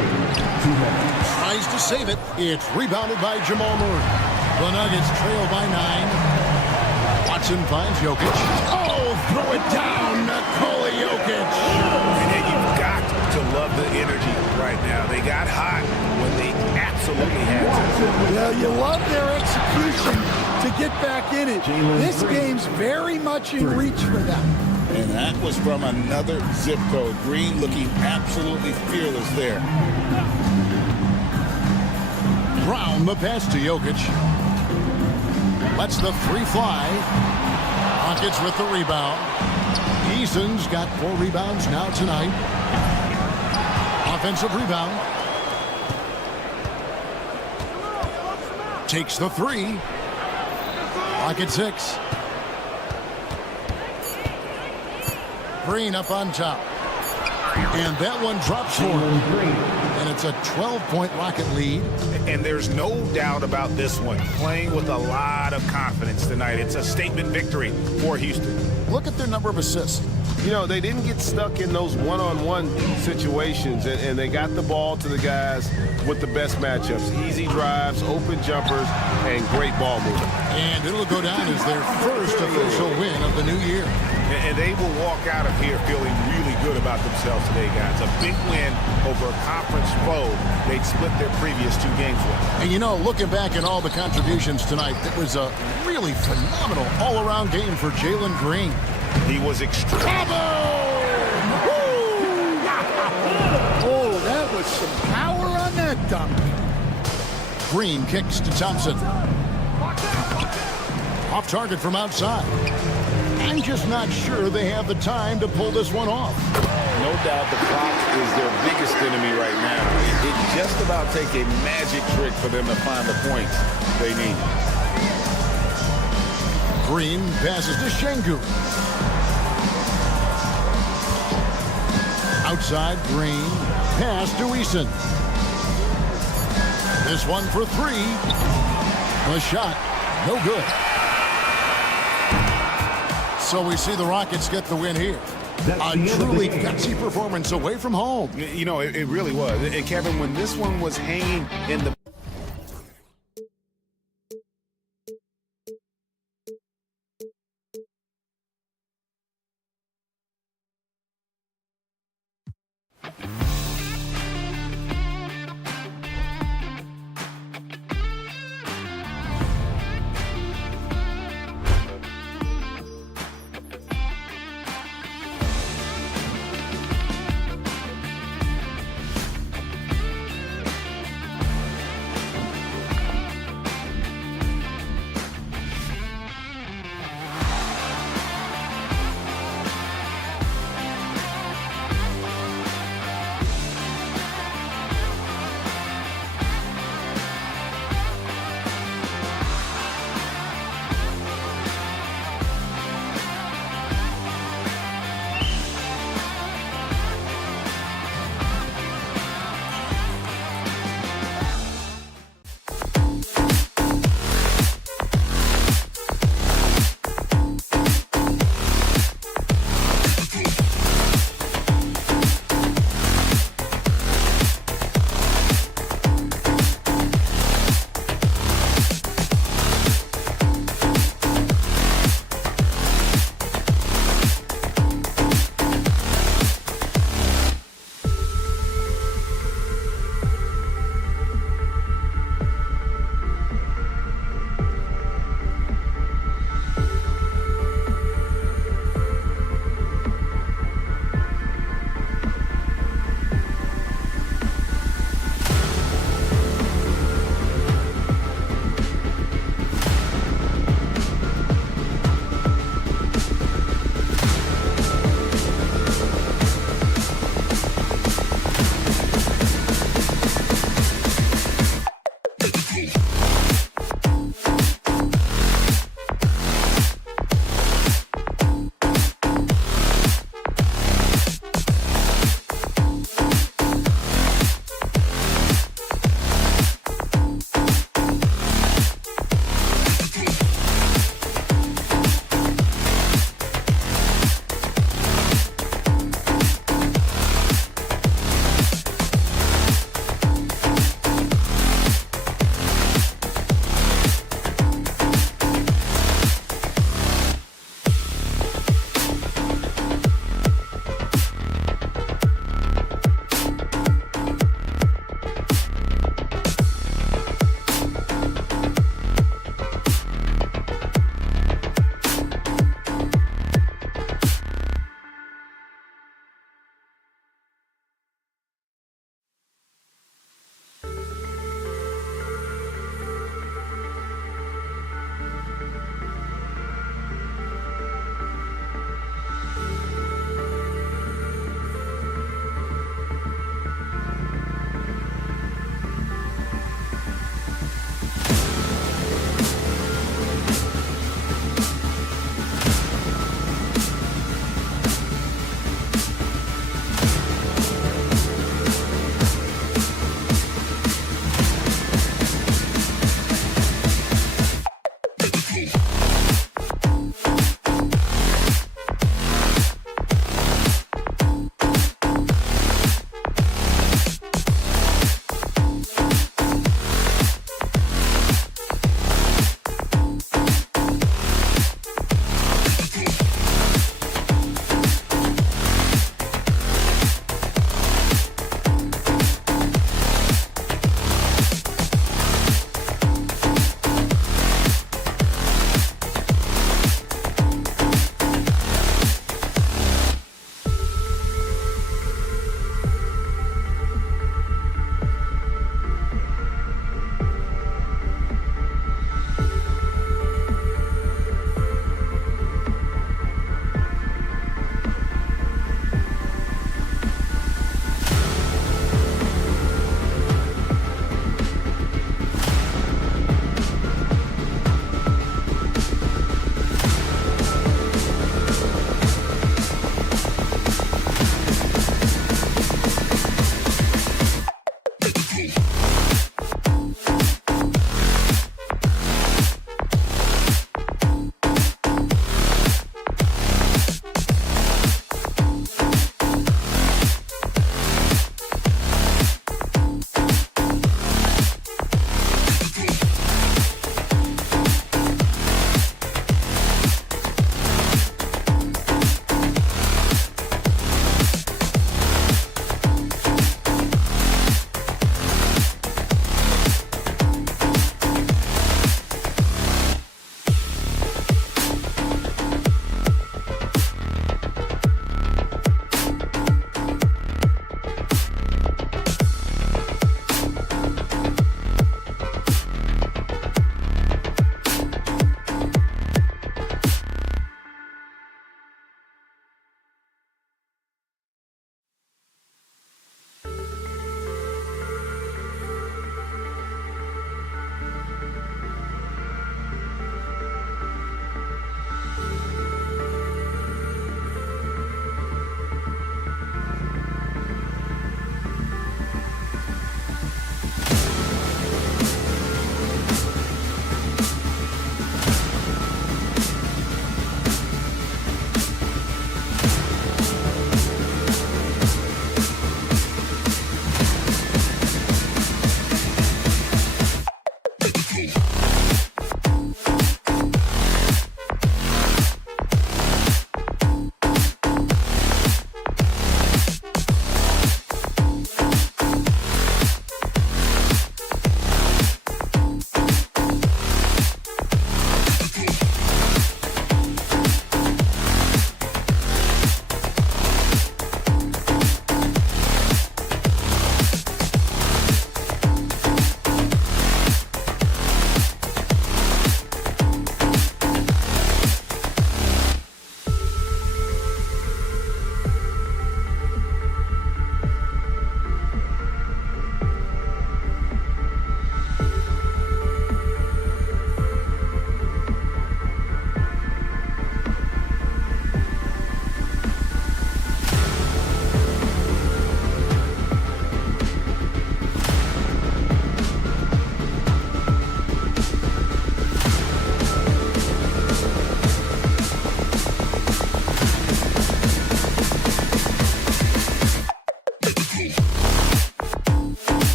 Tries to save it. It's rebounded by Jamal Murray. The Nuggets trail by 9. Watson finds Jokic. Oh, throw it down. Nikola Jokic. And you've got to love the energy right now. They got hot when they absolutely had to. Yeah, you love their execution to get back in it. This game's very much in reach for them. And that was from another zip code. Green looking absolutely fearless there. Brown the pass to Jokic. Lets the 3 fly. Rockets with the rebound. Eason's got 4 rebounds now tonight. Offensive rebound. Takes the 3. Rocket 6. Green up on top. And that one drops for him. and it's a 12-point Rocket lead. And there's no doubt about this one. Playing with a lot of confidence tonight. It's a statement victory for Houston. Look at their number of assists. You know, they didn't get stuck in those one-on-one situations, and they got the ball to the guys with the best matchups. Easy drives, open jumpers, and great ball movement. And it'll go down as their first official win of the new year. And they will walk out of here feeling really good about themselves today, guys. A big win over a conference foe they'd split their previous 2 games with. And you know, looking back at all the contributions tonight, it was a really phenomenal all-around game for Jalen Green. He was extreme. Oh, that was some power on that dunk. Green kicks to Thompson. Off target from outside. I'm just not sure they have the time to pull this one off. No doubt the clock is their biggest enemy right now. It just about take a magic trick for them to find the points they need. Green passes to Şengün. Outside, Green. Pass to Eason. This one for 3. The shot, no good. So we see the Rockets get the win here. A truly gutsy performance away from home. You know, it really was. And Kevin, when this one was hanging in the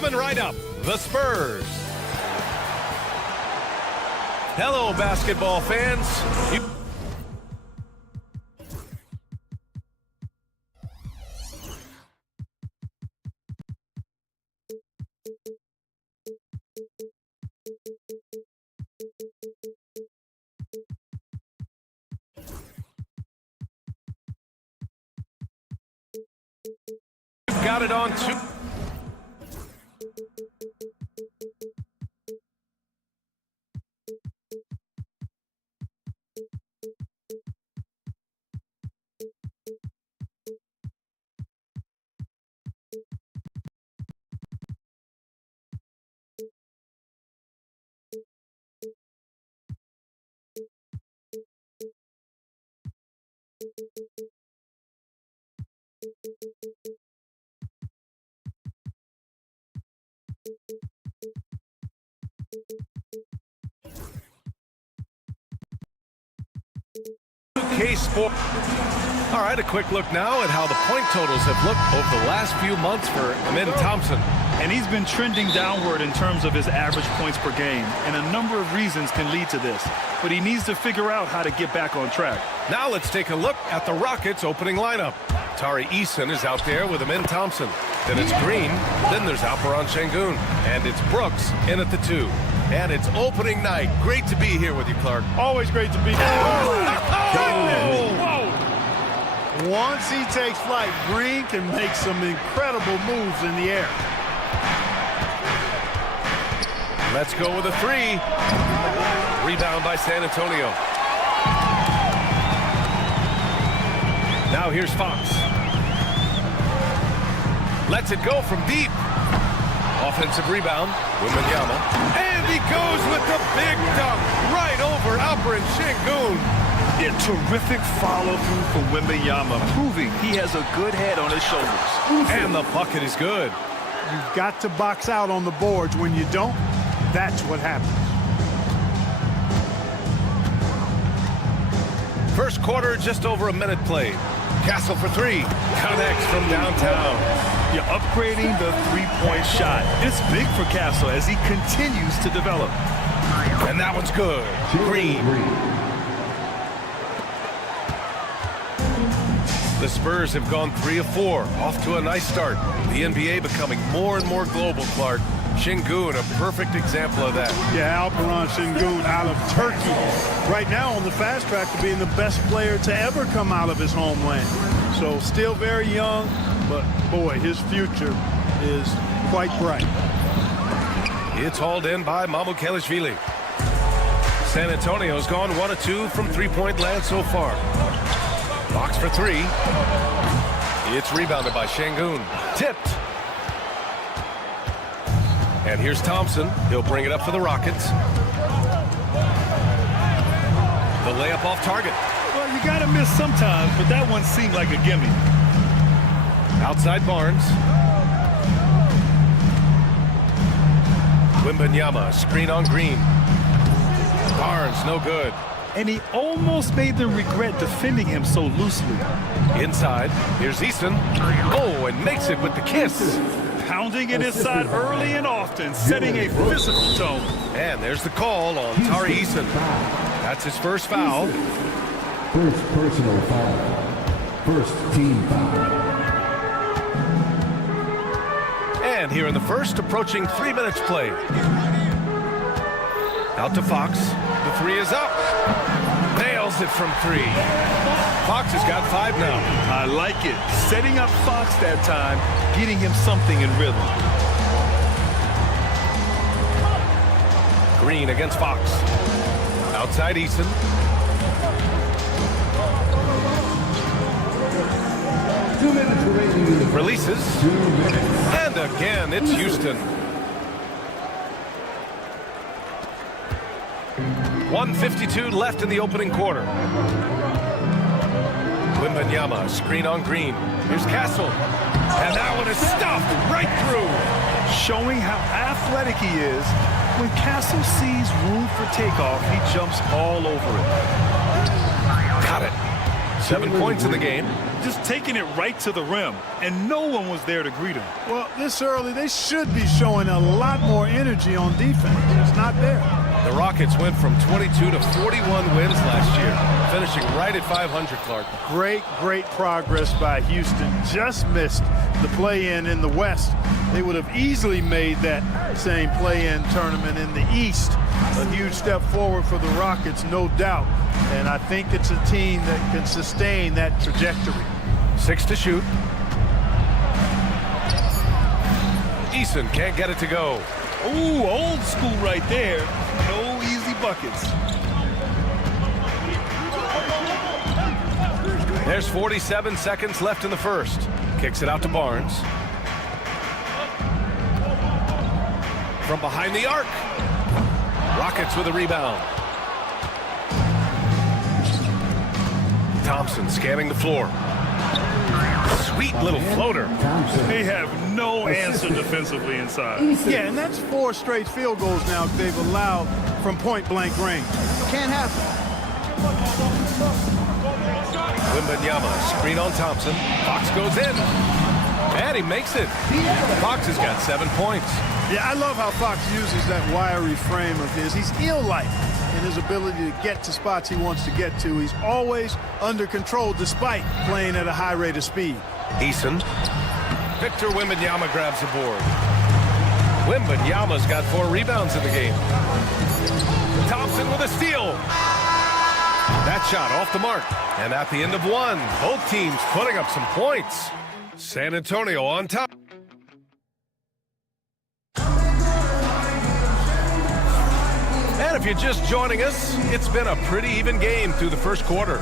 Coming right up, the Spurs. Hello, basketball fans. You've got it on two. Sport. All right, a quick look now at how the point totals have looked over the last few months for Amin Thompson. And he's been trending downward in terms of his average points per game, and a number of reasons can lead to this. But he needs to figure out how to get back on track. Now let's take a look at the Rockets' opening lineup. Tari Eason is out there with Amin Thompson. Then it's Green. Then there's Alperen Şengün. And it's Brooks in at the 2. And it's opening night. Great to be here with you, Clark. Always great to be here. Whoa! Once he takes flight, Green can make some incredible moves in the air. Let's go with a 3. Rebound by San Antonio. Now here's Fox. Lets it go from deep. Offensive rebound, Wembanyama. And he goes with the big dunk right over Alperen Şengün. A terrific follow-through for Wembanyama, proving he has a good head on his shoulders. And the bucket is good. You've got to box out on the boards. When you don't, that's what happens. First quarter, just over a minute played. Castle for 3. Connects from downtown. You're upgrading the three-point shot. It's big for Castle as he continues to develop. And that one's good. Green. The Spurs have gone 3 of 4. Off to a nice start. The NBA becoming more and more global, Clark. Şengün, a perfect example of that. Yeah, Alperen Şengün out of Turkey. Right now on the fast track to being the best player to ever come out of his homeland. So still very young, but boy, his future is quite bright. It's hauled in by Mamukelashvili. San Antonio's gone 1 of 2 from three-point land so far. Box for 3. It's rebounded by Şengün. Tipped. And here's Thompson. He'll bring it up for the Rockets. The layup off target. Well, you got to miss sometimes, but that one seemed like a gimme. Outside Barnes. Wembanyama, screen on Green. Barnes, no good. And he almost made them regret defending him so loosely. Inside, here's Eason. Oh, and makes it with the kiss. Pounding it inside early and often, setting a physical tone. And there's the call on Tari Eason. That's his first foul. First personal foul. First team foul. And here in the first, approaching 3 minutes played. Out to Fox. The 3 is up. Nails it from 3. Fox has got 5 now. I like it. Setting up Fox that time, getting him something in rhythm. Green against Fox. Outside Eason. Releases. And again, it's Houston. 1:52 left in the opening quarter. Wembanyama, screen on Green. Here's Castle. And that one is stuffed right through. Showing how athletic he is. When Castle sees room for takeoff, he jumps all over it. Got it. 7 points in the game. Just taking it right to the rim, and no one was there to greet him. Well, this early, they should be showing a lot more energy on defense. It's not there. The Rockets went from 22 to 41 wins last year, finishing right at 500, Clark. Great progress by Houston. Just missed the play-in in the West. They would have easily made that same play-in tournament in the East. A huge step forward for the Rockets, no doubt. And I think it's a team that can sustain that trajectory. 6 to shoot. Eason can't get it to go. Ooh, old school right there. No easy buckets. There's 47 seconds left in the first. Kicks it out to Barnes. From behind the arc. Rockets with a rebound. Thompson scanning the floor. Sweet little floater. They have no answer defensively inside. Yeah, and that's 4 straight field goals now they've allowed from point-blank range. Can't happen. Wembanyama, screen on Thompson. Fox goes in. And he makes it. Fox has got 7 points. Yeah, I love how Fox uses that wiry frame of his. He's eel-like in his ability to get to spots he wants to get to. He's always under control despite playing at a high rate of speed. Eason. Victor Wembanyama grabs the board. Wembanyama's got 4 rebounds in the game. Thompson with a steal. That shot off the mark. And at the end of 1, both teams putting up some points. San Antonio on top. And if you're just joining us, it's been a pretty even game through the first quarter.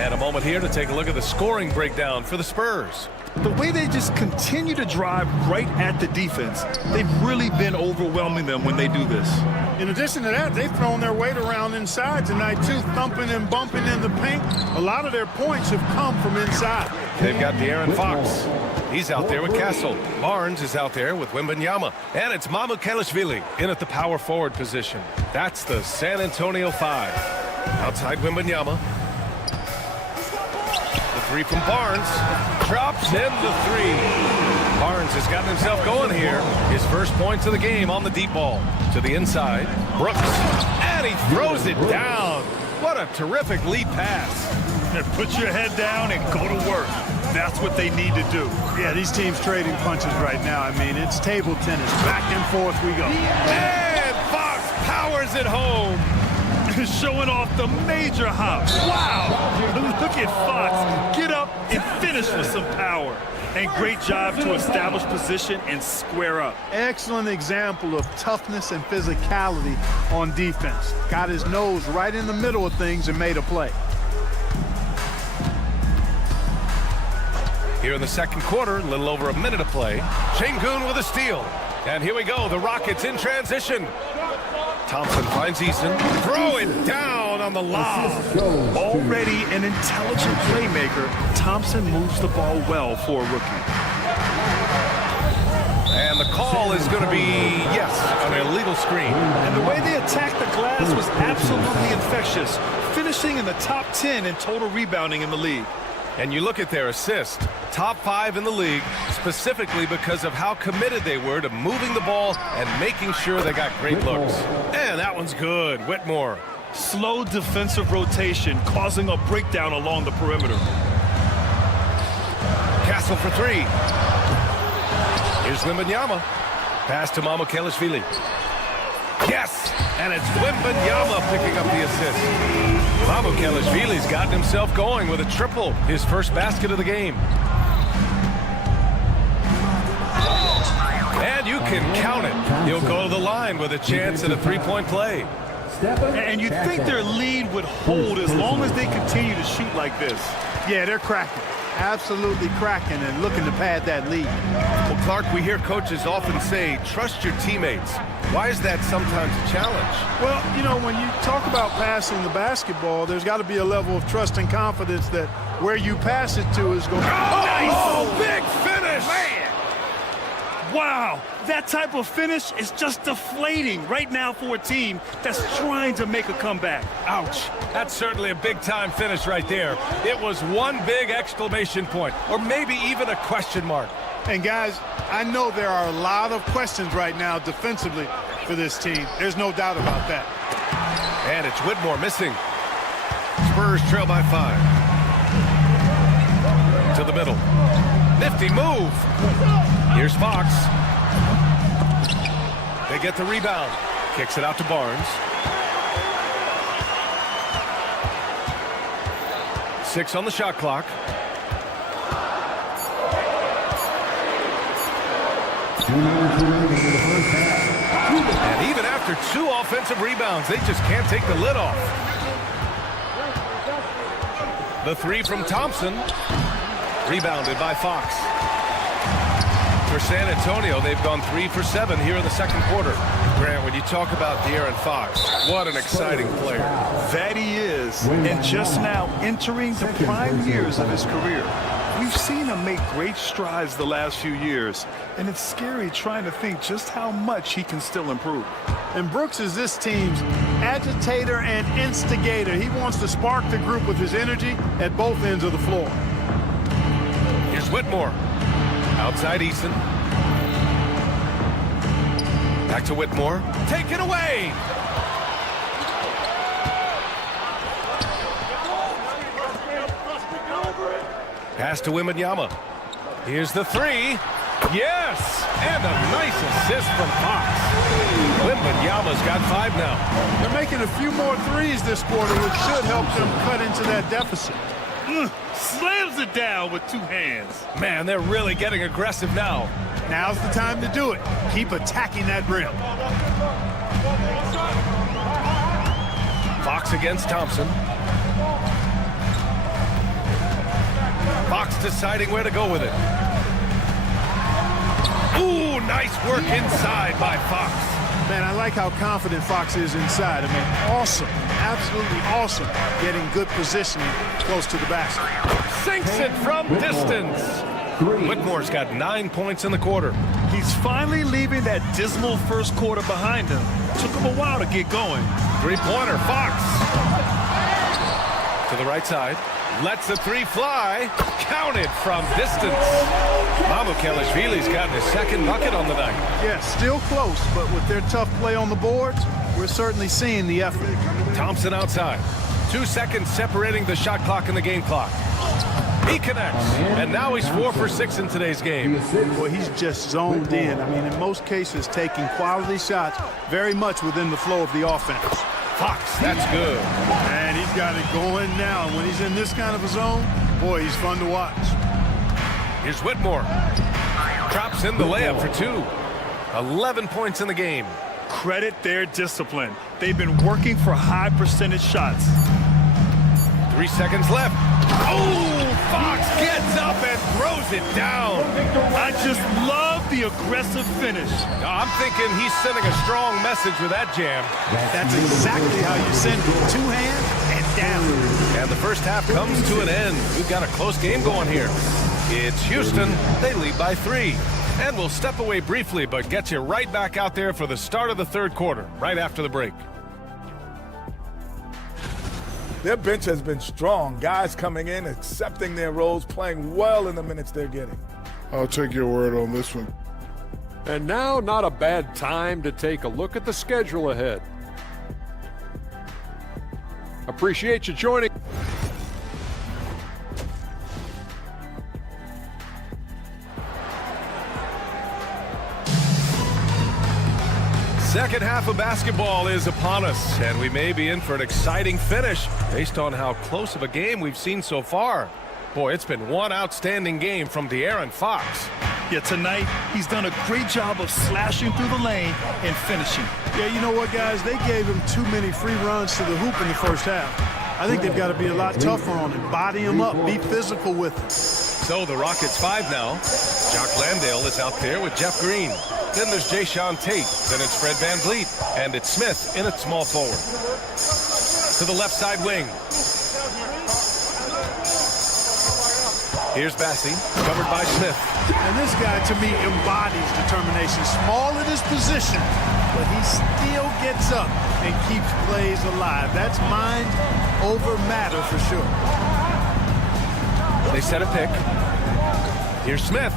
And a moment here to take a look at the scoring breakdown for the Spurs. The way they just continue to drive right at the defense, they've really been overwhelming them when they do this. In addition to that, they've thrown their weight around inside tonight, too, thumping and bumping in the paint. A lot of their points have come from inside. They've got De'Aaron Fox. He's out there with Castle. Barnes is out there with Wembanyama. And it's Mamukelashvili in at the power forward position. That's the San Antonio 5. Outside Wembanyama. The 3 from Barnes. Drops in the 3. Barnes has gotten himself going here. His first points of the game on the deep ball. To the inside. Brooks. And he throws it down. What a terrific lead pass. Put your head down and go to work. That's what they need to do. Yeah, these teams trading punches right now. I mean, it's table tennis. Back and forth we go. And Fox powers it home. Showing off the major hops. Wow. Look at Fox. Get up and finish with some power. And great job to establish position and square up. Excellent example of toughness and physicality on defense. Got his nose right in the middle of things and made a play. Here in the second quarter, a little over a minute of play. Şengün with a steal. And here we go, the Rockets in transition. Thompson finds Eason. Throw it down on the lob. Already an intelligent playmaker, Thompson moves the ball well for a rookie. And the call is going to be, yes, an illegal screen. And the way they attacked the glass was absolutely infectious, finishing in the top 10 in total rebounding in the league. And you look at their assists, top 5 in the league, specifically because of how committed they were to moving the ball and making sure they got great looks. And that one's good. Whitmore. Slow defensive rotation, causing a breakdown along the perimeter. Castle for 3. Here's Wembanyama. Pass to Mamukelashvili. Yes! And it's Wembanyama picking up the assist. Mamukelashvili's gotten himself going with a triple, his first basket of the game. And you can count it. He'll go to the line with a chance at a 3-point play. And you'd think their lead would hold as long as they continue to shoot like this. Yeah, they're cracking. Absolutely cracking and looking to pad that lead. Well, Clark, we hear coaches often say, trust your teammates. Why is that sometimes a challenge? Well, you know, when you talk about passing the basketball, there's got to be a level of trust and confidence that where you pass it to is going to... Oh, nice! Big finish! Man! Wow, that type of finish is just deflating right now for a team that's trying to make a comeback. Ouch. That's certainly a big-time finish right there. It was one big exclamation point, or maybe even a question mark. And guys, I know there are a lot of questions right now defensively for this team. There's no doubt about that. And it's Whitmore missing. Spurs trail by 5. To the middle. Nifty move. Here's Fox. They get the rebound. Kicks it out to Barnes. 6 on the shot clock. And even after 2 offensive rebounds, they just can't take the lid off. The 3 from Thompson. Rebounded by Fox. For San Antonio, they've gone 3 for 7 here in the second quarter. Grant, when you talk about De'Aaron Fox, what an exciting player. That he is, and just now entering the prime years of his career. We've seen him make great strides the last few years, and it's scary trying to think just how much he can still improve. And Brooks is this team's agitator and instigator. He wants to spark the group with his energy at both ends of the floor. Here's Whitmore. Outside Eason. Back to Whitmore. Take it away! Pass to Wembanyama. Here's the 3. Yes! And a nice assist from Fox. Wembanyama's got 5 now. They're making a few more threes this quarter, which should help them cut into that deficit. Slams it down with 2 hands. Man, they're really getting aggressive now. Now's the time to do it. Keep attacking that rim. Fox against Thompson. Fox deciding where to go with it. Ooh, nice work inside by Fox. Man, I like how confident Fox is inside. I mean, awesome. Absolutely awesome. Getting good positioning close to the basket. Sinks it from distance. Whitmore's got 9 points in the quarter. He's finally leaving that dismal first quarter behind him. Took him a while to get going. 3-pointer, Fox. To the right side. Lets the 3 fly. Counted from distance. Mamukelashvili's gotten his second bucket on the night. Yeah, still close, but with their tough play on the boards, we're certainly seeing the effort. Thompson outside. 2 seconds separating the shot clock and the game clock. He connects, and now he's 4 for 6 in today's game. Boy, he's just zoned in. I mean, in most cases, taking quality shots very much within the flow of the offense. Fox, that's good. And he's got it going now. And when he's in this kind of a zone, boy, he's fun to watch. Here's Whitmore. Drops in the layup for 2. 11 points in the game. Credit their discipline. They've been working for high percentage shots. 3 seconds left. Oh, Fox gets up and throws it down. I just love the aggressive finish. I'm thinking he's sending a strong message with that jam. That's exactly how you send it. 2 hands and down. And the first half comes to an end. We've got a close game going here. It's Houston. They lead by 3. And we'll step away briefly, but get you right back out there for the start of the third quarter, right after the break. Their bench has been strong. Guys coming in, accepting their roles, playing well in the minutes they're getting. I'll take your word on this one. And now, not a bad time to take a look at the schedule ahead. Appreciate you joining. Second half of basketball is upon us, and we may be in for an exciting finish based on how close of a game we've seen so far. Boy, it's been one outstanding game from De'Aaron Fox. Yeah, tonight he's done a great job of slashing through the lane and finishing. Yeah, you know what, guys? They gave him too many free runs to the hoop in the first half. I think they've got to be a lot tougher on him, body him up, be physical with him. So the Rockets 5 now. Jock Landale is out there with Jeff Green. Then there's Jayshawn Tate. Then it's Fred VanVleet. And it's Smith in at small forward. To the left side wing. Here's Bassi, covered by Smith. And this guy, to me, embodies determination. Small at his position, but he still gets up and keeps plays alive. That's mind over matter for sure. They set a pick. Here's Smith.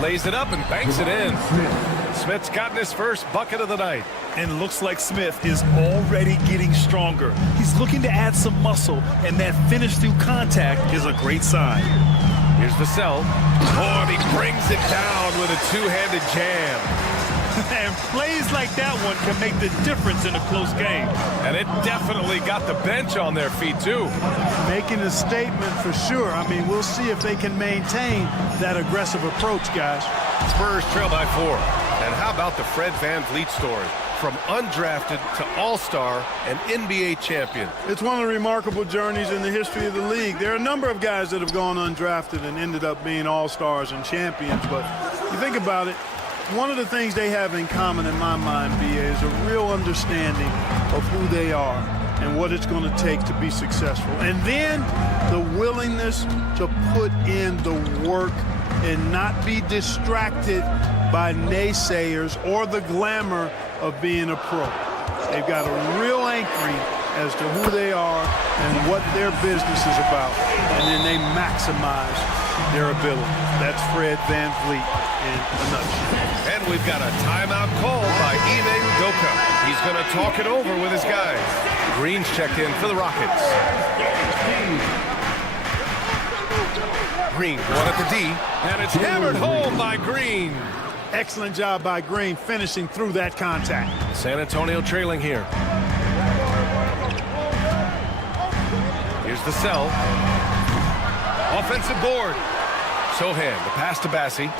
Lays it up and banks it in. Smith's gotten his first bucket of the night. And looks like Smith is already getting stronger. He's looking to add some muscle, and that finish through contact is a great sign. Here's Vassell. Oh, and he brings it down with a two-handed jam. And plays like that one can make the difference in a close game. And it definitely got the bench on their feet, too. Making a statement for sure. I mean, we'll see if they can maintain that aggressive approach, guys. Spurs trail by 4. And how about the Fred VanVleet story? From undrafted to all-star and NBA champion. It's one of the remarkable journeys in the history of the league. There are a number of guys that have gone undrafted and ended up being all-stars and champions. But you think about it, one of the things they have in common in my mind, BA, is a real understanding of who they are and what it's going to take to be successful. And then the willingness to put in the work and not be distracted by naysayers or the glamour of being a pro. They've got a real anchoring as to who they are and what their business is about, and then they maximize their ability. That's Fred VanVleet in a nutshell. And we've got a timeout called by Ime Udoka. He's going to talk it over with his guys. Green's checked in for the Rockets. Green going at the D, and it's hammered home by Green. Excellent job by Green finishing through that contact. San Antonio trailing here. Here's the cell. Offensive board. Sohan, the pass to Bassi.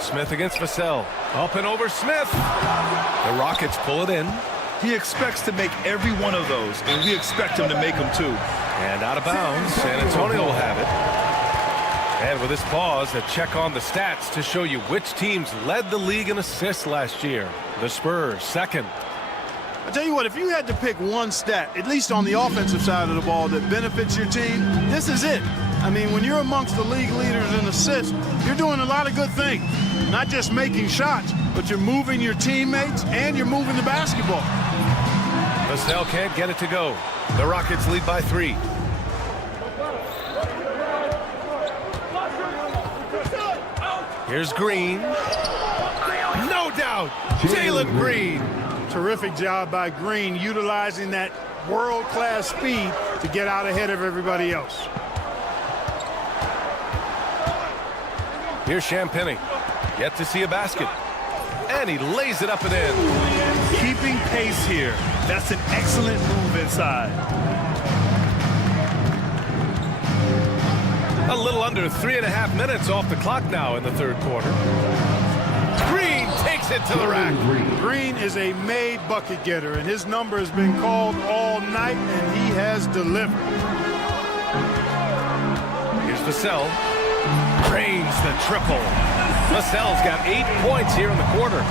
Smith against Vassell. Up and over Smith. The Rockets pull it in. He expects to make every one of those, and we expect him to make them too. And out of bounds, San Antonio will have it. And with this pause, a check on the stats to show you which teams led the league in assists last year. The Spurs, second. I tell you what, if you had to pick one stat, at least on the offensive side of the ball, that benefits your team, this is it. I mean, when you're amongst the league leaders in assists, you're doing a lot of good things. Not just making shots, but you're moving your teammates and you're moving the basketball. Vassell can't get it to go. The Rockets lead by 3. Here's Green. No doubt, Jalen Green. Terrific job by Green, utilizing that world-class speed to get out ahead of everybody else. Here's Champagny. Yet to see a basket. And he lays it up and in. Keeping pace here. That's an excellent move inside. A little under 3.5 minutes off the clock now in the third quarter. Green takes it to the rack. Green is a made bucket getter, and his number has been called all night, and he has delivered. Here's Vassell. Drains the triple. Vassell's got 8 points here in the quarter.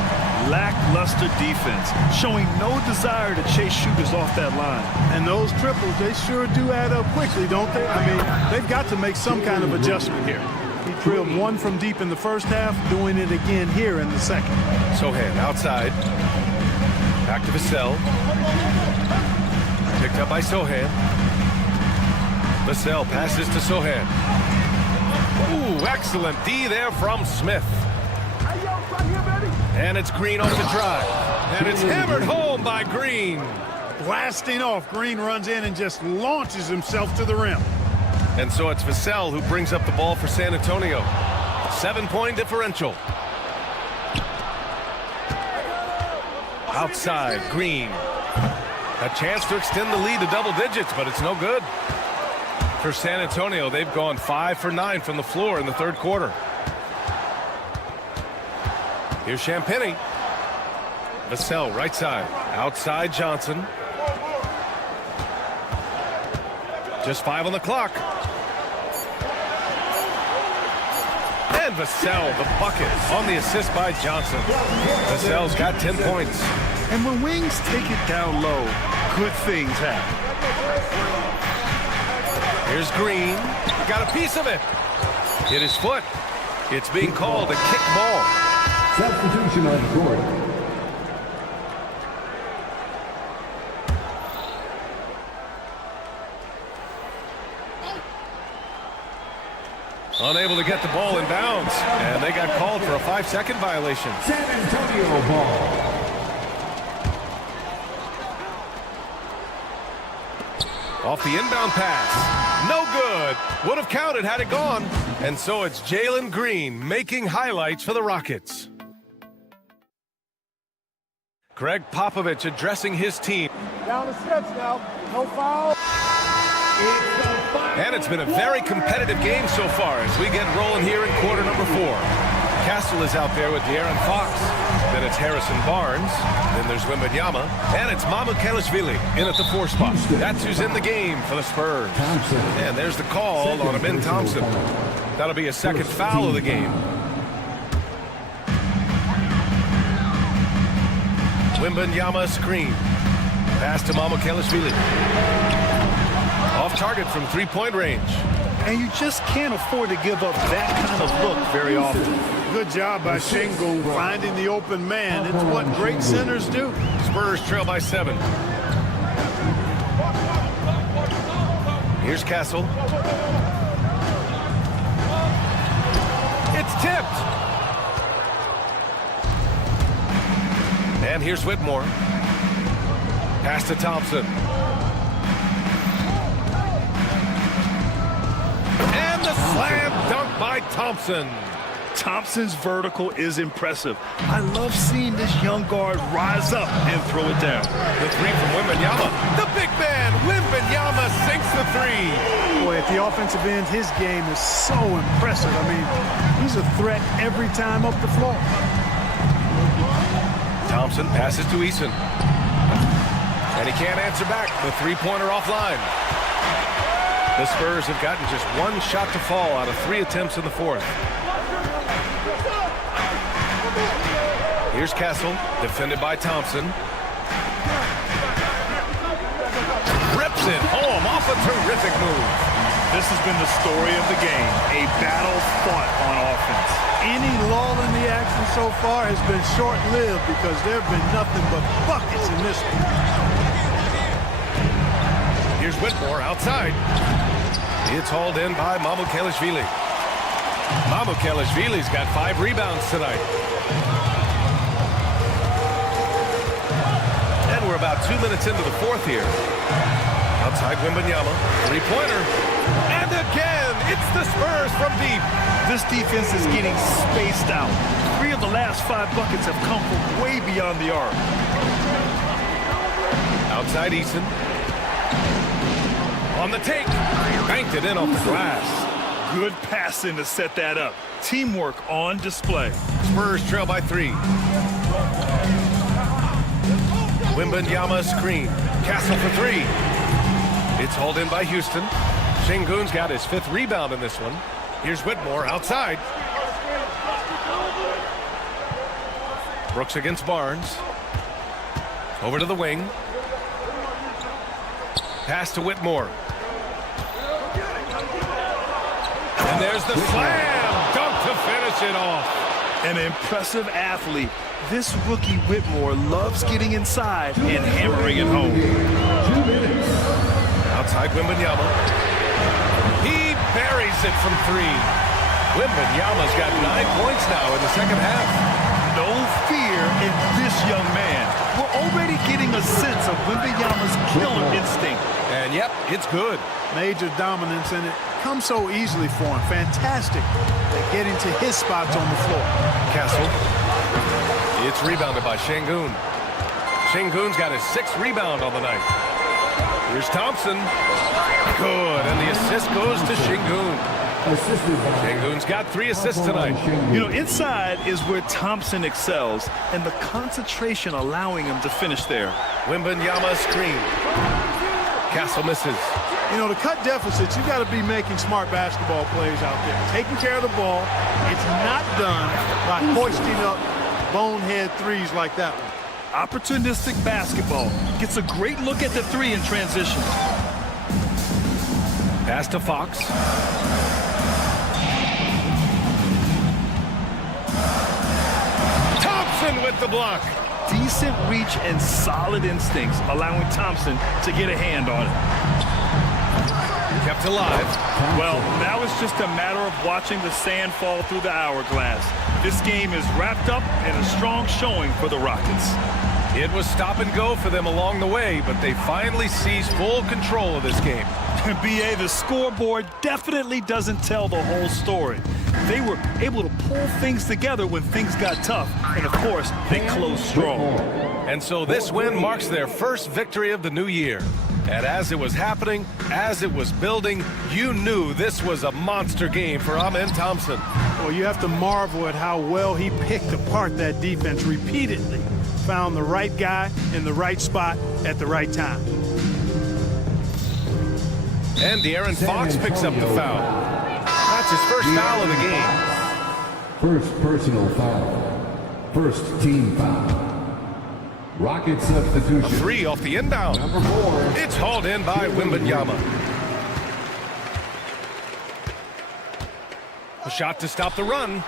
Lackluster defense, showing no desire to chase shooters off that line. And those triples, they sure do add up quickly, don't they? I mean, they've got to make some kind of adjustment here. He drilled one from deep in the first half, doing it again here in the second. Sohan outside. Back to Vassell. Picked up by Sohan. Vassell passes to Sohan. Ooh, excellent D there from Smith. And it's Green off the drive. And it's hammered home by Green. Blasting off, Green runs in and just launches himself to the rim. And so it's Vassell who brings up the ball for San Antonio. 7-point differential. Outside, Green. A chance to extend the lead to double digits, but it's no good. For San Antonio, they've gone 5 for 9 from the floor in the third quarter. Here's Champagny. Vassell, right side. Outside Johnson. Just 5 on the clock. And Vassell, the bucket on the assist by Johnson. Vassell's got 10 points. And when wings take it down low, good things happen. Here's Green. Got a piece of it. Hit his foot. It's being called a kick ball. Substitution on the court. Unable to get the ball in bounds, and they got called for a 5-second violation. San Antonio ball. Off the inbound pass. No good. Would have counted had it gone. And so it's Jalen Green making highlights for the Rockets. Greg Popovich addressing his team. Down the stretch now. No foul. And it's been a very competitive game so far as we get rolling here in quarter number 4. Castle is out there with De'Aaron Fox. Then it's Harrison Barnes. Then there's Wembanyama. And it's Mamukelashvili in at the 4 spot. That's who's in the game for the Spurs. And there's the call on Amin Thompson. That'll be a second foul of the game. Wembanyama screen. Pass to Mamukelashvili. Off target from 3-point range. And you just can't afford to give up that kind of look very often. Good job by Şengün finding the open man. It's what great centers do. Spurs trail by 7. Here's Castle. It's tipped. And here's Whitmore. Pass to Thompson. And the slam dunk by Thompson. Thompson's vertical is impressive. I love seeing this young guard rise up and throw it down. The 3 from Wembanyama. The big man, Wembanyama, sinks the 3. Boy, at the offensive end, his game is so impressive. I mean, he's a threat every time up the floor. Thompson passes to Eason. And he can't answer back. The 3-pointer offline. The Spurs have gotten just 1 shot to fall out of 3 attempts in the 4th. Here's Castle, defended by Thompson. Rips it home off a terrific move. This has been the story of the game, a battle fought on offense. Any lull in the action so far has been short-lived because there have been nothing but buckets in this one. Here's Whitmore outside. It's hauled in by Mamukelashvili. Mamukelashvili's got 5 rebounds tonight. And we're about 2 minutes into the 4th here. Outside Wembanyama, 3-pointer. And again, it's the Spurs from deep. This defense is getting spaced out. 3 of the last 5 buckets have come from way beyond the arc. Outside Eason. On the take. Banked it in off the glass. Good passing to set that up. Teamwork on display. Spurs trail by 3. Wembanyama screen. Castle for 3. It's hauled in by Houston. Şengün's got his 5th rebound in this one. Here's Whitmore outside. Brooks against Barnes. Over to the wing. Pass to Whitmore. And there's the slam dunk to finish it off. An impressive athlete. This rookie Whitmore loves getting inside and hammering it home. 2 minutes. Outside Wembanyama. He buries it from 3. Wembanyama's got 9 points now in the second half. No fear in this young man. We're already getting a sense of Wembanyama's killer instinct. And yep, it's good. Major dominance, and it comes so easily for him. Fantastic at getting to his spots on the floor. Castle. It's rebounded by Şengün. Şengün's got his 6th rebound on the night. Here's Thompson. Good, and the assist goes to Şengün. Şengün's got 3 assists tonight. You know, inside is where Thompson excels, and the concentration allowing him to finish there. Wembanyama screen. Castle misses. You know, to cut deficits, you got to be making smart basketball plays out there. Taking care of the ball. It's not done by hoisting up bonehead threes like that one. Opportunistic basketball. Gets a great look at the 3 in transition. Pass to Fox. Thompson with the block. Decent reach and solid instincts, allowing Thompson to get a hand on it. Kept alive. Well, now it's just a matter of watching the sand fall through the hourglass. This game is wrapped up in a strong showing for the Rockets. It was stop and go for them along the way, but they finally seized full control of this game. BA, the scoreboard definitely doesn't tell the whole story. They were able to pull things together when things got tough, and of course, they closed strong. And so this win marks their first victory of the new year. And as it was happening, as it was building, you knew this was a monster game for Amen Thompson. Well, you have to marvel at how well he picked apart that defense repeatedly. Found the right guy in the right spot at the right time. And De'Aaron Fox picks up the foul. That's his first foul of the game. First personal foul. First team foul. Rocket substitution. A three off the inbound. Number 4. It's hauled in by Wembanyama. A shot to stop the run.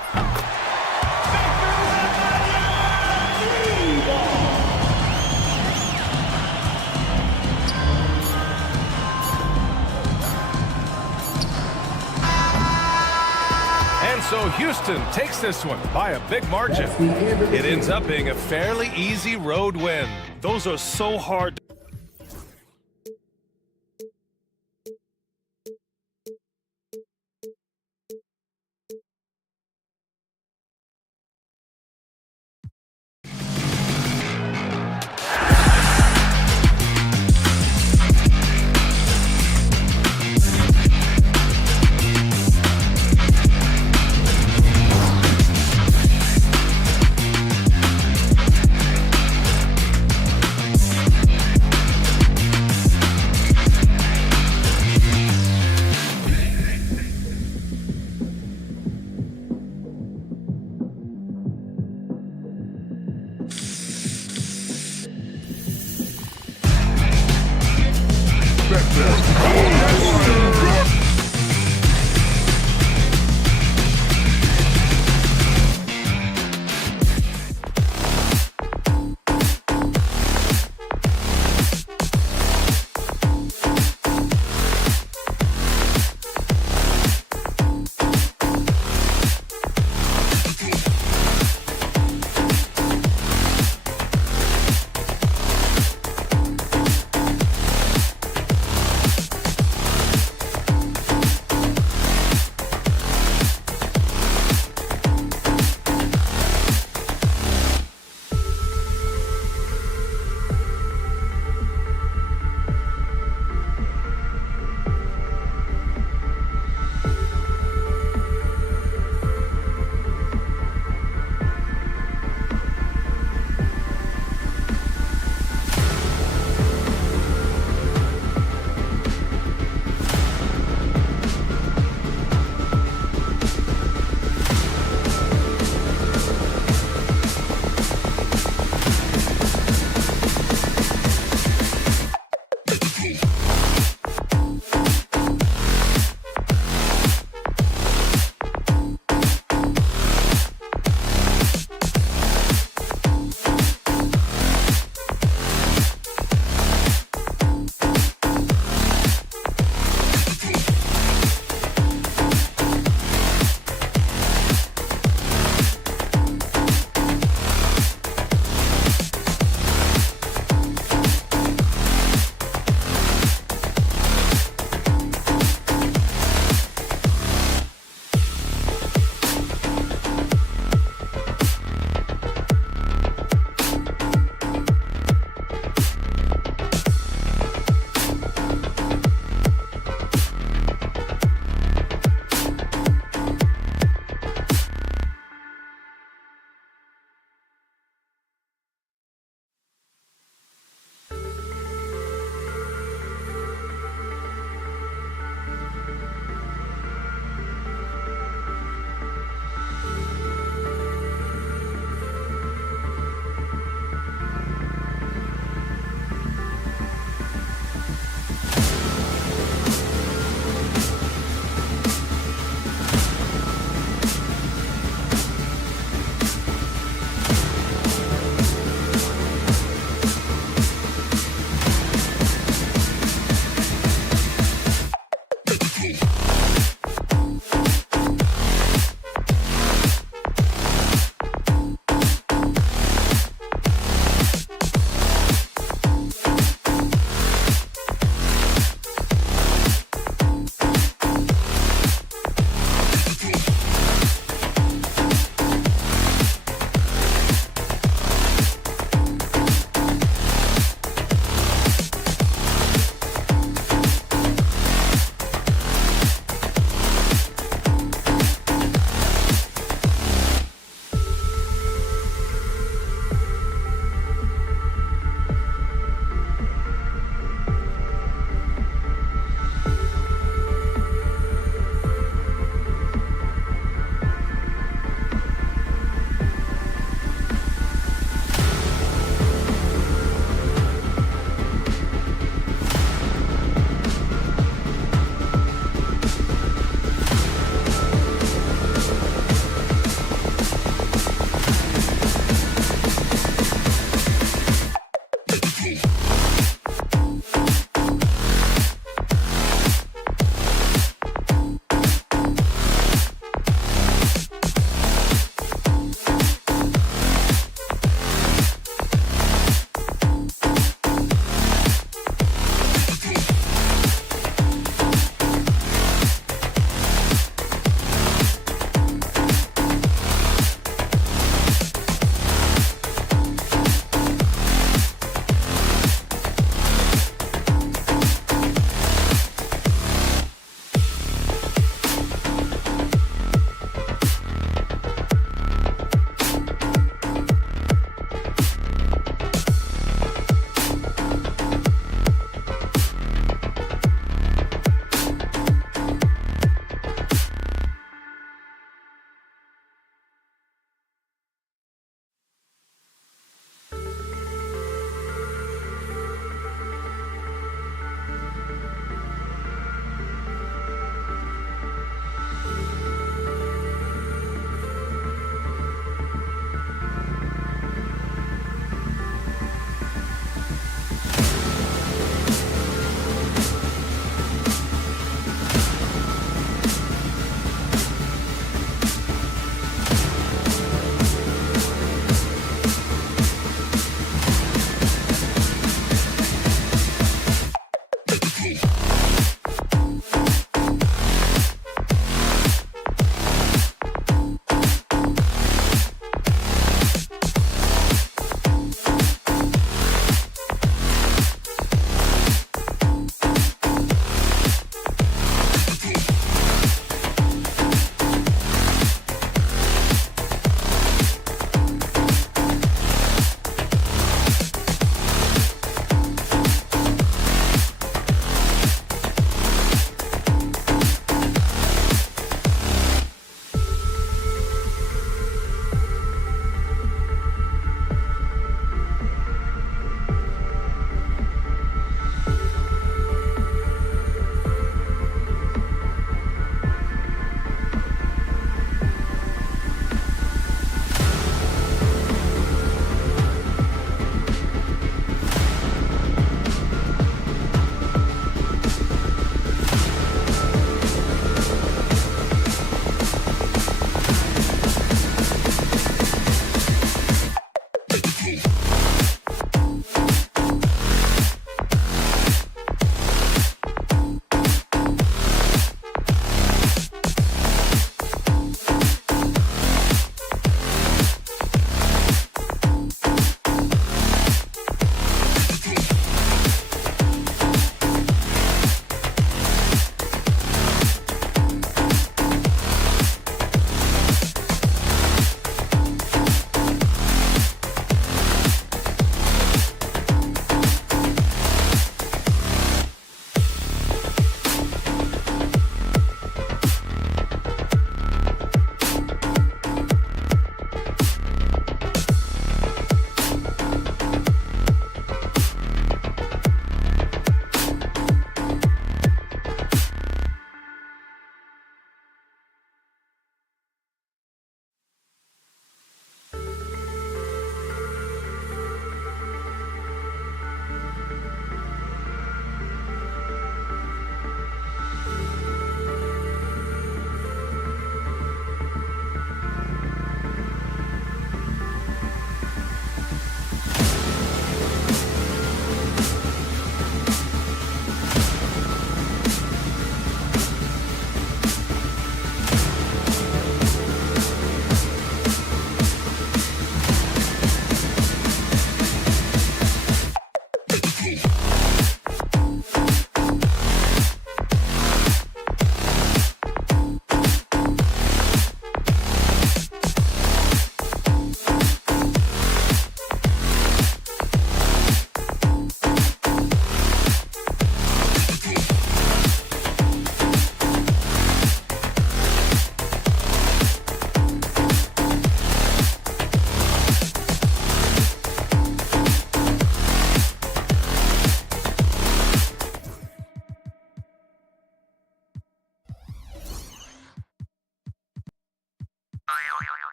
And so Houston takes this one by a big margin. It ends up being a fairly easy road win. Those are so hard to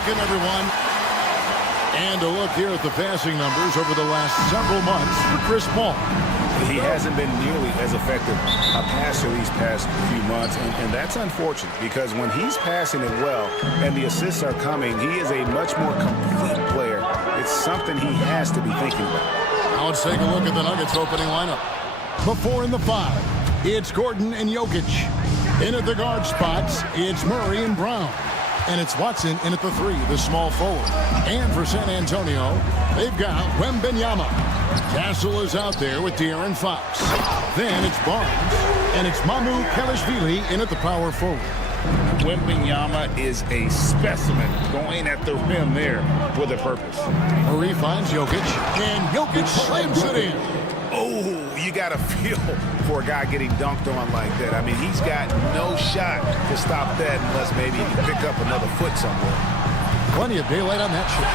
Welcome, everyone. And a look here at the passing numbers over the last several months for Chris Paul. He hasn't been nearly as effective a passer these past few months, and that's unfortunate because when he's passing it well and the assists are coming, he is a much more complete player. It's something he has to be thinking about. Now let's take a look at the Nuggets opening lineup. The 4 and the 5, it's Gordon and Jokic. In at the guard spots, it's Murray and Brown. And it's Watson in at the 3, the small forward. And for San Antonio, they've got Wembanyama. Castle is out there with De'Aaron Fox. Then it's Barnes. And it's Mamu Kelishvili in at the power forward. Wembanyama is a specimen going at the rim there with a purpose. Murray finds Jokic. And Jokic slams it in. Oh, you got to feel for a guy getting dunked on like that. I mean, he's got no shot to stop that unless maybe he can pick up another foot somewhere. Plenty of daylight on that shot.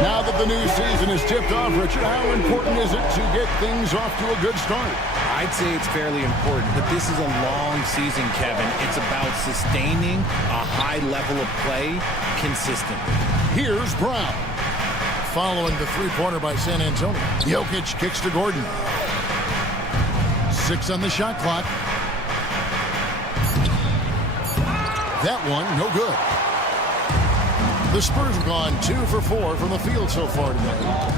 Now that the new season is tipped off, Richard, how important is it to get things off to a good start? I'd say it's fairly important, but this is a long season, Kevin. It's about sustaining a high level of play consistently. Here's Brown. Following the three-pointer by San Antonio. Jokic kicks to Gordon. 6 on the shot clock. That one, no good. The Spurs have gone 2 for 4 from the field so far tonight.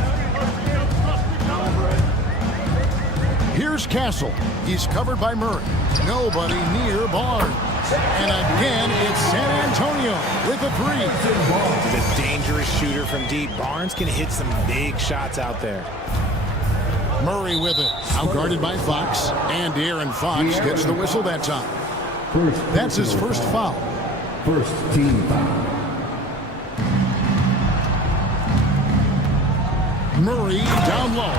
Here's Castle. He's covered by Murray. Nobody near Barnes. And again, it's San Antonio with a 3. He's a dangerous shooter from deep. Barnes can hit some big shots out there. Murray with it. Outguarded by Fox. And De'Aaron Fox gets the whistle that time. That's his first foul. First team foul. Murray down low.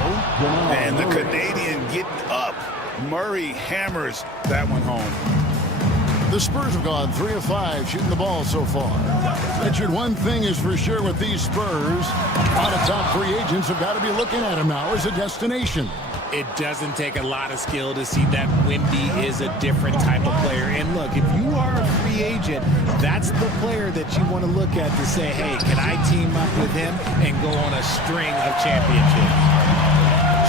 And the Canadian getting up. Murray hammers that one home. The Spurs have gone 3 of 5 shooting the ball so far. Richard, one thing is for sure with these Spurs, a lot of top free agents have got to be looking at them now as a destination. It doesn't take a lot of skill to see that Wemby is a different type of player. And look, if you are a free agent, that's the player that you want to look at to say, hey, can I team up with him and go on a string of championships?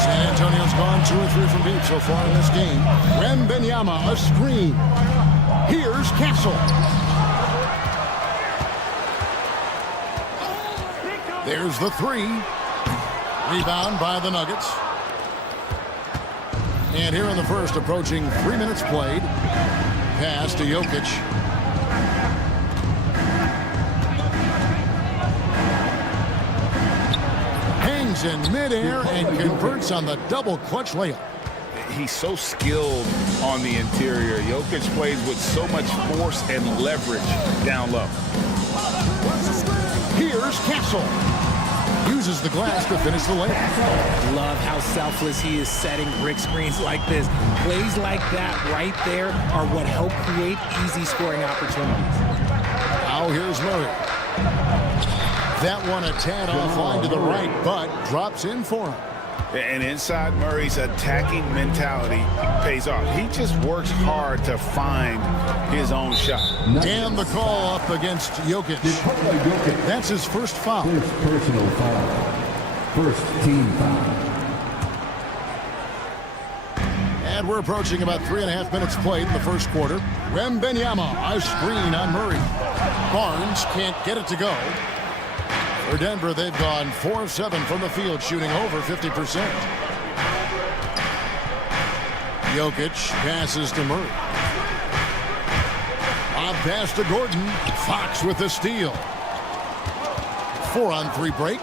San Antonio's gone 2 or 3 from deep so far in this game. Wembanyama, a screen. Here's Castle. There's the 3. Rebound by the Nuggets. And here in the first, approaching 3 minutes played. Pass to Jokic. Hangs in midair and converts on the double clutch layup. He's so skilled on the interior. Jokic plays with so much force and leverage down low. Here's Castle. Uses the glass to finish the layup. Love how selfless he is setting brick screens like this. Plays like that right there are what help create easy scoring opportunities. Now here's Murray. That one a tad offline to the right, but drops in for him. And inside Murray's attacking mentality pays off. He just works hard to find his own shot. And the call up against Jokic. That's his first foul. First personal foul. First team foul. And we're approaching about 3.5 minutes played in the first quarter. Wembanyama, a screen on Murray. Barnes can't get it to go. For Denver, they've gone 4 of 7 from the field, shooting over 50%. Jokic passes to Murray. Lob pass to Gordon. Fox with the steal. 4-on-3 break.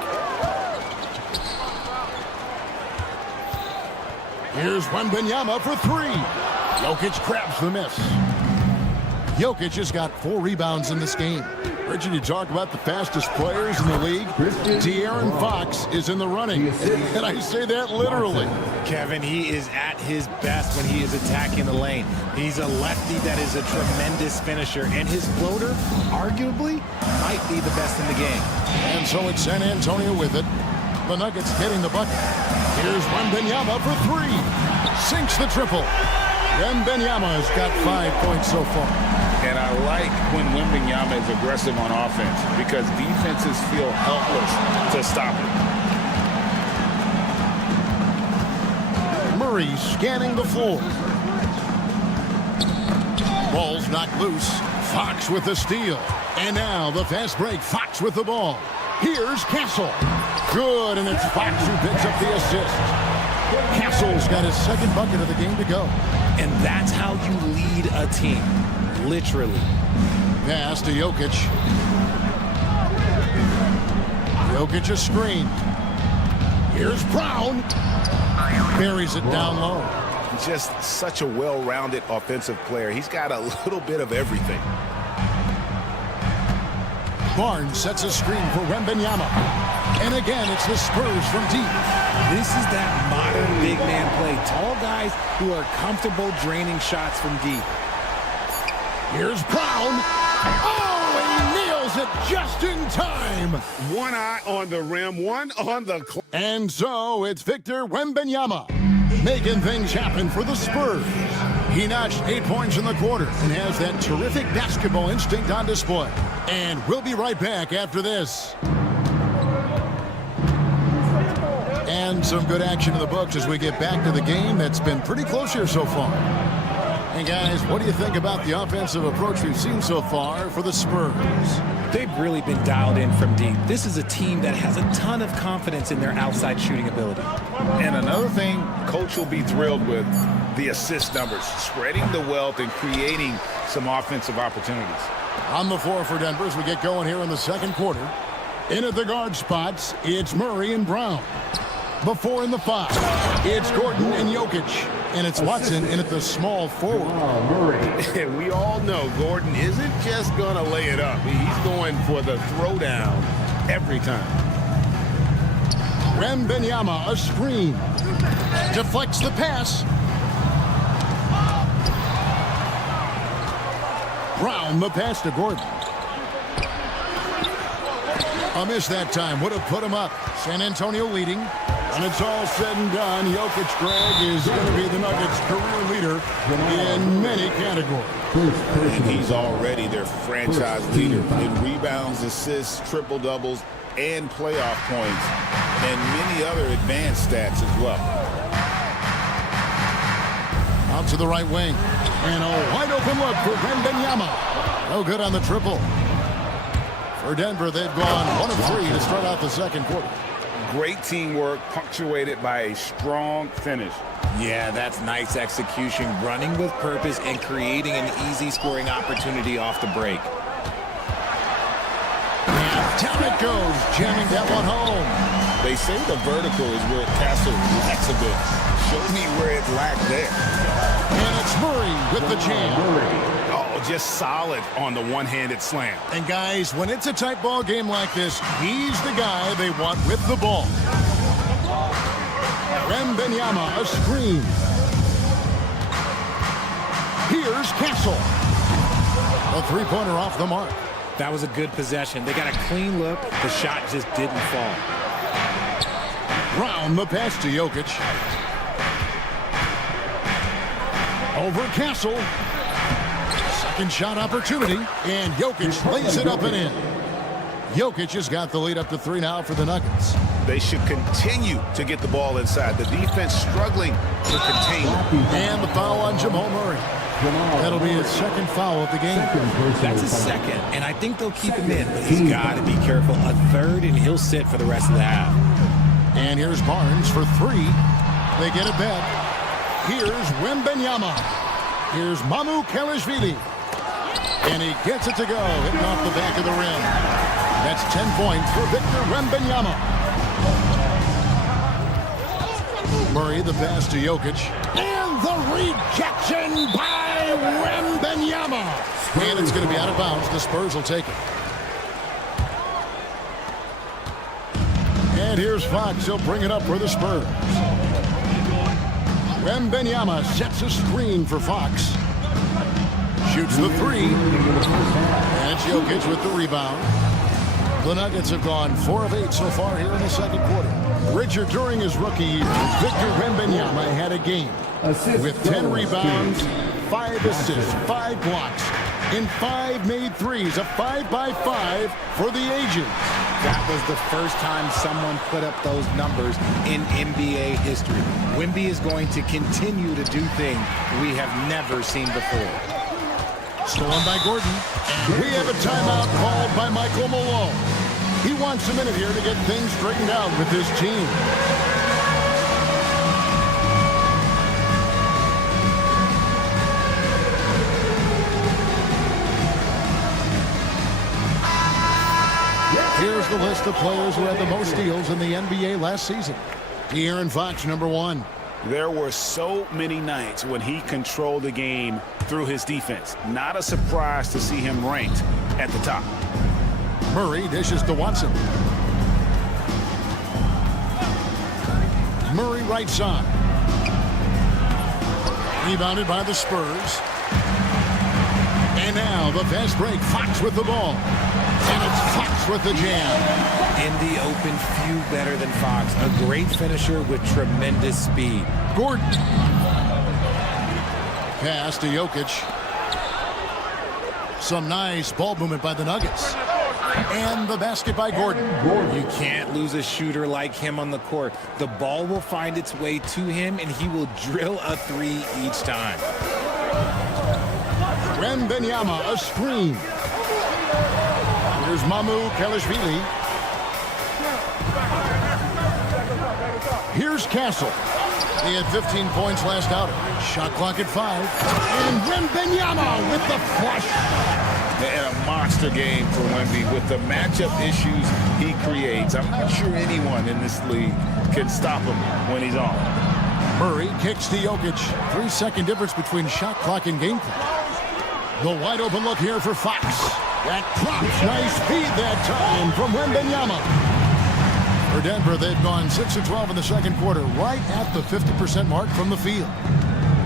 Here's Wembanyama for 3. Jokic grabs the miss. Jokic has got 4 rebounds in this game. Richard, you talk about the fastest players in the league. De'Aaron Fox is in the running, and I say that literally. Kevin, he is at his best when he is attacking the lane. He's a lefty that is a tremendous finisher, and his floater, arguably, might be the best in the game. And so it's San Antonio with it. The Nuggets getting the bucket. Here's Wembanyama for 3. Sinks the triple. Wembanyama has got 5 points so far. And I like when Wembanyama is aggressive on offense because defenses feel helpless to stop it. Murray scanning the floor. Ball's knocked loose. Fox with the steal. And now the fast break. Fox with the ball. Here's Castle. Good, and it's Fox who picks up the assist. Castle's got his second bucket of the game to go. And that's how you lead a team. Literally. Pass to Jokic. Jokic a screen. Here's Brown. Buries it down low. Just such a well-rounded offensive player. He's got a little bit of everything. Barnes sets a screen for Wembanyama. And again, it's the Spurs from deep. This is that modern big man play. Tall guys who are comfortable draining shots from deep. Here's Brown. Oh, he nails it just in time. One eye on the rim, one on the clock. And so it's Victor Wembanyama making things happen for the Spurs. He notched 8 points in the quarter and has that terrific basketball instinct on display. And we'll be right back after this. And some good action in the books as we get back to the game that's been pretty close here so far. And guys, what do you think about the offensive approach we've seen so far for the Spurs? They've really been dialed in from deep. This is a team that has a ton of confidence in their outside shooting ability. And another thing Coach will be thrilled with, the assist numbers, spreading the wealth and creating some offensive opportunities. On the floor for Denver as we get going here in the second quarter. In at the guard spots, it's Murray and Brown. Before in the 5, it's Gordon and Jokic. And it's Watson in at the small forward. And we all know Gordon isn't just going to lay it up. He's going for the throwdown every time. Wembanyama, a screen. Deflects the pass. Brown, the pass to Gordon. A miss that time. Would have put him up. San Antonio leading. When it's all said and done, Jokic, Greg, is going to be the Nuggets' career leader in many categories. And he's already their franchise leader in rebounds, assists, triple-doubles, and playoff points, and many other advanced stats as well. Out to the right wing. And a wide-open look for Wembanyama. No good on the triple. For Denver, they've gone 1 of 3 to start out the second quarter. Great teamwork punctuated by a strong finish. Yeah, that's nice execution, running with purpose and creating an easy scoring opportunity off the break. And down it goes, jamming that one home. They say the vertical is where Castle lacks a bit. Show me where it lacked there. And it's Murray with the jam. Oh, just solid on the one-handed slam. And guys, when it's a tight ball game like this, he's the guy they want with the ball. Wembanyama, a screen. Here's Castle. A three-pointer off the mark. That was a good possession. They got a clean look. The shot just didn't fall. Brown, the pass to Jokic. Over Castle. Second shot opportunity, and Jokic lays it up and in. Jokic has got the lead up to 3 now for the Nuggets. They should continue to get the ball inside. The defense struggling to contain them. And the foul on Jamal Murray. That'll be his second foul of the game. That's his second, and I think they'll keep him in, but he's got to be careful. A third, and he'll sit for the rest of the half. And here's Barnes for 3. They get it back. Here's Wembanyama. Here's Mamu Kelishvili. And he gets it to go, hitting off the back of the rim. That's 10 points for Victor Wembanyama. Murray, the pass to Jokic. And the rejection by Wembanyama. And it's going to be out of bounds. The Spurs will take it. And here's Fox. He'll bring it up for the Spurs. Wembanyama sets a screen for Fox. Shoots the 3. And Jokic with the rebound. The Nuggets have gone 4 of 8 so far here in the second quarter. Richard, during his rookie year, Victor Wembanyama had a game with 10 rebounds, 5 assists, 5 blocks, and 5 made threes. A 5-by-5 for the ages. That was the first time someone put up those numbers in NBA history. Wemby is going to continue to do things we have never seen before. Stolen by Gordon. And we have a timeout called by Michael Malone. He wants a minute here to get things straightened out with his team. Here's the list of players who had the most steals in the NBA last season. De'Aaron Fox, number 1. There were so many nights when he controlled the game through his defense. Not a surprise to see him ranked at the top. Murray dishes to Watson. Murray right side. Rebounded by the Spurs. And now the fast break. Fox with the ball. And it's Fox with the jam. In the open, few better than Fox. A great finisher with tremendous speed. Gordon. Pass to Jokic. Some nice ball movement by the Nuggets. And the basket by Gordon. You can't lose a shooter like him on the court. The ball will find its way to him, and he will drill a 3 each time. Wembanyama, a screen. Here's Mamu Kelishvili. Here's Castle. He had 15 points last outing. Shot clock at 5. And Wembanyama with the flush. And a monster game for Wemby with the matchup issues he creates. I'm not sure anyone in this league can stop him when he's on. Murray kicks to Jokic. 3-second difference between shot clock and game clock. The wide open look here for Fox. That drops. Nice feed that time from Wembanyama. For Denver, they've gone 6 of 12 in the second quarter, right at the 50% mark from the field.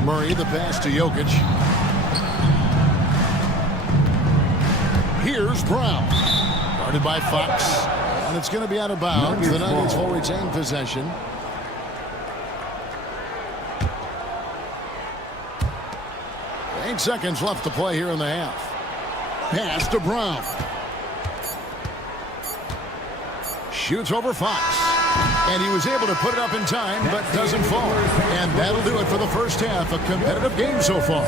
Murray, the pass to Jokic. Here's Brown. Guarded by Fox. And it's going to be out of bounds. The Nuggets will retain possession. Eight seconds left to play here in the half. Pass to Brown. Shoots over Fox. And he was able to put it up in time, but doesn't fall. And that'll do it for the first half. A competitive game so far.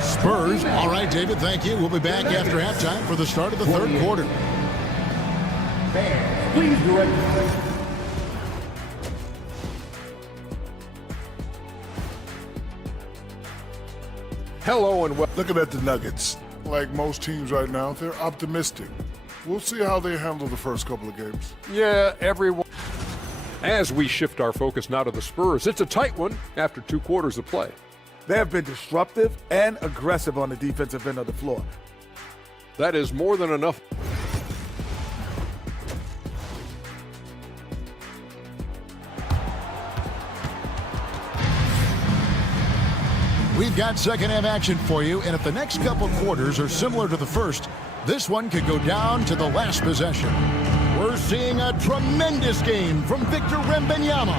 Spurs. All right, David, thank you. We'll be back after halftime for the start of the third quarter. Please direct. Hello and welcome. Looking at the Nuggets, like most teams right now, they're optimistic. We'll see how they handle the first couple of games. Yeah, everyone. As we shift our focus now to the Spurs, it's a tight one after 2 quarters of play. They have been disruptive and aggressive on the defensive end of the floor. That is more than enough. We've got second half action for you, and if the next couple quarters are similar to the first, this one could go down to the last possession. We're seeing a tremendous game from Victor Wembanyama.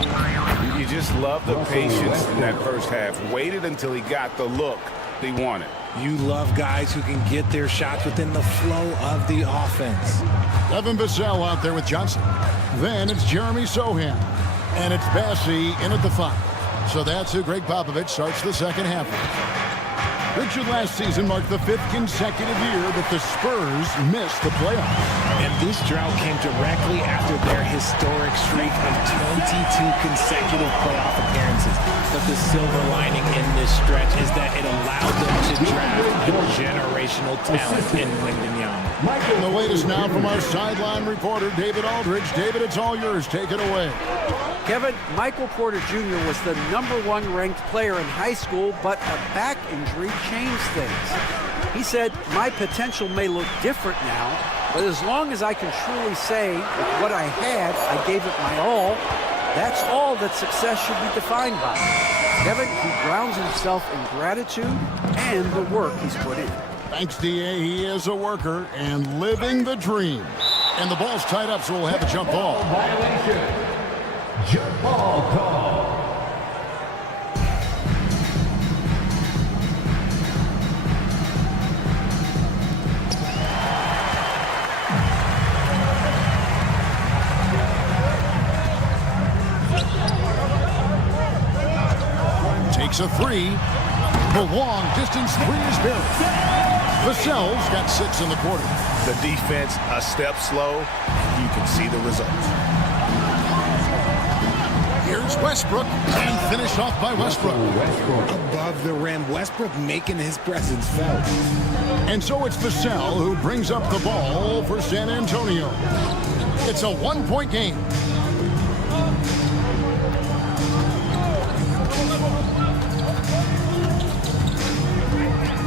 You just love the patience in that first half. Waited until he got the look he wanted. You love guys who can get their shots within the flow of the offense. Devin Vassell out there with Johnson. Then it's Jeremy Sohan. And it's Bassey in at the 5. So that's who Greg Popovich starts the second half with. Richard, last season marked the 5th consecutive year that the Spurs missed the playoffs. And this drought came directly after their historic streak of 22 consecutive playoff appearances. But the silver lining in this stretch is that it allowed them to draft a generational talent in Wembanyama. The latest now from our sideline reporter, David Aldridge. David, it's all yours. Take it away. Kevin, Michael Porter Jr. was the #1 ranked player in high school, but a back injury changed things. He said, "My potential may look different now, but as long as I can truly say with what I had, I gave it my all, that's all that success should be defined by." Kevin, he grounds himself in gratitude and the work he's put in. Thanks, D.A. He is a worker and living the dream. And the ball's tied up, so we'll have a jump ball. Jump ball call. Takes a 3. The long distance 3 is buried. Vassell's got 6 in the quarter. The defense a step slow. You can see the results. Here's Westbrook, and finished off by Westbrook. Above the rim, Westbrook making his presence felt. And so it's Vassell who brings up the ball for San Antonio. It's a 1-point game.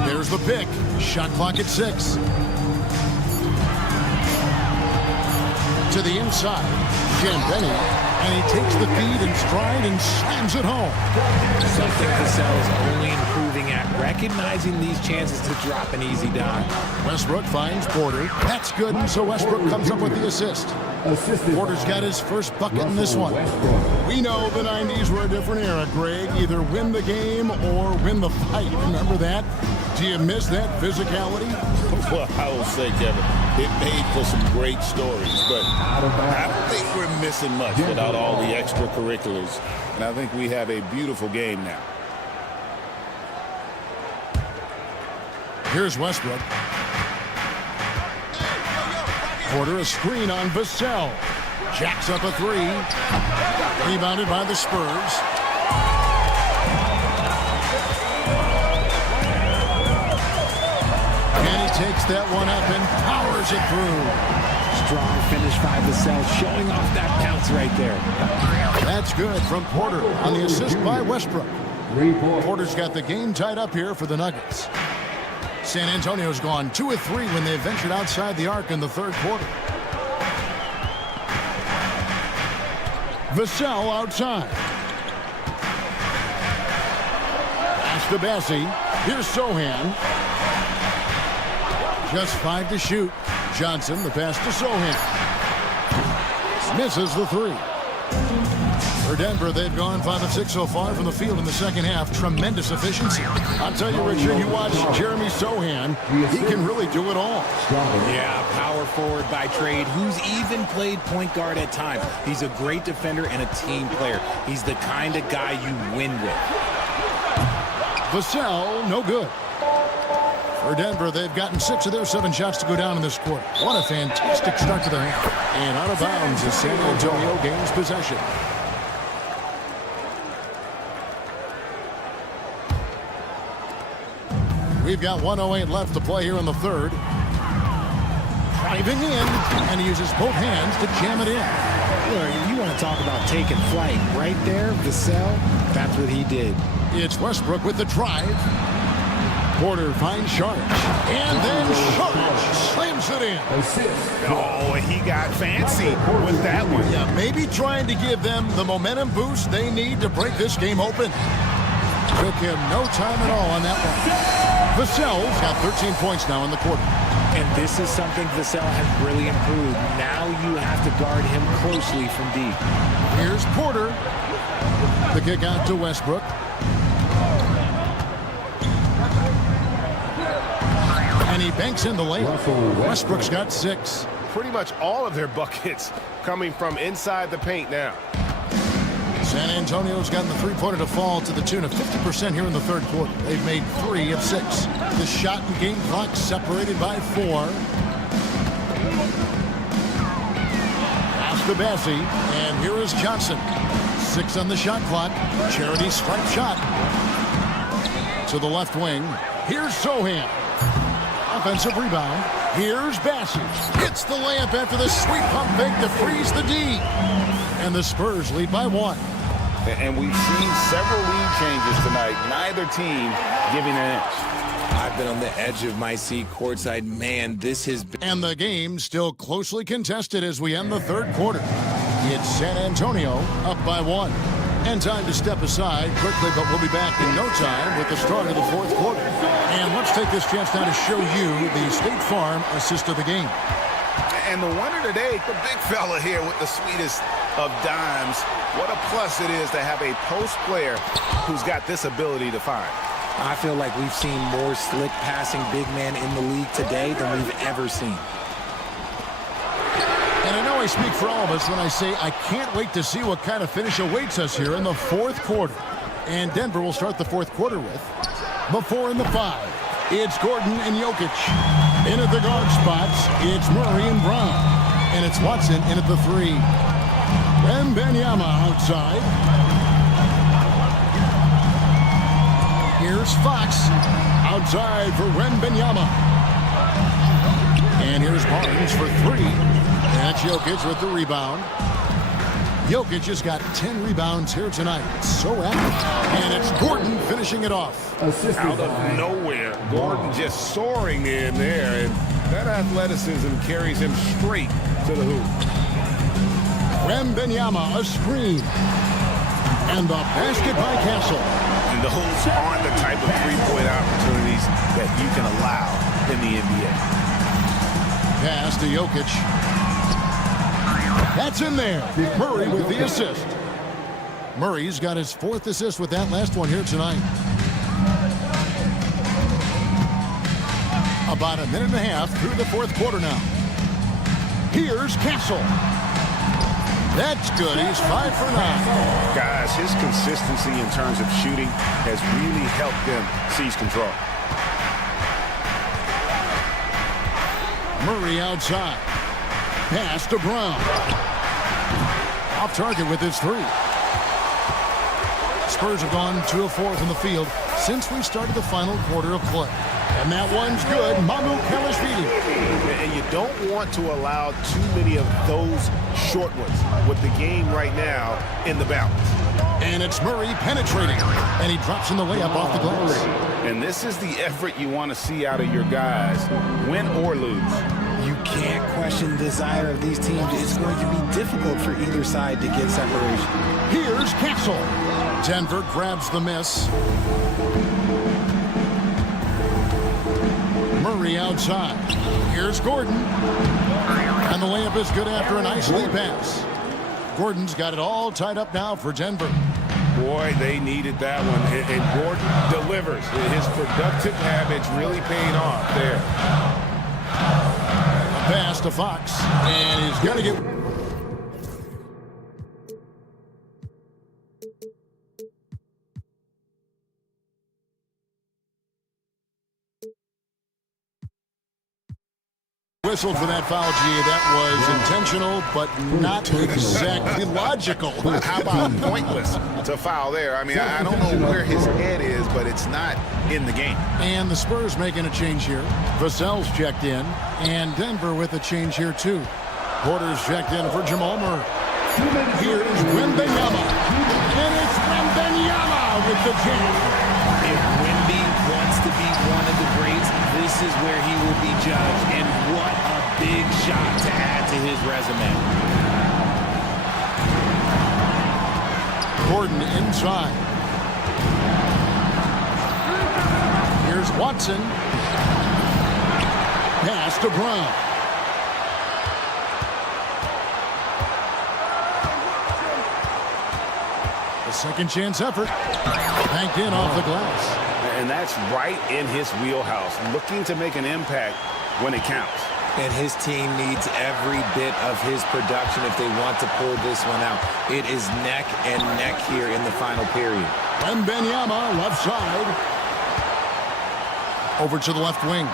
There's the pick. Shot clock at 6. To the inside. Jambeni. And he takes the feed in stride and slams it home. Something Vassell is only improving at, recognizing these chances to drop an easy dime. Westbrook finds Porter. That's good, and so Westbrook comes up with the assist. Porter's got his first bucket in this one. We know the 90s were a different era, Greg. Either win the game or win the fight. Remember that? Do you miss that physicality? Well, I will say, Kevin, it made for some great stories, but I don't think we're missing much without all the extracurriculars. And I think we have a beautiful game now. Here's Westbrook. Porter a screen on Vassell. Jacks up a 3. Rebounded by the Spurs. And he takes that one up and powers it through. Strong finish by Vassell, showing off that bounce right there. That's good from Porter on the assist by Westbrook. Porter's got the game tied up here for the Nuggets. San Antonio's gone 2 of 3 when they ventured outside the arc in the third quarter. Vassell outside. Pass to Bassey. Here's Sohan. Just 5 to shoot. Johnson, the pass to Sohan. Misses the 3. For Denver, they've gone 5 of 6 so far from the field in the second half. Tremendous efficiency. I'll tell you, Richard, you watch Jeremy Sohan, he can really do it all. Yeah, power forward by trade, who's even played point guard at times. He's a great defender and a team player. He's the kind of guy you win with. Vassell, no good. For Denver, they've gotten 6 of their 7 shots to go down in this quarter. What a fantastic start to their half. And out of bounds as San Antonio gains possession. We've got 1:08 left to play here in the third. Driving in, and he uses both hands to jam it in. You want to talk about taking flight right there, Vassell? That's what he did. It's Westbrook with the drive. Porter finds Sharp, and then Sharp slams it in. Oh, he got fancy with that one. Yeah, maybe trying to give them the momentum boost they need to break this game open. Took him no time at all on that one. Vassell's got 13 points now in the quarter. And this is something Vassell has really improved. Now you have to guard him closely from deep. Here's Porter. The kick out to Westbrook. And he banks in the layup. Westbrook's got 6. Pretty much all of their buckets coming from inside the paint now. San Antonio's gotten the three-pointer to fall to the tune of 50% here in the third quarter. They've made 3 of 6. The shot and game clock separated by 4. Pass to Bassie, and here is Johnson. 6 on the shot clock. Charity stripe shot. To the left wing. Here's Sohan. Offensive rebound. Here's Bassie. Hits the layup after the sweet pump fake to freeze the D. And the Spurs lead by 1. And we've seen several lead changes tonight. Neither team giving an inch. I've been on the edge of my seat courtside. Man, this has been... And the game still closely contested as we end the third quarter. It's San Antonio up by 1. And time to step aside quickly, but we'll be back in no time with the start of the fourth quarter. And let's take this chance now to show you the State Farm assist of the game. And the winner today, the big fella here with the sweetest of dimes. What a plus it is to have a post player who's got this ability to find. I feel like we've seen more slick passing big man in the league today than we've ever seen. And I know I speak for all of us when I say I can't wait to see what kind of finish awaits us here in the fourth quarter. And Denver will start the fourth quarter with the 4 and the 5. It's Gordon and Jokic. In at the guard spots, it's Murray and Brown. And it's Watson in at the 3. Wembanyama outside. Here's Fox. Outside for Wembanyama. And here's Barnes for 3. That's Jokic with the rebound. Jokic has got 10 rebounds here tonight. So active. And it's Gordon finishing it off. Out of nowhere, Gordon just soaring in there. And that athleticism carries him straight to the hoop. Wembanyama, a screen. And the basket by Castle. And those aren't the type of three-point opportunities that you can allow in the NBA. Pass to Jokic. That's in there. Murray with the assist. Murray's got his 4th assist with that last one here tonight. About a minute and a half through the fourth quarter now. Here's Castle. That's good. He's 5 for 9. Guys, his consistency in terms of shooting has really helped them seize control. Murray outside. Pass to Brown. Off target with his 3. Spurs have gone 2 of 4 from the field since we started the final quarter of play. And that one's good. Mamu Kalashvili. And you don't want to allow too many of those short ones with the game right now in the balance. And it's Murray penetrating. And he drops in the layup off the glass. And this is the effort you want to see out of your guys, win or lose. You can't question the desire of these teams. It's going to be difficult for either side to get separation. Here's Castle. Denver grabs the miss. Murray outside. Here's Gordon. And the layup is good after a nice lead pass. Gordon's got it all tied up now for Denver. Boy, they needed that one. And Gordon delivers. His productive habits really paying off there. Pass to Fox, and he's going to get... Whistled for that foul, G. That was intentional, but not exactly logical. How about pointless to foul there? I mean, I don't know where his head is, but it's not in the game. And the Spurs making a change here. Vassell's checked in, and Denver with a change here, too. Porter's checked in for Jamal Murray. Here's Wembanyama. And it's Wembanyama with the jam. If Wemby wants to be one of the greats, this is where he will be judged. And what a big shot to add to his resume. Gordon inside. Here's Watson. pass to Brown. A second chance effort. Banked in off the glass. And that's right in his wheelhouse, looking to make an impact when it counts. And his team needs every bit of his production if they want to pull this one out. It is neck and neck here in the final period. Wembanyama, left side. Over to the left wing.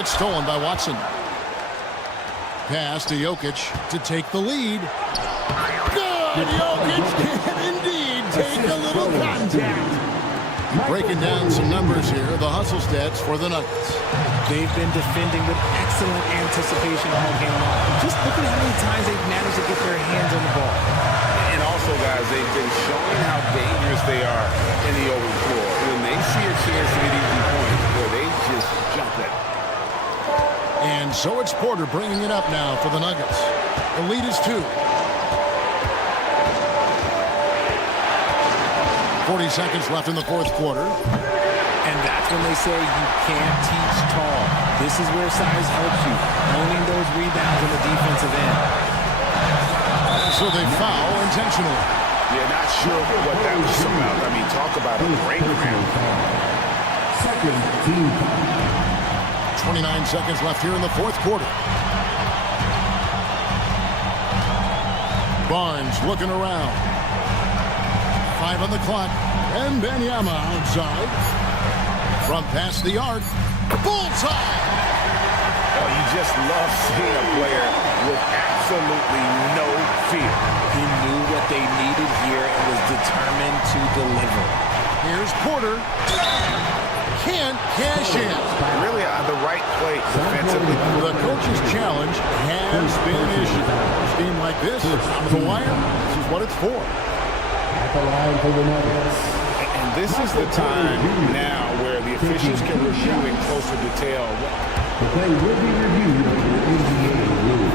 It's stolen by Watson. Pass to Jokic to take the lead. Good! Jokic can indeed take a little contact. Breaking down some numbers here, the hustle stats for the Nuggets. They've been defending with excellent anticipation all game long. Just look at how many times they've managed to get their hands on the ball. And also, guys, they've been showing how dangerous they are in the open floor. When they see a chance to get easy points, boy, they just jump it. And so it's Porter bringing it up now for the Nuggets. The lead is 2. 40 seconds left in the fourth quarter. And that's when they say you can't teach tall. This is where size helps you, owning those rebounds on the defensive end. So they foul intentionally. Yeah, not sure what that was about. I mean, talk about a brain cramp. 29 seconds left here in the fourth quarter. Barnes looking around. 5 on the clock. And Wembanyama outside. From past the arc. Bullseye! Oh, you just love seeing a player with absolutely no fear. He knew what they needed here and was determined to deliver. Here's Porter. Can't cash in. Really the right play defensively. The coach's challenge has been issued. A game like this, on the wire, this is what it's for. At the line for the Nuggets. And this is the time now where the officials can review in closer detail. The play will be reviewed under NBA rules.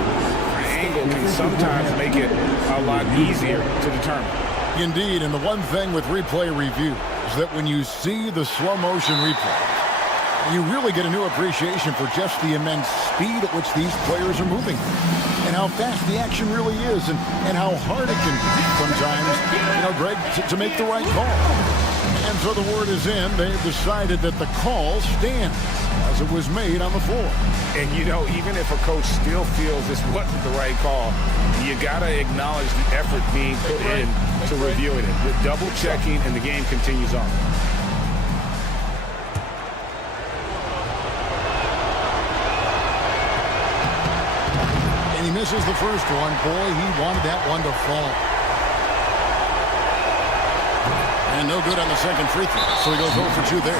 An angle can sometimes make it a lot easier to determine. Indeed, and the one thing with replay review is that when you see the slow motion replay, you really get a new appreciation for just the immense speed at which these players are moving and how fast the action really is and how hard it can be sometimes, Greg, to make the right call. And so the word is in. They've decided that the call stands as it was made on the floor. And, even if a coach still feels this wasn't the right call, you got to acknowledge the effort being put in to reviewing it. With double checking, and the game continues on. And he misses the first one. Boy, he wanted that one to fall. And no good on the second free throw. So he goes 0 for 2 there.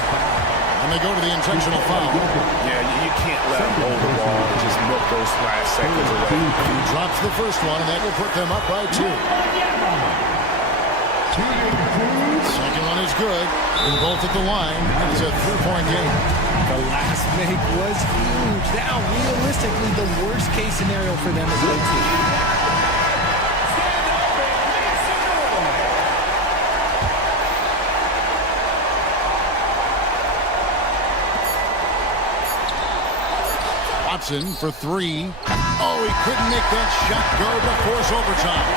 And they go to the intentional foul. Yeah, you can't let him hold the ball and just milk those last seconds away. He drops the first one, and that will put them up by 2. Second one is good. And both at the line. It's a 3-point game. The last make was huge. Now, realistically, the worst case scenario for them is 0-2. For 3. Oh, he couldn't make that shot go to force overtime.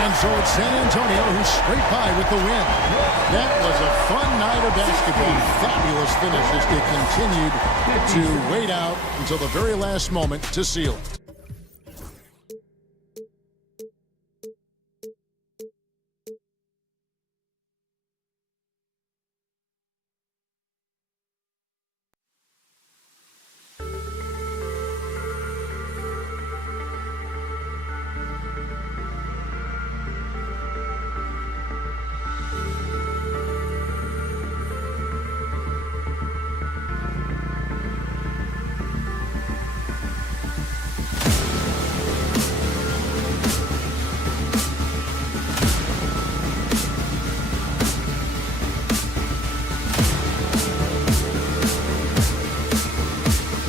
And so it's San Antonio who's straight by with the win. That was a fun night of basketball. Fabulous finish as they continued to wait out until the very last moment to seal it.